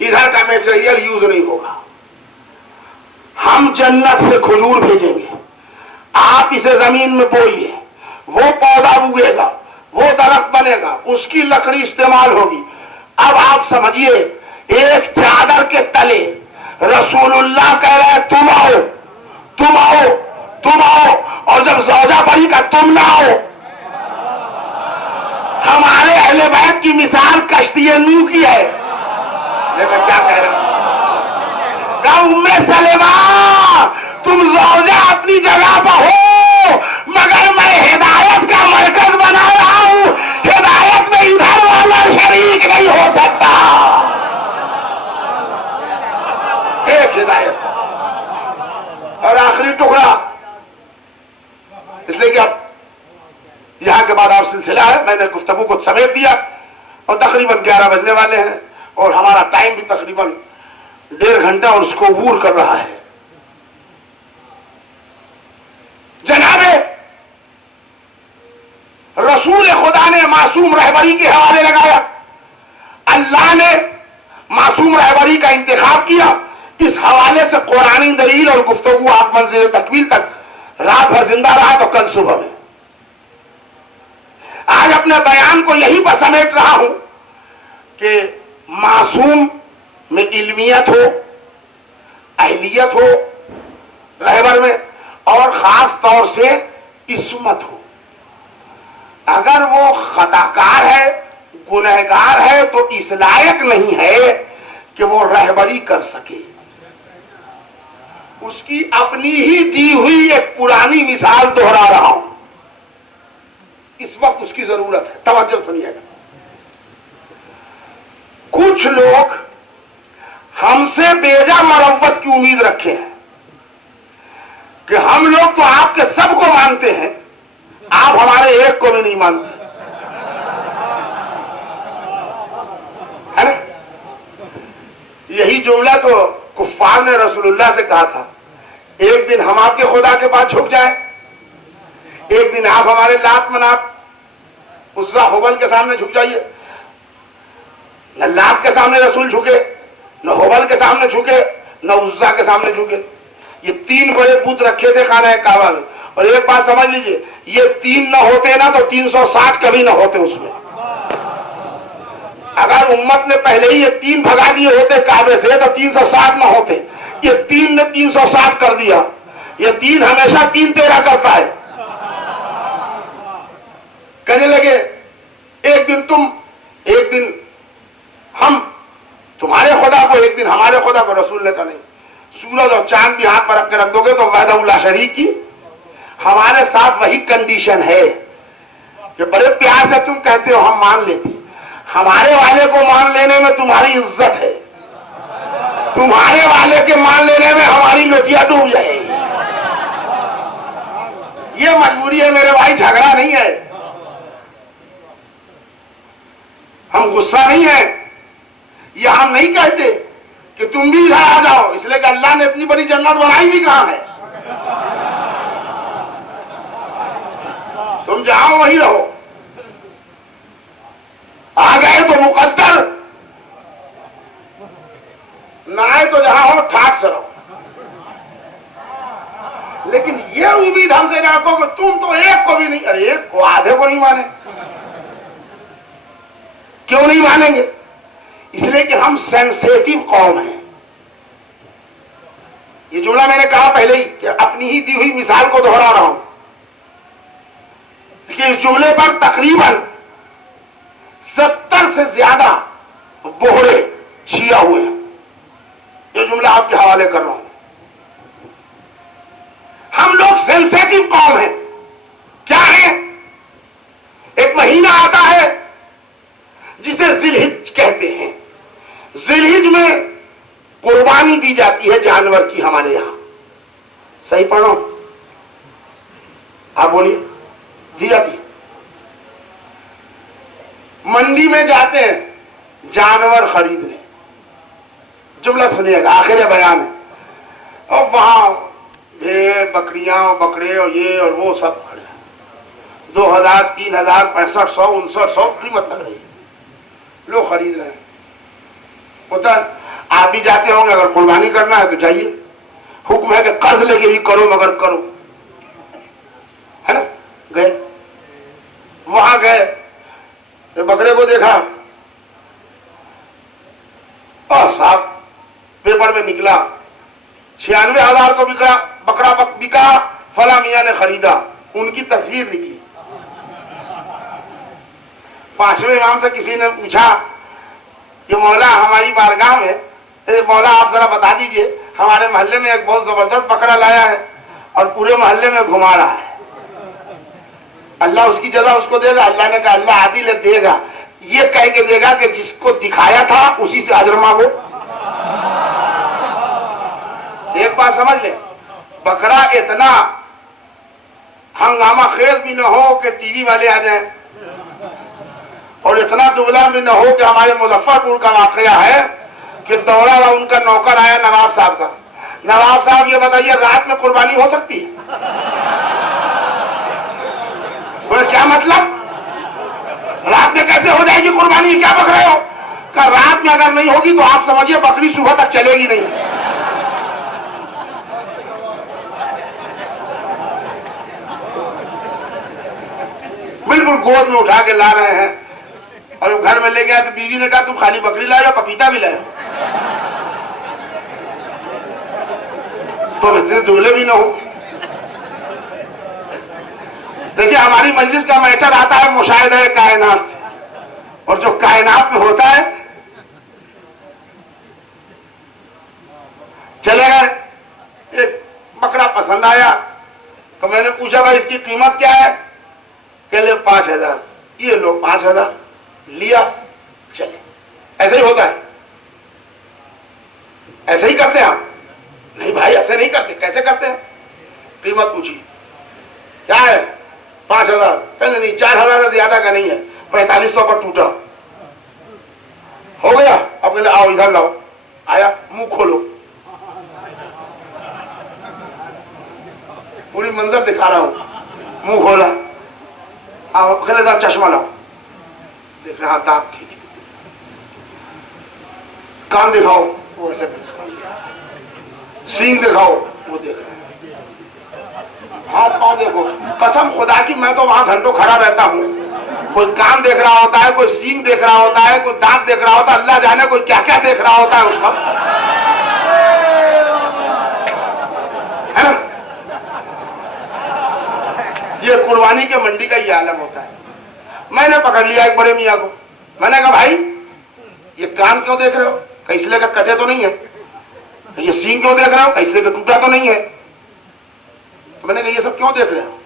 इधर का मटेरियल यूज नहीं होगा, हम जन्नत से खजूर भेजेंगे, आप इसे जमीन में बोइए, वो पौधा उगेगा, वो दरख्त बनेगा, उसकी लकड़ी इस्तेमाल होगी। अब आप समझिए, एक चादर के तले रसूलुल्लाह कह रहे हैं तुम आओ, तुम आओ, तुम आओ, और जब ज़ौजा पड़ी का तुम ना आओ। हमारे अहले बैत की मिसाल कश्ती नूह की है। लेकिन क्या कह रहे हो, उम्मे सलेमा तुम ज़ौजा अपनी जगह पर हो, मगर मैं हिदायत का मरकज बना रहा हूं, हिदायत में इधर वाला शरीक नहीं हो सकता। एक हिदायत और आखिरी टुकड़ा, इसलिए कि अब यहां के बाद और सिलसिला है, मैंने गुफ्तगू को समेट दिया और तकरीबन 11 बजने वाले हैं और हमारा टाइम भी तकरीबन 1.5 घंटा और उसको अबूर कर रहा है। जनाबे रसूल खुदा ने मासूम रहबरी के हवाले लगाया, अल्लाह ने मासूम रहबरी का इंतखाब किया। इस हवाले से कुरानी दलील और गुफ्तगू आप मंज़िल तकमील तक रात भर जिंदा रहा तो कल सुबह में। आज अपने बयान को यहीं पर समेट रहा हूं कि मासूम में इल्मियत हो, अहलियत हो रहबर में, और खास तौर से इस्मत हो। अगर वो खताकार है, गुनहगार है, तो इस लायक नहीं है कि वो रहबरी कर सके। उसकी अपनी ही दी हुई एक पुरानी मिसाल दोहरा रहा हूं, इस वक्त उसकी जरूरत है, तवज्जो सुनिएगा। कुछ लोग हमसे बेजा मरव्वत की उम्मीद रखे हैं कि हम लोग तो आपके सबको मानते हैं, आप हमारे एक को भी नहीं मानते, है ना? यही जुमला तो कुफ्फार ने रसूलुल्लाह से कहा था, एक दिन हम आपके खुदा के पास झुक जाए, एक दिन आप हमारे लात मनात उज़्ज़ा हुबल के सामने झुक जाइए। न लात के सामने रसूल झुके, न हुबल के सामने झुके, न उज़्ज़ा के सामने झुके। ये 3 बड़े बुत रखे थे खाना काबा में, और एक बात समझ लीजिए, ये 3 न होते ना तो 360 कभी न होते उसमें। अगर उम्मत ने पहले ही ये 3 भगा दिए होते काबे से तो 360 न होते। ये 3 ने 360 कर दिया। ये 3 हमेशा 3-13 करता है। कहने लगे एक दिन हम तुम्हारे खुदा को, एक दिन हमारे खुदा को। रसूल ने कहा नहीं, सूरज और चांद भी हाथ पर रख के रख दोगे तो वहदहुल्ला शरीक की। हमारे साथ वही कंडीशन है कि बड़े प्यार से तुम कहते हो हम मान लेते, हमारे वाले को मान लेने में तुम्हारी इज्जत है, तुम्हारे वाले के मान लेने में हमारी लोटियां डूब जाएगी। ये मजबूरी है मेरे भाई, झगड़ा नहीं है, हम गुस्सा नहीं है। ये हम नहीं कहते कि तुम भी इधर आ जाओ, इसलिए कि अल्लाह ने इतनी बड़ी जन्नत बनाई भी कहां है। तुम जाओ वहीं रहो, आ गए तो मुकद्दर, ना आए तो जहां हो ठाक से रहो। लेकिन ये उम्मीद हमसे ना रखो कि तुम तो एक को भी नहीं, अरे एक को, आधे को नहीं माने। क्यों नहीं मानेंगे? इसलिए कि हम सेंसेटिव कौम हैं। ये जुमला मैंने कहा पहले ही कि अपनी ही दी हुई मिसाल को दोहरा रहा हूं कि इस जुमले पर तकरीबन 70 से ज्यादा बोहरे शिया हुए हैं। ये जुमला आपके हवाले कर रहा हूं। हम लोग सेंसेटिव कौम हैं। क्या है? एक महीना आता है जिसे जिलहिज कहते हैं। जिलहिज में कुर्बानी दी जाती है जानवर की हमारे यहां। सही पढ़ो, आप बोलिए। दी जाती है। मंडी में जाते हैं जानवर खरीदने, जुमला सुनिएगा, आखिर बयान है। और वहां भेड़, बकरियां, बकरे और ये और वो सब खड़े हैं। 2000, 3000, 6500, 5900 कीमत लग रही है। लोग खरीद रहे हैं। होता है, आप भी जाते होंगे, अगर कुर्बानी करना है तो जाइए। हुक्म है कि कर्ज लेके भी करो, मगर करो, है ना। गए, वहां गए तो बकरे को देखा, और साहब पेपर में निकला 96,000 को बिका, बकरा बिका, फला मियां ने खरीदा, उनकी तस्वीर निकली। 5वें इमाम से किसी ने पूछा कि मौला हमारी बारगाह में, मौला आप जरा बता दीजिए, हमारे मोहल्ले में एक बहुत जबरदस्त बकरा लाया है और पूरे मोहल्ले में घुमा रहा है, अल्लाह उसकी जगह उसको देगा? अल्लाह ने कहा अल्लाह आदिल देगा, ये कह के देगा कि जिसको दिखाया था उसी से अजर मांगो। एक बात समझ ले, बकरा इतना हंगामा खेज भी न हो कि टीवी वाले आ जाएं, और इतना दुबला भी न हो कि हमारे मुजफ्फरपुर का वाकया है कि दौड़ा हुआ उनका नौकर आया नवाब साहब का। नवाब साहब ये बताइए रात में कुर्बानी हो सकती है? बोले क्या मतलब? रात में कैसे हो जाएगी कुर्बानी? क्या बक रहे हो? का रात में अगर नहीं होगी तो आप समझिए बकरी सुबह तक चलेगी नहीं। बिल्कुल गोद में उठा के ला रहे हैं, और घर में ले गया तो बीवी ने कहा तुम खाली बकरी लाए, पपीता भी लाए, तो इतने दुबले भी ना हो। देखिए हमारी मजलिस का मैटर आता है मुशाहिदा कायनात से, और जो कायनात में होता है, चले गए, एक बकरा पसंद आया तो मैंने पूछा भाई इसकी कीमत क्या है? कहले 5000। ये लो 5000 लिया, चले। ऐसे ही होता है? ऐसे ही करते हैं आप? नहीं भाई ऐसे नहीं करते। कैसे करते हैं? कीमत पूछी, क्या है? 5000। कहले नहीं 4000 ज्यादा का नहीं है, 4500 पर टूटा। हो गया? अब कहले आओ इधर लाओ। आया, मुंह खोलो, पूरी मंजर दिखा रहा हूं, मुंह खोला। आओ, कहले जरा चश्मा लाओ, देख रहा दांत ठीक है, कान दिखाओ, वो ऐसे सींग दिखाओ, वो देख रहे हैं, हाथ पांव देखो। कसम खुदा की मैं तो वहां घंटों खड़ा रहता हूं, कोई कान देख रहा होता है, कोई सींग देख रहा होता है, कोई दांत देख रहा होता है, अल्लाह जाने कोई क्या क्या देख रहा होता है उसका, है ना। ये कुर्बानी के मंडी का ये आलम होता है। मैंने पकड़ लिया एक बड़े मियाँ को, मैंने कहा भाई ये कान क्यों देख रहे हो? कहीं इसलिए कटे तो नहीं है। ये सींग क्यों देख रहे हो? कहीं इसलिए टूटा तो नहीं है। तो मैंने कहा ये सब क्यों देख रहे हो?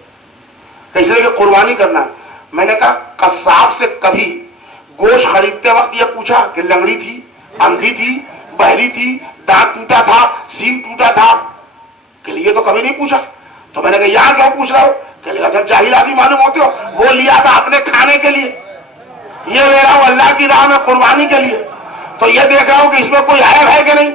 कहीं इसलिए कुर्बानी करना है। मैंने कहा कसाब से कभी गोश्त खरीदते वक्त ये पूछा कि लंगड़ी थी, अंधी थी, बहरी थी, दांत टूटा था, सींग टूटा था? के लिए तो कभी नहीं पूछा। तो मैंने कहा यहाँ क्यों पूछ रहा हो? जब जाहिल आदमी मालूम होते हो, वो लिया था अपने खाने के लिए, ये ले रहा हूं अल्लाह की राह में कुर्बानी के लिए। तो ये देख रहा हूं कि इसमें कोई ऐब है कि नहीं।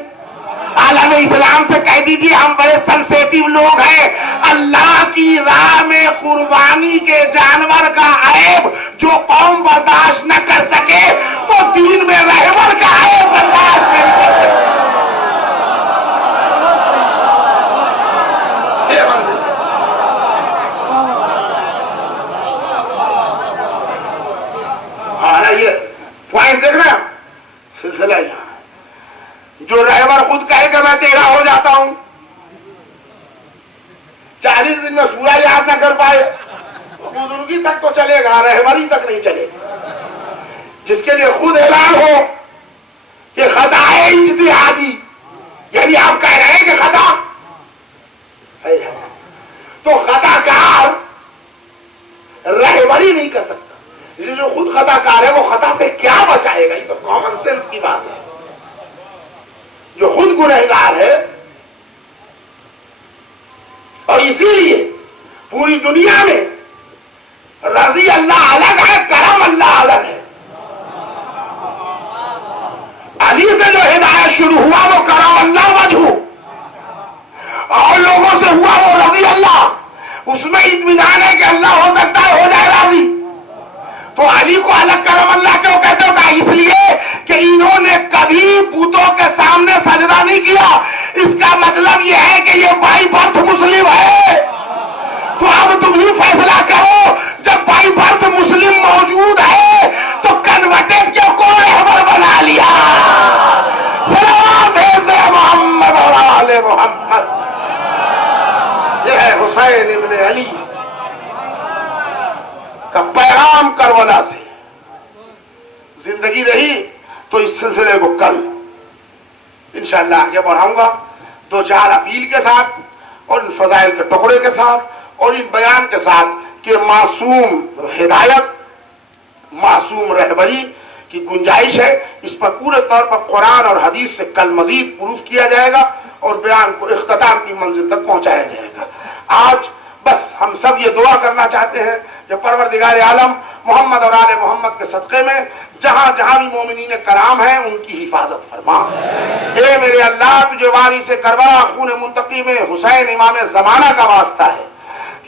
आलम इस्लाम से कह दीजिए हम बड़े सेंसिटिव लोग हैं। अल्लाह की राह में कुर्बानी के जानवर का ऐब जो कौम बर्दाश्त न कर सके, वो दीन में रहबर का ऐब बर्दाश्त नहीं कर सके। ये पॉइंट देख रहे हैं, सिलसिला जो रहबर खुद कहे कि मैं तेरा हो जाता हूं, 40 दिन में सूरा याद ना कर पाए, बुजुर्गी तक तो चलेगा, रहबरी तक नहीं चलेगा। जिसके लिए खुद ऐलान हो कि खता है इज्तिहादी, यदि आप कह रहे हैं कि खता है, तो खताकार रहबरी नहीं कर सकता। जो खुद खताकार है वो खता से क्या बचाएगा? ये तो कॉमन सेंस की बात है। जो खुद गुनहगार है, और इसीलिए पूरी दुनिया में रजी अल्लाह अलग है, करम अल्लाह अलग है। अली से जो हिदायत शुरू हुआ वो करम अल्लाह वजहू, और लोगों से हुआ वो रजी अल्लाह। उसमें इत्मीनान है कि अल्लाह हो सकता है, हो जाए राजी। तो अली को अलग करम अल्लाह क्यों कहते हो? इसलिए कि इन्होंने कभी बुतों के सामने सजदा नहीं किया। इसका मतलब यह है कि ये बाई बर्थ मुस्लिम है। तो अब तुम ही फैसला करो, जब बाई बर्थ मुस्लिम मौजूद है तो कन्वर्टेड क्यों को रहबर बना लिया? सलाम भेज दे मोहम्मद और आले मोहम्मद। यह है हुसैन इब्ने अली का पैगाम करबला से। जिंदगी रही तो इस सिलसिले को कल इंशाअल्लाह आगे बढ़ाऊंगा, 2-4 अपील के साथ और इन फजाइल के टुकड़े के साथ और इन बयान के साथ कि मासूम हिदायत, मासूम रहबरी की गुंजाइश है। इस पर पूरे तौर पर कुरान और हदीस से कल मजीद प्रूफ किया जाएगा और बयान को इख्तिताम की मंजिल तक पहुंचाया जाएगा। आज बस हम सब ये दुआ करना चाहते हैं कि परवरदिगार आलम मोहम्मद और आले मोहम्मद के सदक़े में जहां जहां भी मोमिनीन कराम हैं उनकी हिफाजत फरमा। हे मेरे अल्लाह, तुझे वारी से करबला खून मुंतकी में हुसैन इमाम जमाना का वास्ता है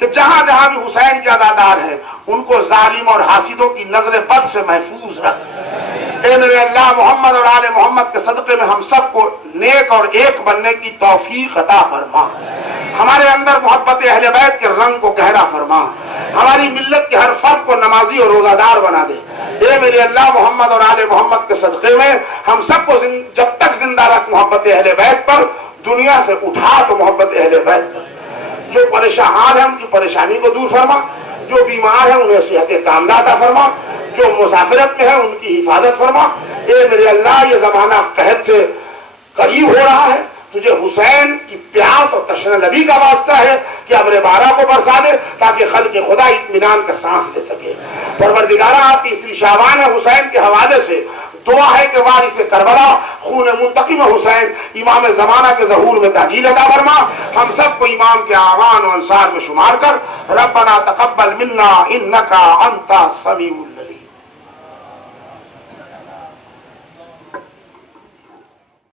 कि जहां जहां भी हुसैन के अदादार हैं उनको जालिम और हासिदों की नजर बद से महफूज रख। हे मेरे अल्लाह, मोहम्मद और आले मोहम्मद के सदक़े में हम सबको नेक और एक बनने की तौफीक अता फरमा। हमारे अंदर मोहब्बत अहले बैत के रंग को गहरा फरमा। हमारी मिल्लत के हर फर्द को नमाजी और रोजादार बना दे। हे मेरे अल्लाह, मोहम्मद और आले मोहम्मद के सदक़े में हम सबको जब तक जिंदा रख मोहब्बत अहले बैत पर, दुनिया से उठा तो मोहब्बत अहले बैत पर। जो परेशान है उनकी परेशानी को दूर फरमा, जो बीमार है उन्हें सेहत कामना अता फरमा, जो मुसाफिरत में है उनकी हिफाजत फरमा। ए मेरे अल्लाह, ये जमाना कहत से करीब हो रहा है, तुझे हुसैन की प्यास और तशन्नबी का वास्ता है कि अब्र बारा को बरसा दे ताकि खल्क़ खुदा इत्मीनान का सांस ले सके। परवरदिगारा, तीसरी शाबान है, हुसैन के हवाले से दुआ है कि वारिस करबला खून मुंतकी में हुसैन इमाम जमाना के ज़हूर में ताजील अता फरमा। हम सबको इमाम के आवान और अंसार में शुमार कर। रब्बना तक़ब्बल मिन्ना इन्नका अंता समीउल